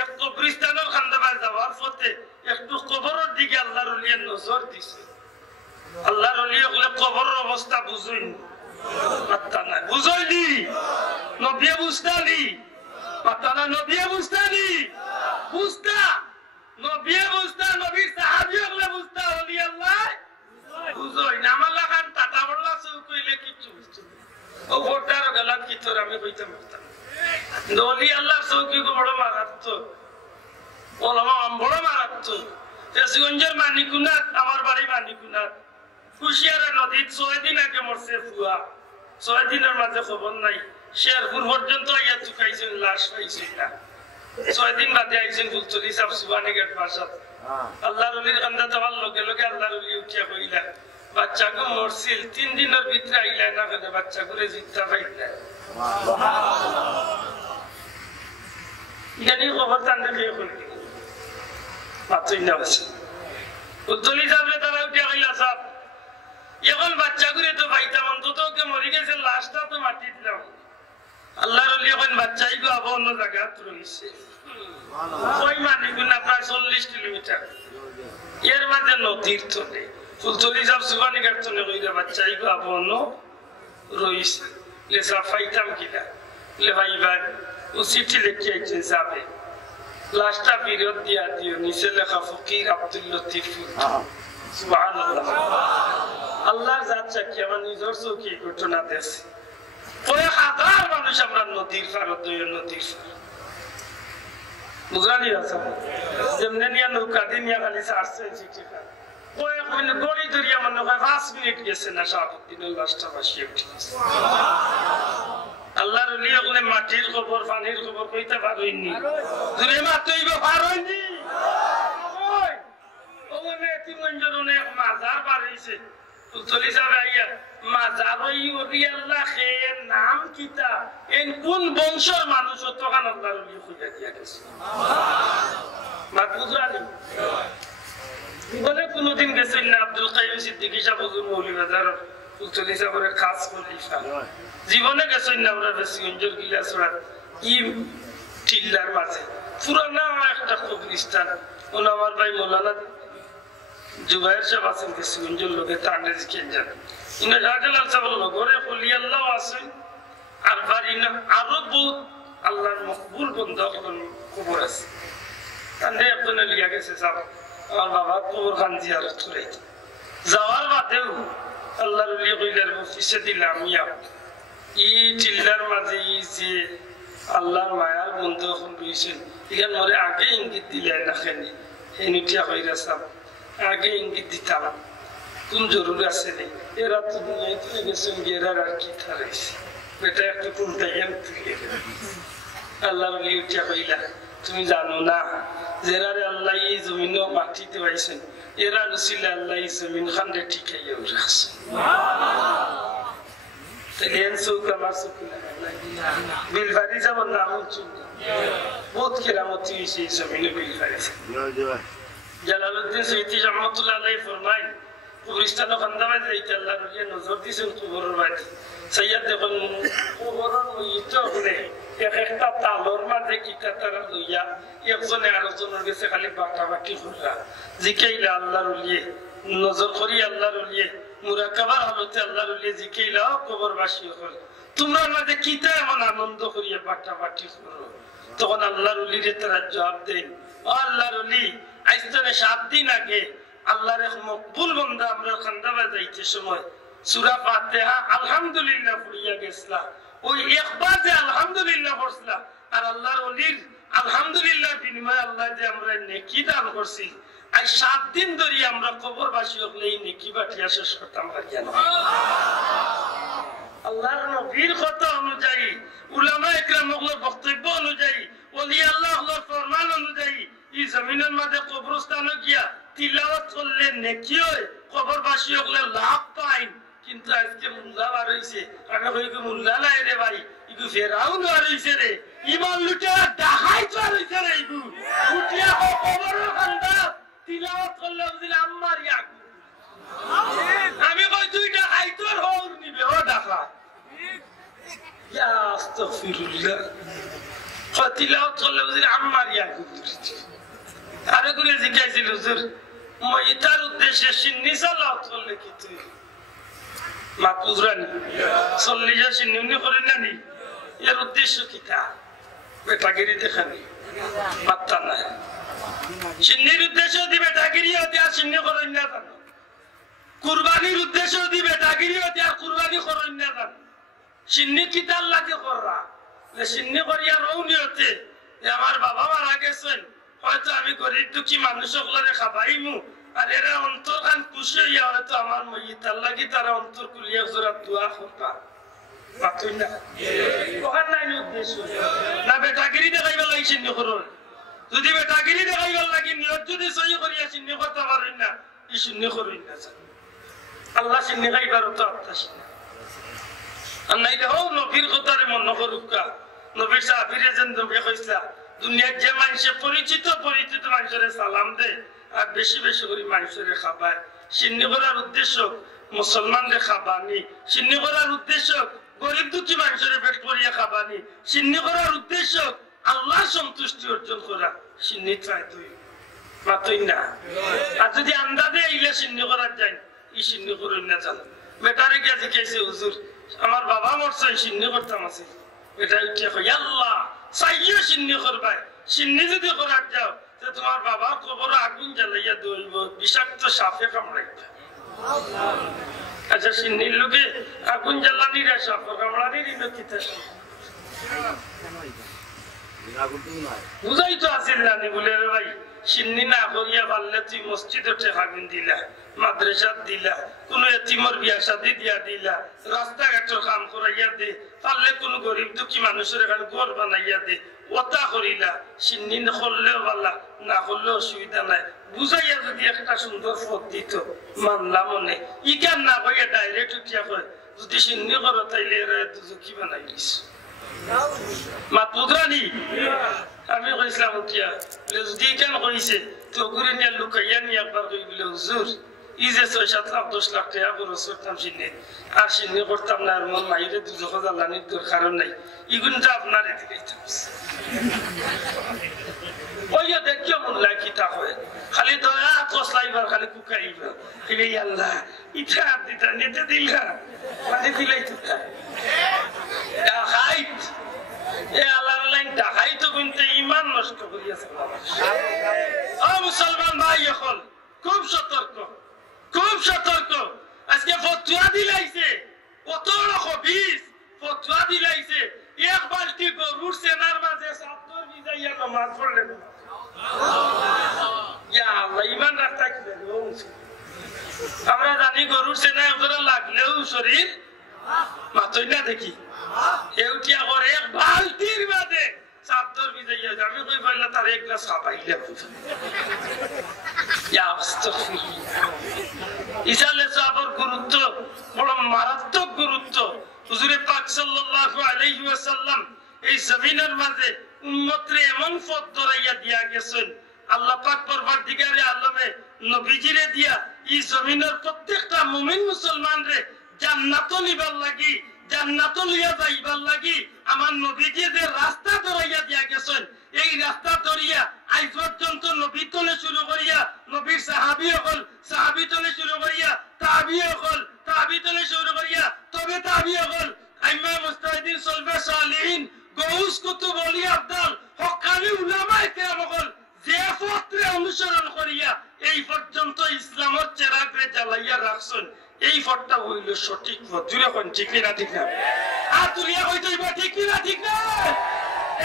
এক কবরস্থানের খান্দাবাজ যাওয়ার পথে একটু কবরের দিকে আল্লাহর ওলি নজর দিছে আল্লাহর ওলি ওগুলো কবরের অবস্থা বুঝুইন মাত্তা না বুঝইনি নবী বুঝতানি মাত্তা না নবী বুঝতানি বুঝতা নবী বুঝতা নবীর সাহাবী ওগুলো বুঝতা ওলি আল্লাহ বুঝইন আমার লাগান টাটা বড়লা কইলে কিছু বুঝতো ও ভোটার গলাত কি তোর আমি কইতে পারতাম নলি আল্লাহর চৌকি কো বড় মারাত্মক ওলামা বড় মারাত্মক ফেসগঞ্জের মানিকুনাথ আমার বাড়ি মানিকুনাথ কুশিয়ারা নদীত 6 দিন আগে মরছে ফুয়া 6 দিনের মাঝে খবর নাই শেরপুর পর্যন্ত আইয়া চুকাইছেন লাশ পাইছেন না 6 দিন বাদে আইছেন ফুলতলি সাহেব সুবানি গেট বাসাত আল্লাহর ওলির কান্দা যাওয়ার লগে লগে আল্লাহর ওলি উঠিয়া কইলা বাচ্চাকে মরছিল 3 দিনের ভিতরে আইলা না করে বাচ্চা করে জিততা পাইলা ইয়ানি খবর তান্ডে দিয়ে কইল মাত্রই না আছে উদ্দলি সাহেব তারা উঠিয়া কইলা সাহেব এখন বাচ্চা করে তো পাইতাম অন্তত ওকে মরে গেছে লাশটা তো মাটি দিলাম আল্লাহর ওলি এখন বাচ্চাই গো আবার অন্য জায়গায় রয়েছে ওই মানে গুনা প্রায় 40 কিলোমিটার এর মাঝে নদীর তলে ফুলতলি সব সুবানি কাটতনে কইরা বাচ্চাই গো আবার অন্য রয়েছে লেসা ফাইতাম কিনা লে ভাই ভাই ও চিঠি লিখে আইছেন যাবে লাশটা বিরোধ দিয়া দিও নিচে লেখা ফকির আব্দুল লতিফ সুবহানাল্লাহ আল্লাহর জাত সাক্ষী আমার নিজের চোখে ঘটনা দেখছি কয়েক হাজার মানুষ আমরা নদীর পারত নদীর বুঝলানি আছে যেমনি নিয়ে নৌকা দিয়ে নিয়ে খালি চারশো চিঠি কয়েক মিনিট গড়ি ধরিয়া মনে হয় 5 মিনিট গেছে না শাহাবুদ্দিনের লাশটা ভাসিয়ে উঠে আল্লাহর ওলি ওখানে মাটির খবর পানির খবর কইতে পারইনি দূরে মাত্রই পারইনি ওখানে তিনজন অনেক মাজার বাড়িয়েছে চলে যাবে আইয়া মাজার ওই ওলি আল্লাহ খেয়ে নাম কিতা এন কোন বংশের মানুষ তখন আল্লাহর ওলি খুঁজে দিয়া গেছে মাত বুঝালি বলে কোনদিন গেছেন না আব্দুল কাইয়ুম সিদ্দিকী সাহেব হুজুর মৌলভীবাজার চলে যাবে খাস খলিফা জীবনে গেছেন না আমরা বেশিগঞ্জের গিলাসড়া ই টিল্লার মাঝে পুরানা একটা কবরস্থান ওন আমার ভাই মৌলানা জুবাইর সাহেব আছেন বেশিগঞ্জের লোকে তান্ডে জিকেন যান ইনা রাজালাল সাহেব ঘরে ওলি আল্লাহ আছেন আর বাড়ি না আরো বহুত আল্লাহর মকবুল বন্ধা কবর আছে তান্ডে একজনে লিয়া গেছে সাহেব আমার বাবা কবর খান জিয়ারত করে যাওয়ার বাদেও আল্লাহর ওলি কইলার মুফতিসে দিলাম ইয়া ই টিল্লার মাঝে যে আল্লাহর মায়ার বন্ধু এখন রয়েছেন এখানে মরে আগে ইঙ্গিত দিলে না খেনি হেনিটিয়া কইরা সাহেব আগে ইঙ্গিত দিতাম কোন জরুরি আছে নেই এরা তো দুনিয়ায় তুলে গেছেন এরার আর কি থারাইছে বেটা একটা কোনটাই আল্লাহর ওলি উঠিয়া কইলা তুমি জানো না যেরারে আল্লাহ এই জমিন মাটিতে পাইছেন এরা রসিলে আল্লাহ এই জমিন খান্ডে ঠিকাইয়া রাখছেন বিলবাড়ি যাবো নাম বহুত কেরামতি হয়েছে এই জমিনে বিলবাড়ি জালালউদ্দিন সৈয়দি রহমাতুল্লাহ আলাইহি ফরমায় কবরস্থান খান্দাবাদ যাইতে আল্লাহর ওলি নজর দিয়েছেন কবরের বাড়ি সৈয়দ দেখুন কবরের মইত হলে এক একটা তালর মাঝে কিতা তারা লইয়া একজনে আরেকজনের কাছে খালি বাটাবাটি করলা জিকাইলা আল্লাহর ওলি নজর করি আল্লাহর ওলি মুরাকাবার হালতে আল্লাহর ওলি জিকাইলা কবরবাসী হল তোমরা মাঝে কিতা এমন আনন্দ করিয়া বাটাবাটি করো তখন আল্লাহর ওলিরে তারা জবাব দেন ও আল্লাহর ওলি আজ থেকে 7 দিন আগে আল্লাহর এক মকবুল বান্দা আমরা খান্দাবাদ যাইতে সময় সূরা ফাতিহা আলহামদুলিল্লাহ পড়িয়া গেছলা ওই একবার যে আলহামদুলিল্লাহ পড়ছলা আর আল্লাহর ওলির আলহামদুলিল্লাহ বিনিময়ে আল্লাহ যে আমরা নেকি দান করছি আজ 7 দিন ধরে আমরা কবরবাসী হলে এই নেকি বাটিয়া শেষ করতাম পারিয়া না আল্লাহর নবীর কথা অনুযায়ী উলামা ইকরামগুলোর বক্তব্য অনুযায়ী ওলি আল্লাহর ফরমান অনুযায়ী এই জমিনের মধ্যে কবরস্থানে গিয়া তিলাওয়াত করলে নেকি হয় কবরবাসী হলে লাভ পায় কিন্তু আজকে মুল্লা বার হইছে আমি কই কি মুল্লা নাই রে ভাই ইগু ফেরাউন বার হইছে রে ইমান লুটা ডাকাইত বার হইছে রে ইগু উঠিয়া কবরের খান্দা তিলাওয়াত করলে বুঝলি আম্মার ইয়াকু আমি কই তুই ডাকাইতর হওর নিবে ও ডাকা ইয়া আস্তাগফিরুল্লাহ তিলাওয়াত করলে বুঝলি আম্মার ইয়াকু আরে করে জিজ্ঞাসিল হুজুর মইতার উদ্দেশ্যে সিন্নি সালাত করলে কি তুই মাকুজরানি 40 সিন্নি করে নানি এর উদ্দেশ্য কি তা বেটাগিরি দেখানি মাত্তা না সিন্নির উদ্দেশ্য দি বেটাগিরি হতে আর সিন্নি করেন না জানো কুরবানির উদ্দেশ্য দি বেটাগিরি হতে আর কুরবানি করেন না জানো সিন্নি কি তার লাগে কররা যে সিন্নি করিয়া রৌনি হতে আমার বাবা মারা গেছেন হয়তো আমি গরিব দুঃখী মানুষগুলোরে খাবাইমু আর এরা অন্তর খান খুশি হইয়া হয়তো আমার মইতার লাগি তারা অন্তর কুলিয়া জোড়া দোয়া করবা মাতুই না ওখান নাই উদ্দেশ্য না বেটাগিরি দেখাইবার লাগি সিন্নি করুন যদি বেটাগিরি দেখাইবার লাগি নিয়ত যদি সহি করিয়া সিন্নি করতে পারেন না এই সিন্নি করুন না আল্লাহ সিন্নি খাইবারও তো আপনার আর নাই দেখো নবীর কথারে মন করুকা নবীর সাহাবীরে যেন নবী কইসলা দুনিয়ার যে মানুষে পরিচিত মানুষের সালাম দে আর বেশি বেশি করে মানুষের খাবার সিন্নি করার উদ্দেশ্য মুসলমানদের খাবানি সিন্নি করার উদ্দেশ্য গরিব দুঃখী মানুষের পেট ভরিয়া খাবানি সিন্নি করার উদ্দেশ্য আল্লাহ সন্তুষ্টি অর্জন করা সিন্নি ট্রাই তুই মাতই না আর যদি আন্দাজে আইলে সিন্নি করার যাই ই সিন্নি করুন না জানো বেটারে গিয়ে জিজ্ঞাসা হুজুর আমার বাবা মরছে সিন্নি করতাম আছে বেটা উঠিয়া কই আল্লাহ চাইও সিন্নি করবাই সিন্নি যদি করার যাও তো তোমার বাবার কবর আগুন জ্বালাইয়া দইব বিষাক্ত সাপে কামড়াইবে আচ্ছা সিন্নির লোকে আগুন জ্বালানির সাপ কামড়ানির ইনকিতা বুঝাই তো আসিল না বলে ভাই সিন্নি না করিয়া পারলে তুই মসজিদে ঠেকাগুন দিলা মাদ্রাসা দিলা কোন এতিমর বিয়া শাদী দিয়া দিলা রাস্তাঘাটের কাম করাইয়া দে পারলে কোন গরিব দুঃখী মানুষের এখানে ঘর বানাইয়া দে ওটা করিলা সিন্নি করলেও পারলা না করলেও অসুবিধা নাই বুঝাইয়া যদি একটা সুন্দর পথ দিত মানলাম মনে ইকান না কইয়া ডাইরেক্ট উঠিয়া কয় যদি সিন্নি করো তাইলে দুঃখী বানাই দিস মাতবুদ্রানি আমি কইছিলাম উঠিয়া যদি কেন কইছে তো ঘুরে নিয়ে লুকাইয়া নিয়ে একবার কই বলে হুজুর ই যে 6-7-10 লাখ টাকা খরচ করতাম সিন্নি আর সিন্নি করতাম না আর মন মাইরে দুঃখ জ্বালানির দরকার নাই ইগুনটা আপনারে দিলাইতাম ওইয়া দেখিও মন লাগি তা হয় খালি দয়া কসলাইবার খালি কুকাইবা এই আল্লাহ ইটা দিতা নিতে দিলা মানে দিলাইতা ডাকাইত এ আল্লাহর লাইন ডাকাইত কিন্তু ঈমান নষ্ট করিয়াছে ও মুসলমান ভাই এখন খুব সতর্ক আজকে ফতোয়া দিলাইছে কত খবিস ফতোয়া দিলাইছে এক বালতি গরুর সেনার মাঝে সাতর বিজাইয়া নামাজ পড়লে ইয়া আল্লাহ ঈমান রাখতা কি আমরা জানি গরুর সেনায় ওরা লাগলেও শরীর মাতই না দেখি এউটিয়া করে এক বালতির মাঝে সাতর বিজাইয়া আমি কই পাইলা তার এক গ্লাস খাবাইলে ইয়া আস্তাগফিরুল্লাহ ইসালে সাহাবার গুরুত্ব বড় মারাত্মক গুরুত্ব হুজুর পাক সাল্লাল্লাহু আলাইহি ওয়াসাল্লাম এই জমিনের মাঝে উম্মতরে এমন পথ ধরাইয়া দিয়া গেছেন আল্লাহ পাক পরবর্তীকারে আলমে নবীজিরে দিয়া এই জমিনের প্রত্যেকটা মুমিন মুসলমান রে জান্নাত নিবার লাগি জান্নাত লিয়া যাইবার লাগি আমার নবীজি যে রাস্তা ধরাইয়া দিয়া গেছেন এই রাস্তা ধরিয়া আজ পর্যন্ত নবী তলে শুরু করিয়া নবীর সাহাবী হল সাহাবী তলে শুরু করিয়া তাবী হল তাবী তলে শুরু করিয়া তবে তাবী হল আইমা মুস্তাহিদিন সলবে সালিহিন গৌস কুতুব ওলি আব্দাল হক্কানি উলামায়ে কেরাম হল যে পথে অনুসরণ করিয়া এই পর্যন্ত ইসলামের চেরাগরে জ্বালাইয়া রাখছেন এই পথটা হইল সঠিক পথ জুড়ে কোন ঠিক না ঠিক না আর দুনিয়া হইতো ঠিক না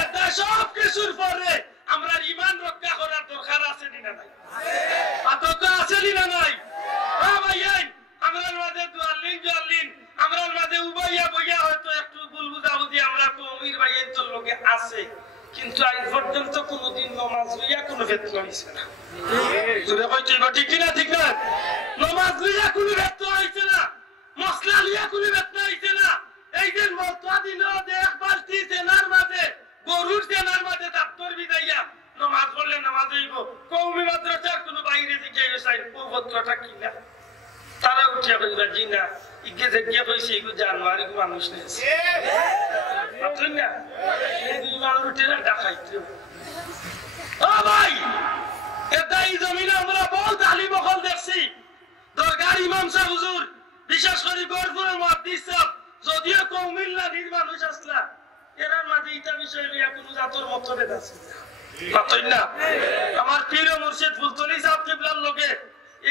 এটা সব কিছুর পরে আমরা ঈমান রক্ষা করার দরকার আছে না নাই আতকা আছে না নাই ভাইয়াই আমরা মাঝে দুয়ালিন আমরা মাঝে উবাইয়া বইয়া হয়তো একটু ভুল বুঝাবুঝি আমরা কমির ভাইয়ের তোর লোকে আছে কিন্তু আজ পর্যন্ত কোনদিন নামাজ লইয়া কোনো ফেতনা হইছে না জোরে কইতে ঠিক না নামাজ লইয়া কোনো ফেতনা হইছে না মশলা লইয়া কোনো ফেতনা হইছে না এই যে মতওয়া দিল দেখ বালতি সেনার মাঝে গরুর সেনার মাঝে ডাক্তার বিদাইয়া নামাজ পড়লে নামাজ হইব কওমি মাদ্রাসার কোনো বাইরে দিকে চাই ও ভদ্রটা কি না তারা উঠিয়া কইবা জি না ইকে যে গিয়ে কইছে এগু জানুয়ারি কো মানুষ নেই আপনি না এই দুই মানুষ উঠে না ডাকাইতে ও ভাই এটা এই জমিনে আমরা বহুত আলিম হল দেখছি দরগার ইমাম সাহেব হুজুর বিশেষ করে গরপুরের মুহাদ্দিস সাহেব যদিও কওমিল্লা নির মানুষ আসলা এরার মাঝে এটা বিষয় নিয়ে কোনো জাতর মতভেদ আছে না আমার পীর মুর্শিদ ফুলতলি সাহেব কিবলার লগে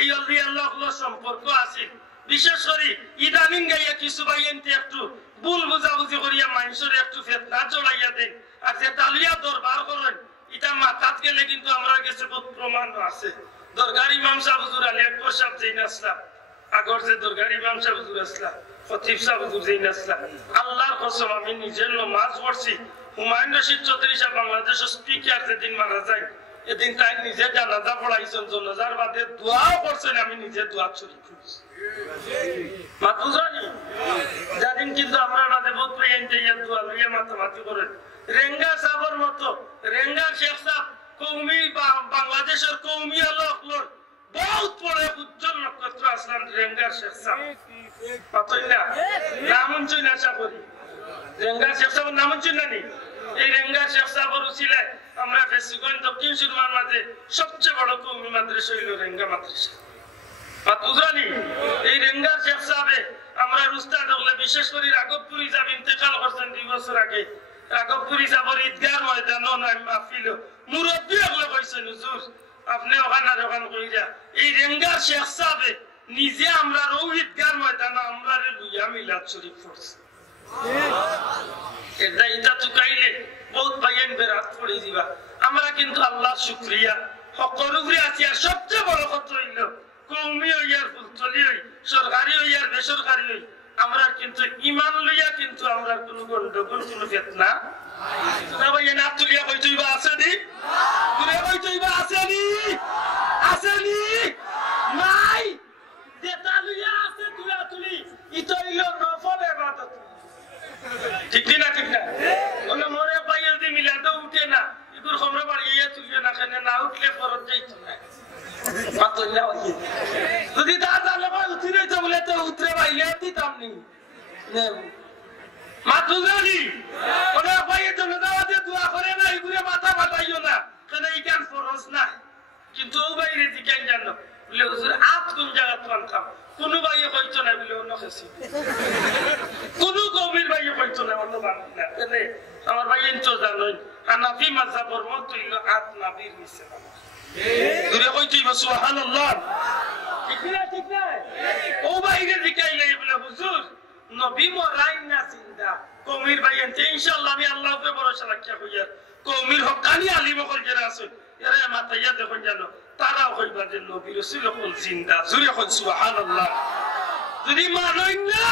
এই আল্লাহ আল্লাহর সম্পর্ক আছে বিশেষ করে ইদানিং গাইয়া কিছু ভাইয়েনতে একটু ভুল বুঝাবুঝি করিয়া মানুষের একটু ফেতনা জড়াইয়া দেন আর যে তালিয়া দরবার করেন এটা মাথাত গেলে কিন্তু আমরা কাছে বহুত প্রমাণ আছে দরগার ইমাম সাহেব হুজুর আলী আকবর সাহেব যেই আসলাম আগর যে দরগার ইমাম সাহেব হুজুর আসলাম খতিব সাহেব হুজুর যেই আসলাম আল্লাহর কসম আমি নিজের নামাজ পড়ছি হুমায়ুন রশিদ চৌধুরী সাহেব বাংলাদেশের স্পিকার যেদিন মারা যায় এদিন তাই নিজে জানাজা পড়াইছেন জানাজার বাদে দোয়াও করছেন আমি নিজে দোয়া শরীফ পড়ছি মাতুজানি যাদিন কিন্তু আমরা মাঝে বহুত প্রিয়েন্টে ইয়া দোয়া লইয়া মাতামাতি করেন রেঙ্গা সাহেবের মতো রেঙ্গা শেখ সাহেব কওমি বাংলাদেশের কওমি লোকগুলোর বহুত বড় উজ্জ্বল নক্ষত্র আসলাম রেঙ্গার শেখ সাহেব পাতই না নামুন চুই না করি রেঙ্গার শেখ সাহেবের নামুন চুই না নি এই রেঙ্গার শেখ সাহেবের উচিলায় আমরা ফেসিগঞ্জ দক্ষিণ সুরমার মাঝে সবচেয়ে বড় কওমি মাদ্রাসা হইল রেঙ্গা মাদ্রাসা বুঝানি এই রেঙ্গার শেখ সাহেবে আমরা উস্তাদ হলে বিশেষ করে রাঘবপুর হিসাব ইন্তেকাল করছেন 2 বছর আগে রাঘবপুর হিসাবের ঈদগাহর ময়দানও নাই মাহফিল মুরব্বী হলে কইছেন হুজুর আপনি ওখান কইরা এই রেঙ্গার শেখ সাহেবে নিজে আমরা ঈদগাহর ময়দান আমরা লইয়া মিলাদ শরীফ পড়ছি এটা চুকাইলে বহুত ভাইয়েন বেরাত পড়ে দিবা আমরা কিন্তু আল্লাহর শুকরিয়া হকর উপরে আছি আর সবচেয়ে বড় কথা হইল কওমি হইয়ার ফুলতলি হই সরকারি হইয়ার বেসরকারি হই আমরা কিন্তু ঈমান লইয়া কিন্তু আমরা কোনো গন্ডগোল কোনো ফিতনা না ভাইয়া না তুলিয়া কই তুইবা আছে নি তুলে কই তুইবা আছে নি নাই যেটা লইয়া আছে তুলি ইতো হইল নফল ইবাদত ঠিক না ওনা মরে পাইল দি মিলাদ উঠে না ইগুর খমরা বাড়ি ইয়া তুলিয়া না কেন না উঠলে ফরজ যাইতো না পাতই না যদি দাদা লাগা উঠিরে তো বলে তো উতরে বাইলে দিতাম নি নে মাতুজানি ওনা পাইল তো দাওয়াতে দোয়া করে না ইগুরে মাথা ফাটাইও না কেন ইকান ফরজ না কিন্তু ও বাইরে দিকেন জানো বলে হুজুর আত কোন জায়গা পান্তাম কোন ভাইয়ে কইতো না বলে অন্য খেছি কোন কবির ভাইয়ে কইতো না অন্য বাদ না কেন আমার ভাই এনতো জানোই হানাফি মাযহাবের মত হইল আত নবীর নিচে দূরে কইতো সুবহানাল্লাহ ঠিক না ও বাইরে দিকাইলে বলে হুজুর নবী মরাই না জিন্দা কবির ভাই এনতে ইনশাআল্লাহ আমি আল্লাহর উপরে ভরসা রাখিয়া কইয়া কবির হকানি আলিম হল যারা আছে এরা মাতাইয়া দেখুন জানো তারা কইবা যে নবী রাসূল হল জিন্দা জুরে কই সুবহানাল্লাহ যদি মানই না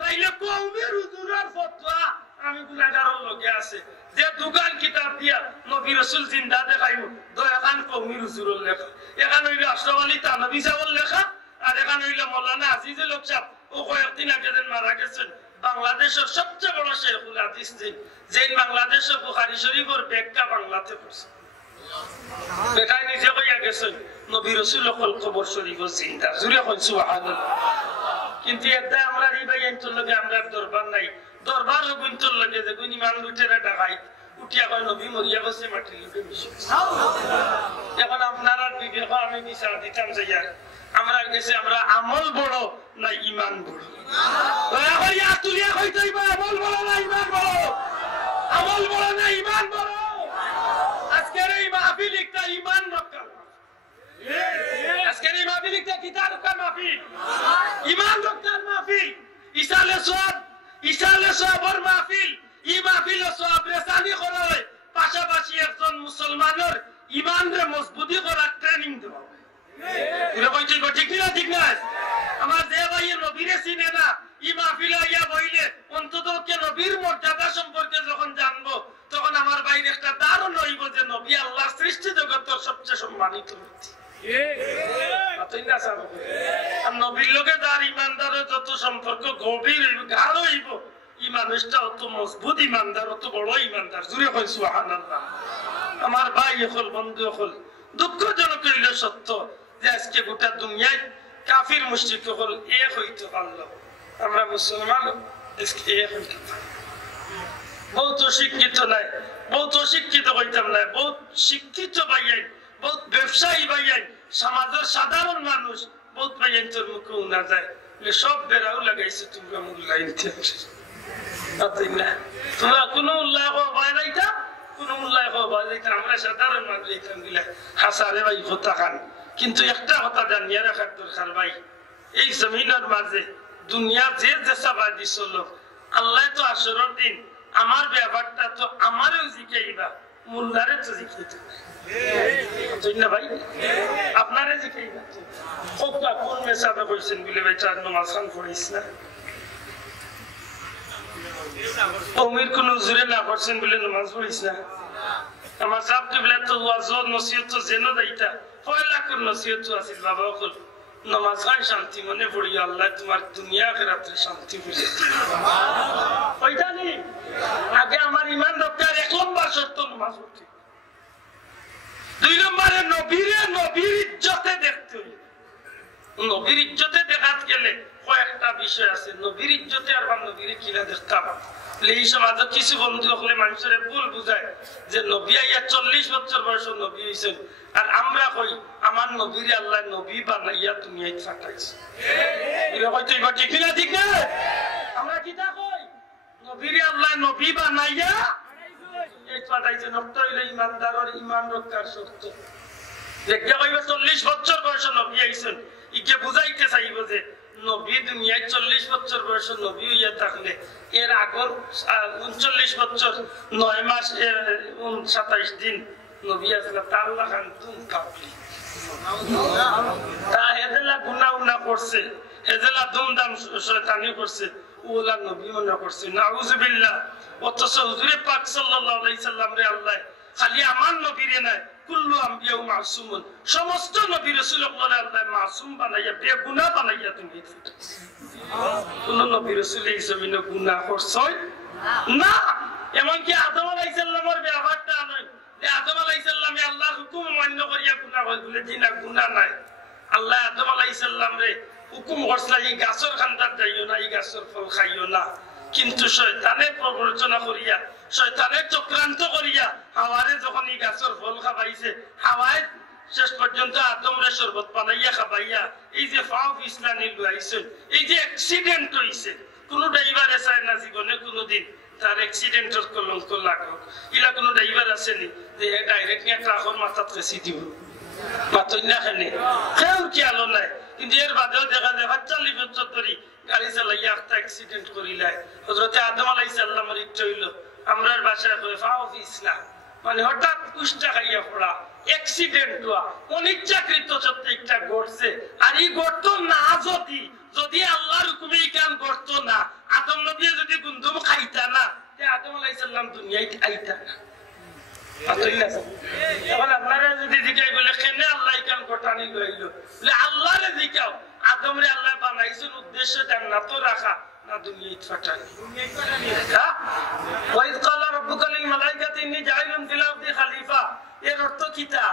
তাইলে কওমের হুজুরের ফতোয়া আমি গুনাহগারের লগে আছে যে দোকান কিতাব দিয়া নবী রাসূল জিন্দা দেখাইবো দয়াখান কওমের হুজুরের লেখা এখানে হইল আশরাফ আলী তানভী সাহেবের লেখা আর এখানে হইল মাওলানা আজিজুল হক সাহেব ও কয়েকদিন আগে যেন মারা গেছেন বাংলাদেশের সবচেয়ে বড় শেখুল হাদিস যে বাংলাদেশের বুখারী শরীফের ব্যাখ্যা বাংলাতে করছে বেটাই নিজে কইয়া গেছেন নবী রাসূল হল কবর শরীফ জিন্দা জুরে কই সুবহানাল্লাহ কিন্তু এটা আমরা রিবাই এন্টর লগে আমরা দরবার নাই দরবার গুনতর লগে যে গুনি মান লুটেরা ডাকাই উঠিয়া কয় নবী মরিয়া গেছে মাটি লুটে মিশে এখন আপনারা বিবেক আমি বিচার দিতাম যাইয়া আমরা গেছে আমরা আমল বড় না ঈমান বড় দয়া করিয়া তুলিয়া কইতেইবা আমল বড় না ঈমান বড় আমল বড় না ঈমান বড় আজকের এই মাহফিল একটা ঈমান রক্ষা আজকের এই মাহফিল একটা কিতাব রক্ষা মাহফিল ঈমান রক্ষার মাহফিল ইসালে সওয়াবের মাহফিল এই মাহফিল সওয়াব রেসানি করা হয় পাশাপাশি একজন মুসলমানের ঈমানরে মজবুতি করার ট্রেনিং দেওয়া হয় এরকম ঠিক না আমার যে ভাই নবীরে চিনে না এই মাহফিলে আইয়া বইলে অন্তত নবীর মর্যাদা সম্পর্কে যখন জানবো তখন আমার বাইরে একটা দারুণ হইব যে নবী আল্লাহর সৃষ্টি জগতের সবচেয়ে সম্মানিত ব্যক্তি আর নবীর লোকে যার ইমানদারের যত সম্পর্ক গভীর হইব গাঢ় হইব এই মানুষটা অত মজবুত ইমানদার অত বড় ইমানদার জুড়ে কই সুবহানাল্লাহ আমার ভাই হল বন্ধু হল দুঃখজনক হইল সত্য যে আজকে গোটা দুনিয়ায় কাফির মুশরিক হল এক হইতে পারলো আমরা মুসলমান এক হইতে পারি বহুত শিক্ষিত নাই বহুত অশিক্ষিত হইতাম নাই বহুত শিক্ষিত ভাইয়াই বহুত ব্যবসায়ী ভাইয়াই সমাজের সাধারণ মানুষ বহুত ভাইয়াই তোর মুখে উনা যায় সব বেড়াও লাগাইছে তোমরা মূল্যায়ন তোমরা কোনো উল্লাহ বাইরাইতা কোনো উল্লাহ বাইরাইতা আমরা সাধারণ মানুষ এইখান দিলে হাসারে ভাই হতা খান কিন্তু একটা কথা জানিয়ে রাখার দরকার ভাই এই জমিনের মাঝে দুনিয়া যে দেশাবাদী চলো আল্লাহ তো আসরের দিন আমার ব্যাপারটা তো আমারও জিকাইবা মুল্লারে তো জিকাইতে না ভাই আপনারে জিকাইবা কোনটা কোন মেসাবে কইছেন বলে ভাই চার নামাজ খান পড়িস না ওমির কোন হুজুরে না করছেন বলে নামাজ পড়িস না আমার সাহেব কিবলা তো ওয়াজ নসিহত তো জেনো দাইতা পয়লা কোন নসিহত আছে বাবা কল নামাজ খান শান্তি মনে পড়ি আল্লাহ তোমার দুনিয়া আখিরাতে শান্তি বুঝে ওইটা নেই আগে আমার ঈমান রক্ষার 1 নম্বর শর্ত নামাজ পড়তে 2 নম্বরে নবীর ইজ্জতে দেখতে নবীর ইজ্জতে দেখাত গেলে কয়েকটা বিষয় আছে। নবীর ইজ্জতে আর নবীর কিলা দেখতাম এই সমাজে কিছু বন্ধু হলে মানুষের ভুল বুঝায় যে নবী আইয়া 40 বছর বয়স নবী হয়েছেন, আর আমরা কই আমার নবীর আল্লাহ নবী বানাইয়া তুমি ফাটাইছে। ঠিক না? ঠিক না? আমরা কিটা কই নবীর আল্লাহ নবী বানাইয়া ফাটাইছে। নষ্ট হইলে ইমানদারের ইমান রক্ষার শর্ত। দেখতে কইবে 40 বছর বয়স নবী আইছেন, ইকে বুঝাইতে চাইব যে নবী দুনিয়ায় 40 বছর বয়স নবী হইয়া থাকলে এর আগর 39 বছর 9 মাস 27 দিন নবী আসলে তার লাগান তুম কাপলি তা হেদেলা গুনাহ না করছে, হেদেলা দুমদাম শয়তানি করছে, ওলা নবী মনে করছে নাউযুবিল্লাহ। অথচ হুজুরে পাক সাল্লাল্লাহু আলাইহি সাল্লাম রে আল্লাহ খালি আমার নবীরে না কুল্লু আম্বিয়া মাসুমুন, সমস্ত নবী রাসূলুল্লাহ আল্লাহ মাসুম বানাইয়া বেগুনাহ বানাইয়া তুমি কোন নবী রাসূল এই জমিনে গুনাহ করছে না। এমনকি আদম আলাইহিস সালামের ব্যাপারটা নয় যে আদম আলাইহিস সালামে আল্লাহর হুকুম মান্য করিয়া গুনাহ হয় বলে দিনা গুনাহ নাই। আল্লাহ আদম আলাইহিস সালাম রে হুকুম করছিল এই গাছের খান্দার যাইও না, এই গাছের ফল খাইও না, কিন্তু শয়তানের প্রবঞ্চনা করিয়া শয়তানের চক্রান্ত করিয়া হাওয়ারে যখন এই গাছের ফল খাবাইছে, হাওয়ায় শেষ পর্যন্ত আদমরে শরবত বানাইয়া খাবাইয়া এই যে ফাও ইসলামী লুয়াইছেন, এই যে অ্যাক্সিডেন্ট হইছে, কোন ড্রাইভারে চায় না জীবনে কোনোদিন তার অ্যাক্সিডেন্টের কলঙ্ক লাগো। ইলা কোন ড্রাইভার আসেনি যে ডাইরেক্ট নিয়ে ট্রাকের মাথাত ফেসি দিব মাতই না খেলে কেউ কি আলো নাই। কিন্তু এর বাদেও দেখা যায় 40 বছর ধরে গাড়ি চালাইয়া একটা অ্যাক্সিডেন্ট করিলাই। হযরত আদম আলাইহিস সালামের ইচ্ছা হইল আমরার বাসায় করে ফাও ইসলাম মানে হঠাৎ কুষ্টা খাইয়া পড়া অ্যাক্সিডেন্ট হওয়া অনিচ্ছাকৃত সত্যিটা ঘটছে। আর এই গর্ত না যদি আল্লাহর হুকুমে এই কাম করতো না, আদম নবী যদি গুন্দম খাইতা না, তে আদম আলাইহিস সালাম দুনিয়ায় আইতা না। এখন আপনারা যদি জিজ্ঞাসা বলে কেন আল্লাহ এই কাম ঘটানি লইল, বলে আল্লাহরে জিজ্ঞাও আদমরে আল্লাহ বানাইছেন উদ্দেশ্য জান্নাতে রাখা না দুনিয়ায় ফাটানি। ওয়াইদ ক্বালা রাব্বুকা লিল মালাইকাতি ইন্নী জাইলুন ফিল আরদি খলিফা, এর অর্থ কিটা?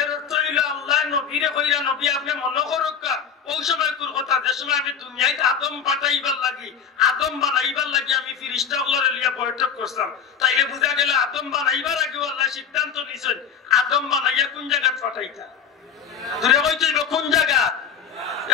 এর অর্থ হইল আল্লাহ নবীরে কইরা নবী আপনি মনে করুকা ওই সময় কোন কথা যে সময় আমি দুনিয়ায় আদম পাঠাইবার লাগি আদম বানাইবার লাগি আমি ফেরেশতাগুলোরে লিয়া বৈঠক করলাম, তাইলে বুঝা গেল আদম বানাইবার আগে আল্লাহ সিদ্ধান্ত নিছেন আদম বানাইয়া কোন জায়গা পাঠাইতা। দূরে কইতেইব কোন জায়গা?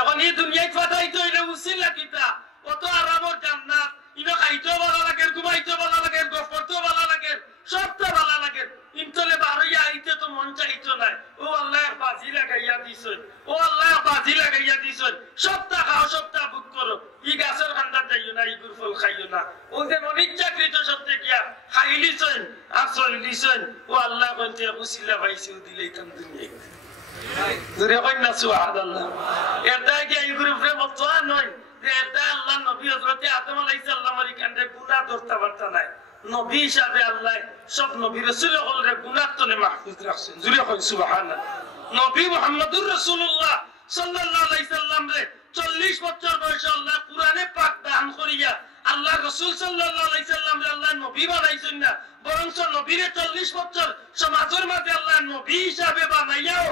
এখন এই দুনিয়ায় পাঠাইতে হইলে উসিলা কিটা? কত আরামর জান্নাত, ইনো খাইতেও ভালো লাগে, ঘুমাইতেও ভালো লাগে, গপ করতেও ভালো লাগে, সবটা ভালো লাগে, ইনতলে বারইয়া আইতে তো মন চাইতো না। ও আল্লাহ বাজি লাগাইয়া দিছেন, ও আল্লাহ বাজি লাগাইয়া দিছেন, সবটা খাও সবটা বুক করো, ই গাছের খান্দার যাইও না, ই গুর ফল খাইও না। ও যে অনিচ্ছাকৃত সত্যি কিয়া খাইলিছেন আর চলিছেন, ও আল্লাহ বলতে বুঝিলা পাইছেও দিলেই তাম দুনিয়ায় দূরে কই না সুবহানাল্লাহ। এটা কি এই গ্রুপে মতওয়া নয় যে এটা আল্লাহ নবী হযরত আদম আলাইহিস সালামের কাছে গুনাহ ধরতে পারতা না। নবী হিসাবে আল্লাহ সব নবী রাসূলদের গুনাহ তনে মাহফুজ রাখছেন। জুরে কই সুবহানাল্লাহ। নবী মুহাম্মদুর রাসূলুল্লাহ সাল্লাল্লাহু আলাইহি সাল্লাম রে 40 বছর বয়সে আল্লাহ কুরআনে পাক দান করিয়া আল্লাহ রাসূল সাল্লাল্লাহু আলাইহি সাল্লাম রে আল্লাহ নবী বানাইছেন না, বরং নবীরে 40 বছর সমাজের মাঝে আল্লাহ নবী হিসাবে বানাইয়াও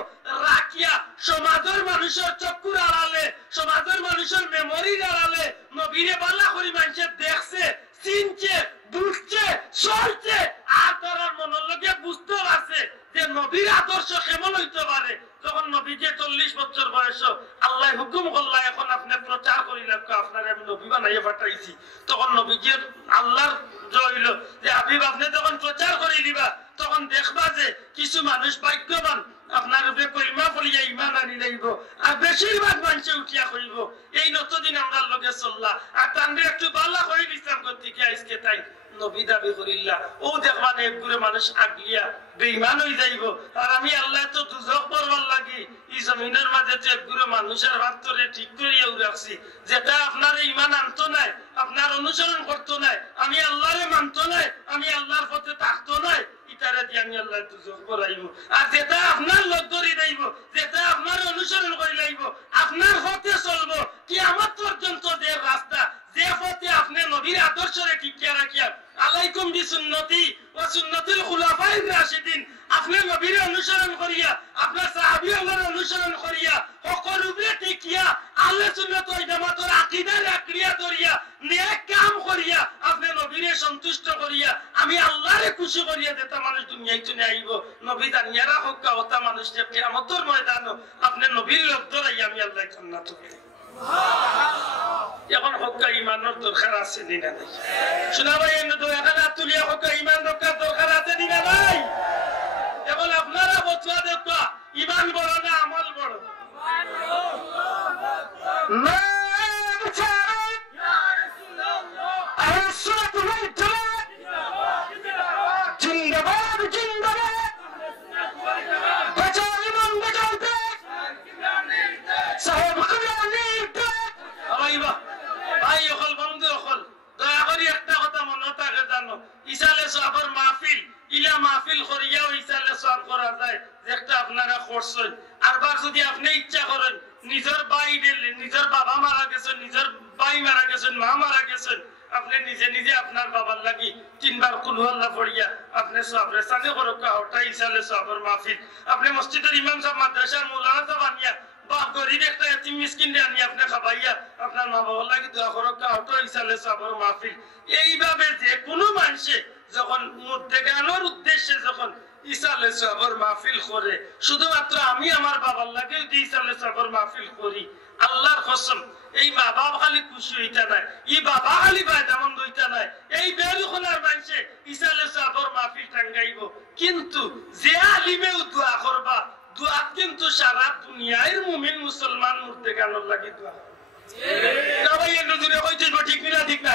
রাখিয়া সমাজের মানুষের চক্ষুর আড়ালে সমাজের মানুষের মেমোরির আড়ালে নবীরে বালা করি মানুষে দেখছে, চিনছে, বুঝছে, চলছে, আর তার মনের লগে বুঝতে পারছে যে নবীর আদর্শ কেমন হইতে পারে। যখন নবী যে 40 বছর বয়স আল্লাহ হুকুম করলা এখন আপনি প্রচার করিলেন আপনার আমি নবী বানাইয়া পাঠাইছি, তখন নবীজির আল্লাহর জয়ল যে হাবিব আপনি যখন প্রচার করে দিবা তখন দেখবা যে কিছু মানুষ ভাগ্যবান আপনার উপরে কলিমা পড়িয়া ঈমান আনি লাইব, আর বেশিরভাগ মানুষ উঠিয়া কইব এই নতদিন আমরা লগে চললা আর তান্ডে একটু বাল্লা কই দিতাম করতে কি আজকে তাই নবী দাবি করিল্লা। ও দেখবা একগুরে মানুষ আগলিয়া বেঈমান হই যাইব, আর আমি আল্লাহ তো দুজক করবার লাগি এই জমিনের মাঝে যে একগুরে মানুষের ভাতরে ঠিক করিয়া রাখছি যেটা আপনার ঈমান আনতো নাই, আপনার অনুসরণ করতো নাই, আমি আল্লাহরে মানতো নাই, আমি আল্লাহর পথে থাকতো নাই, ইতারে দিয়ে আমি আল্লাহ দুজক করাইব। আর যেটা আপনার লোক ধরে দেব, যেটা আপনার অনুসরণ করে লাইব, আপনার পথে চলবো কিয়ামত পর্যন্ত যে রাস্তা, যে পথে আপনি নবীর আদর্শরে টিকিয়ে রাখিয়া আলাইকুম বিসুন্নতি ওয়া সুন্নাতিল খুলাফায়ে রাশিদিন, আপনি নবীর অনুসরণ করিয়া আপনার সাহাবীদের অনুসরণ করিয়া হকের উপরে টিকিয়া আহলে সুন্নাত ওয়াল জামাতের আকীদার আকরিয়া দরিয়া নেক কাম করিয়া আপনি নবীরে সন্তুষ্ট করিয়া আমি আল্লাহরে খুশি করিয়া দিতা মানুষ দুনিয়ায় চলে আইব নবী দানিয়ারা হক্কা হতা মানুষ যে কিয়ামতের ময়দানে আপনি নবীর লোক ধরাইয়া আমি আল্লাহ জান্নাত করি এখন হক্কা ইমানের দরকার আছে দিনা নাই শোনা ভাই এনে তো এখানে তুলিয়া হক্কা ইমান রক্ষার দরকার আছে দিনা নাই এখন আপনারা বতুয়া দেখবা ইমান বড় না আমল বড় না নিজের বাবা মারা গেছেন নিজের ভাই মারা গেছেন মা মারা গেছেন আপনি নিজে নিজে আপনার বাবার লাগি 3 বার কুল আল্লাহ পড়িয়া আপনি সবরে সাথে করকা ওটা ইসালে সবর মাহফিল আপনি মসজিদের ইমাম সাহেব মাদ্রাসার মাওলানা সাহেব আনিয়া বাপ গরিব একটা এতিম মিসকিন রে আনিয়া আপনি খাবাইয়া আপনার মা বাবার লাগি দোয়া করকা ওটা ইসালে সবর মাহফিল এইভাবে যে কোনো মানুষে যখন মুদ্দেগানোর উদ্দেশ্যে যখন ইসালে সবর মাহফিল করে শুধুমাত্র আমি আমার বাবার লাগে ইসালে সবর মাহফিল করি আল্লাহর কসম এই মা বাবা খালি খুশি হইতা নাই ই বাবা খালি ফায়দামন্দ হইতা নাই এই বেরুখনার মানুষে ইসালে সবর মাহফিল টাঙ্গাইব কিন্তু যে আলিমেও দোয়া করবা দোয়া কিন্তু সারা দুনিয়ার মুমিন মুসলমান মুর্দেগানোর লাগে দোয়া সবাই এর নজরে কইতে ঠিক না ঠিক না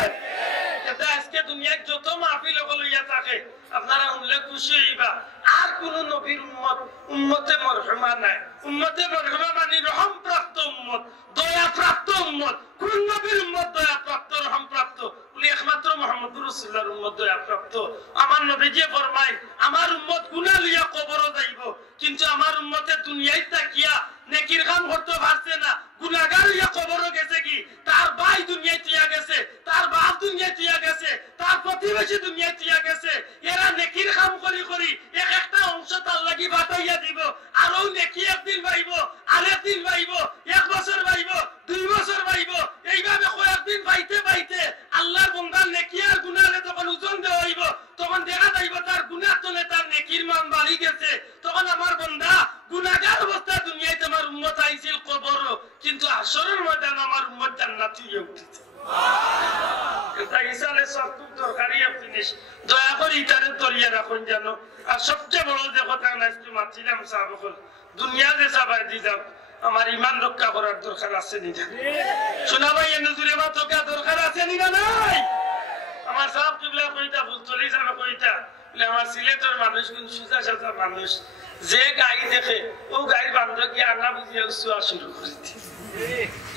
এটা আজকে দুনিয়ায় যত মাহফিল হইয়া থাকে আপনারা উল্লেখ খুশি হইবা আর কোন নবীর উম্মতে মরহুমা নাই উম্মতে মরহুমা মানে রহম প্রাপ্ত উম্মত দয়া প্রাপ্ত উম্মত কোন নবীর উম্মত দয়া প্রাপ্ত রহম প্রাপ্ত বলি একমাত্র মুহাম্মদুর রাসূলুল্লাহর উম্মত দয়া প্রাপ্ত আমার নবীজি ফরমায় আমার উম্মত গুনাহ লিয়া কবরে যাইব কিন্তু আমার উম্মতে দুনিয়ায় তাকিয়া নেকির কাম করতে পারছে না গুনাহগার লিয়া কবরে গেছে কি তার ভাই দুনিয়ায় তিয়া গেছে তার বাপ দুনিয়ায় তিয়া গেছে তার প্রতিবেশী দুনিয়ায় তিয়া গেছে এরা নেকির কাম করি করি একটা অংশ তার লাগি বাতাইয়া দিব আর ও নেকি একদিন পাইব আরেকদিন পাইব 1 বছর পাইব 2 বছর পাইব এইভাবে কয়েকদিন পাইতে পাইতে আল্লাহর বান্দার নেকি আর গুনাহে যখন ওজন দেওয়া হইব তখন দেখা যাইব তার গুনাহ তলে তার নেকির মান বাড়ি গেছে তখন আমার বান্দা গুনাহগার অবস্থা দুনিয়ায় তোমার উম্মত আইছিল কবর কিন্তু হাশরের ময়দানে আমার উম্মত জান্নাতে হয়ে উঠেছে এটা ইসালে সব খুব দরকারি জিনিস দয়া করে ইতারে তরিয়া রাখুন জানো আর সবচেয়ে বড় যে কথা আজকে মাতিলাম সাহাবকল দুনিয়া যে সাবাই দি যাও আমার ইমান রক্ষা করার দরকার আছে নি শোনা ভাই এনে জুড়ে বা তোকা দরকার আছে নি না নাই আমার সাহেব কিবলা কইতা ভুল চলি যাবে কইতা বলে আমার সিলেটের মানুষ কিন্তু সুজা সাজা মানুষ যে গাই দেখে ও গাই বান্ধব গিয়ে আনা বুঝিয়ে উৎসুয়া শুরু করে দিই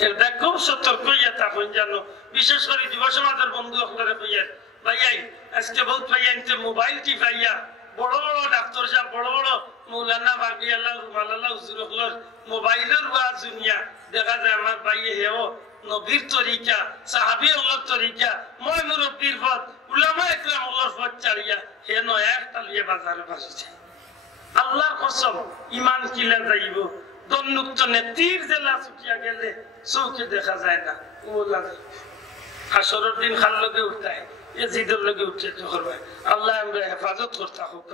এটা খুব সতর্ক ইয়া থাকুন জানো বিশেষ করে যুব সমাজের বন্ধু আপনারা কইয়া ভাইয়াই আজকে বহুত ভাইয়াইতে মোবাইল টিপাইয়া বড় বড় ডাক্তার সাহেব বড় বড় মৌলানা বাগিয়াল্লাহ রুমালাল্লাহ হুজুরগুলোর মোবাইলের ওয়াজ দুনিয়া দেখা যায় আমার ভাইয়ে হেও নবীর তরিকা সাহাবী ওগুলোর তরিকা মই মুরব্বীর পথ উলামা একরাম ওগুলোর পথ চালিয়া হে নয় একটা লিয়ে বাজারে বাসছে আল্লাহর কসম ইমান কিলা যাইব দন্নুক্ত নেতির জেলা ছুটিয়া গেলে চৌকে দেখা যায় না ওলা হাসরের দিন খাল লগে উঠায় এজিদের লগে উঠে তো করবে আল্লাহ আমরা হেফাজত করতে হোক।